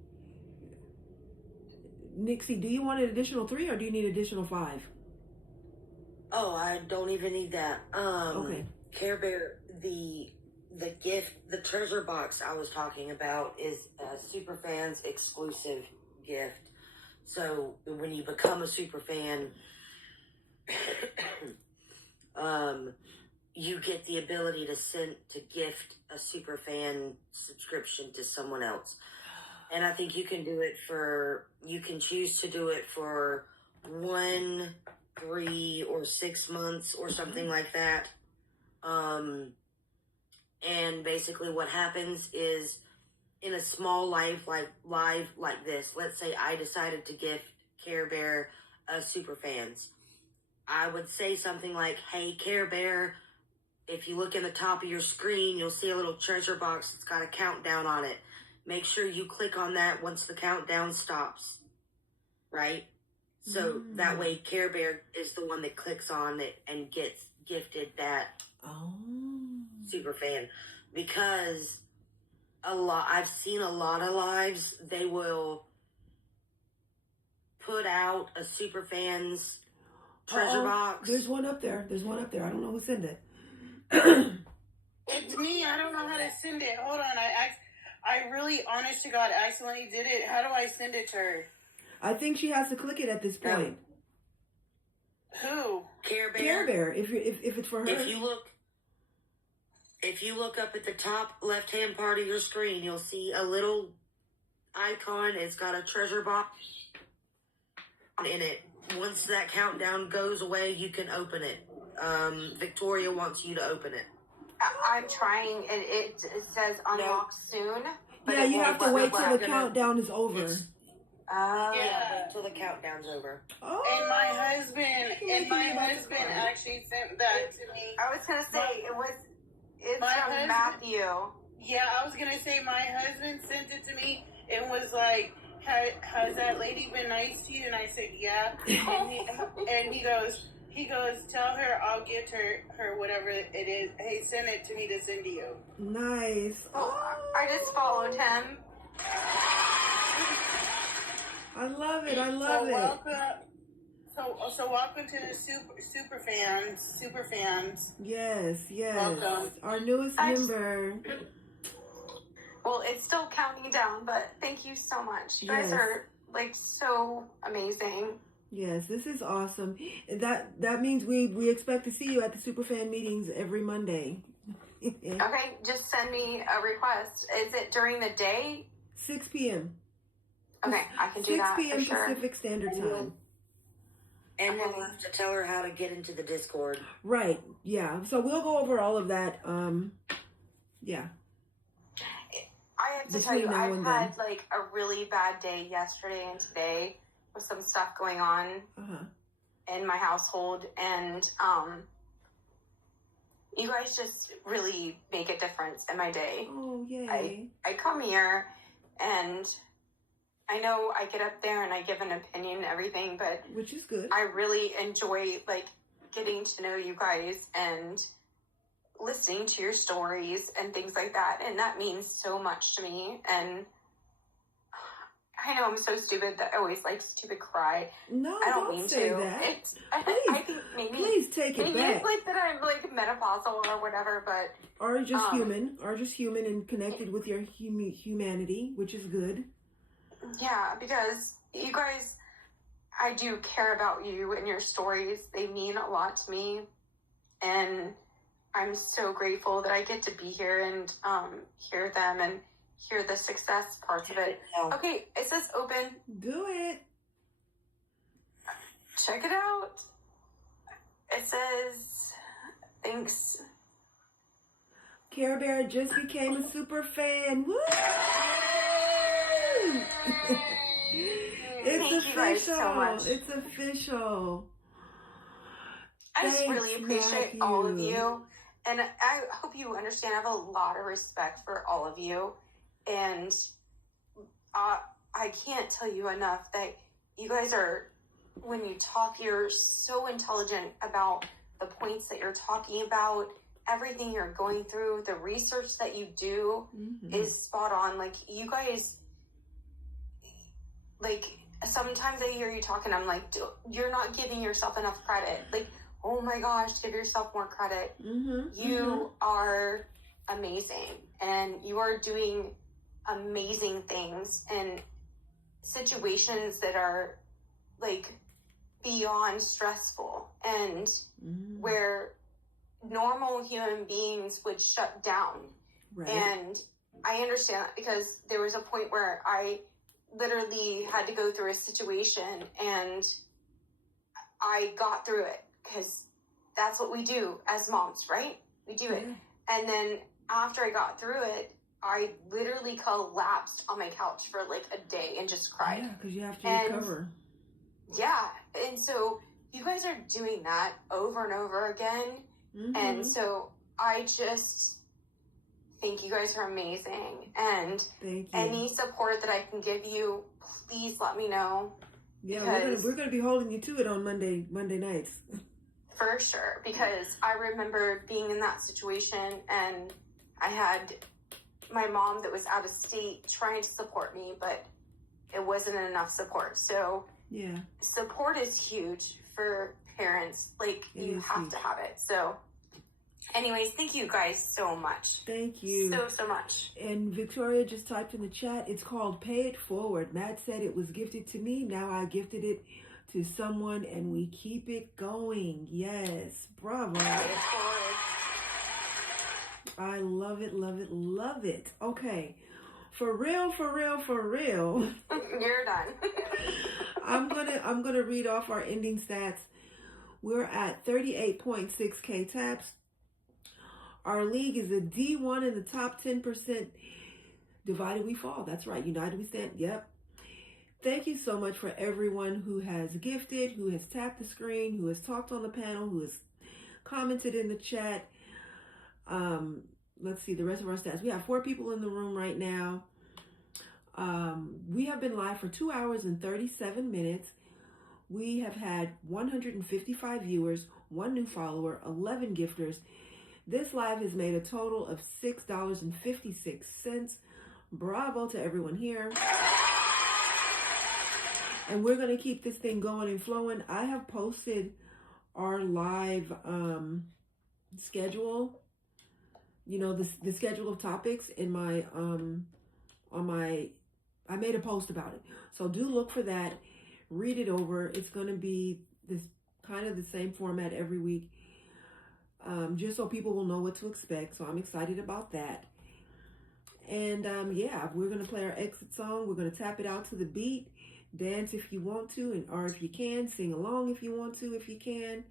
do you want an additional 3 or do you need additional 5? Oh, I don't even need that. Okay. Care Bear, the gift, the treasure box I was talking about is a super fans exclusive gift. So when you become a super fan, you get the ability to gift a super fan subscription to someone else. And I think you can choose to do it for 1, 3, or 6 months or something like that. And basically what happens is, in a small live like this, let's say I decided to gift Care Bear a super fans. I would say something like, hey, Care Bear, if you look in the top of your screen, you'll see a little treasure box that's got a countdown on it. Make sure you click on that once the countdown stops, right? So that way Care Bear is the one that clicks on it and gets gifted that super fan. Because I've seen a lot of lives, they will put out a super fans treasure box. There's one up there. I don't know who sent it. It's me. I don't know how to send it. Hold on. I really, honest to God, accidentally did it. How do I send it to her? I think she has to click it at this point. Who? Care Bear. Care Bear. If it's for her. If you look up at the top left-hand part of your screen, you'll see a little icon. It's got a treasure box in it. Once that countdown goes away, you can open it. Victoria wants you to open it. I'm trying, and it says unlock soon. But Yeah, you have to wait till the gonna- countdown is over. Yeah, wait till the countdown's over. Oh, And my husband actually sent that to me. I was gonna say it's my from husband- Matthew. Yeah, I was gonna say my husband sent it to me and was like, "Has that lady been nice to you?" And I said, "Yeah." And he goes, "Tell her I'll get her whatever it is. Hey, send it to me to send to you." nice. Oh, I just followed him. I love it. I love it. Welcome to the super fans. Yes, yes. Welcome. Our newest member. Well, it's still counting down, but thank you so much. You guys Yes. are like so amazing. Yes, this is awesome. That means we expect to see you at the Superfan meetings every Monday. Okay, just send me a request. Is it during the day? 6 p.m. Okay, I can do 6 that p.m. for sure. Pacific Standard Time. And we'll have to tell her how to get into the Discord. Right. Yeah. So we'll go over all of that. Yeah. I have to tell Between you, now I've and had like a really bad day yesterday and today with some stuff going on in my household, and you guys just really make a difference in my day. Oh, yay. I come here and I know I get up there and I give an opinion and everything, but which is good. I really enjoy like getting to know you guys and listening to your stories and things like that, and that means so much to me. And I know I'm so stupid that I always like stupid cry. No, I don't mean say to. that. I think maybe Please take it maybe back. it's like that I'm like menopausal or whatever, but Or just human and connected with your humanity, which is good. yeah, because you guys, I do care about you and your stories. They mean a lot to me, and I'm so grateful that I get to be here and hear them and hear the success parts of it. Okay, it says open. Do it. Check it out. It says, thanks. Care Bear just became a super fan. Woo! It's Thank you guys official. so much. It's official. I just Thanks, really appreciate Matthew. all of you. And I hope you understand I have a lot of respect for all of you. And I can't tell you enough that you guys are, when you talk, you're so intelligent about the points that you're talking about, everything you're going through, the research that you do is spot on. Like, you guys, like, sometimes I hear you talking, I'm like, you're not giving yourself enough credit. Like, oh my gosh, give yourself more credit. You are amazing, and you are doing amazing things in situations that are like beyond stressful, and where normal human beings would shut down. Right. And I understand that, because there was a point where I literally had to go through a situation and I got through it, because that's what we do as moms, right? We do it. And then after I got through it, I literally collapsed on my couch for like a day and just cried. Yeah, because you have to recover. Yeah. And so you guys are doing that over and over again. And so I just think you guys are amazing. And thank you. Any support that I can give you, please let me know. Yeah, we're gonna be holding you to it on Monday nights. For sure, because I remember being in that situation, and I had my mom that was out of state trying to support me, but it wasn't enough support. So yeah, support is huge for parents. Like, you have to have it. So anyways, thank you guys so much. Thank you. So much. And Victoria just typed in the chat, it's called Pay It Forward. Matt said it was gifted to me. Now I gifted it to someone, and we keep it going. Yes. Bravo. I love it, love it, love it. Okay. For real. You're done. I'm gonna read off our ending stats. We're at 38.6K taps. Our league is a D1 in the top 10%. Divided we fall. That's right. United we stand. Yep. Thank you so much for everyone who has gifted, who has tapped the screen, who has talked on the panel, who has commented in the chat. Let's see the rest of our stats. We have 4 people in the room right now. We have been live for 2 hours and 37 minutes. We have had 155 viewers, 1 new follower, 11 gifters. This live has made a total of $6.56. Bravo to everyone here. And we're going to keep this thing going and flowing. I have posted our live schedule, you know, the schedule of topics in my, I made a post about it. So do look for that. Read it over. It's going to be this kind of the same format every week, just so people will know what to expect. So I'm excited about that. And yeah, we're going to play our exit song. We're going to tap it out to the beat. Dance if you want to, or if you can, sing along if you want to, if you can.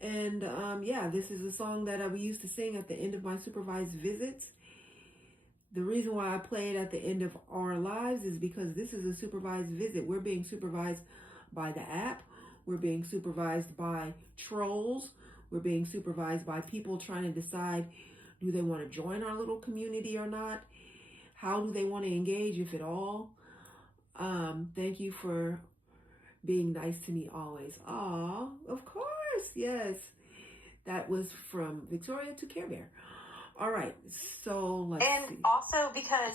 And yeah, this is a song that we used to sing at the end of my supervised visits. The reason why I play it at the end of our lives is because this is a supervised visit. We're being supervised by the app. We're being supervised by trolls. We're being supervised by people trying to decide, do they want to join our little community or not? How do they want to engage, if at all? Thank you for being nice to me always. Aw, of course, yes. That was from Victoria to Care Bear. All right, so let's see. And also because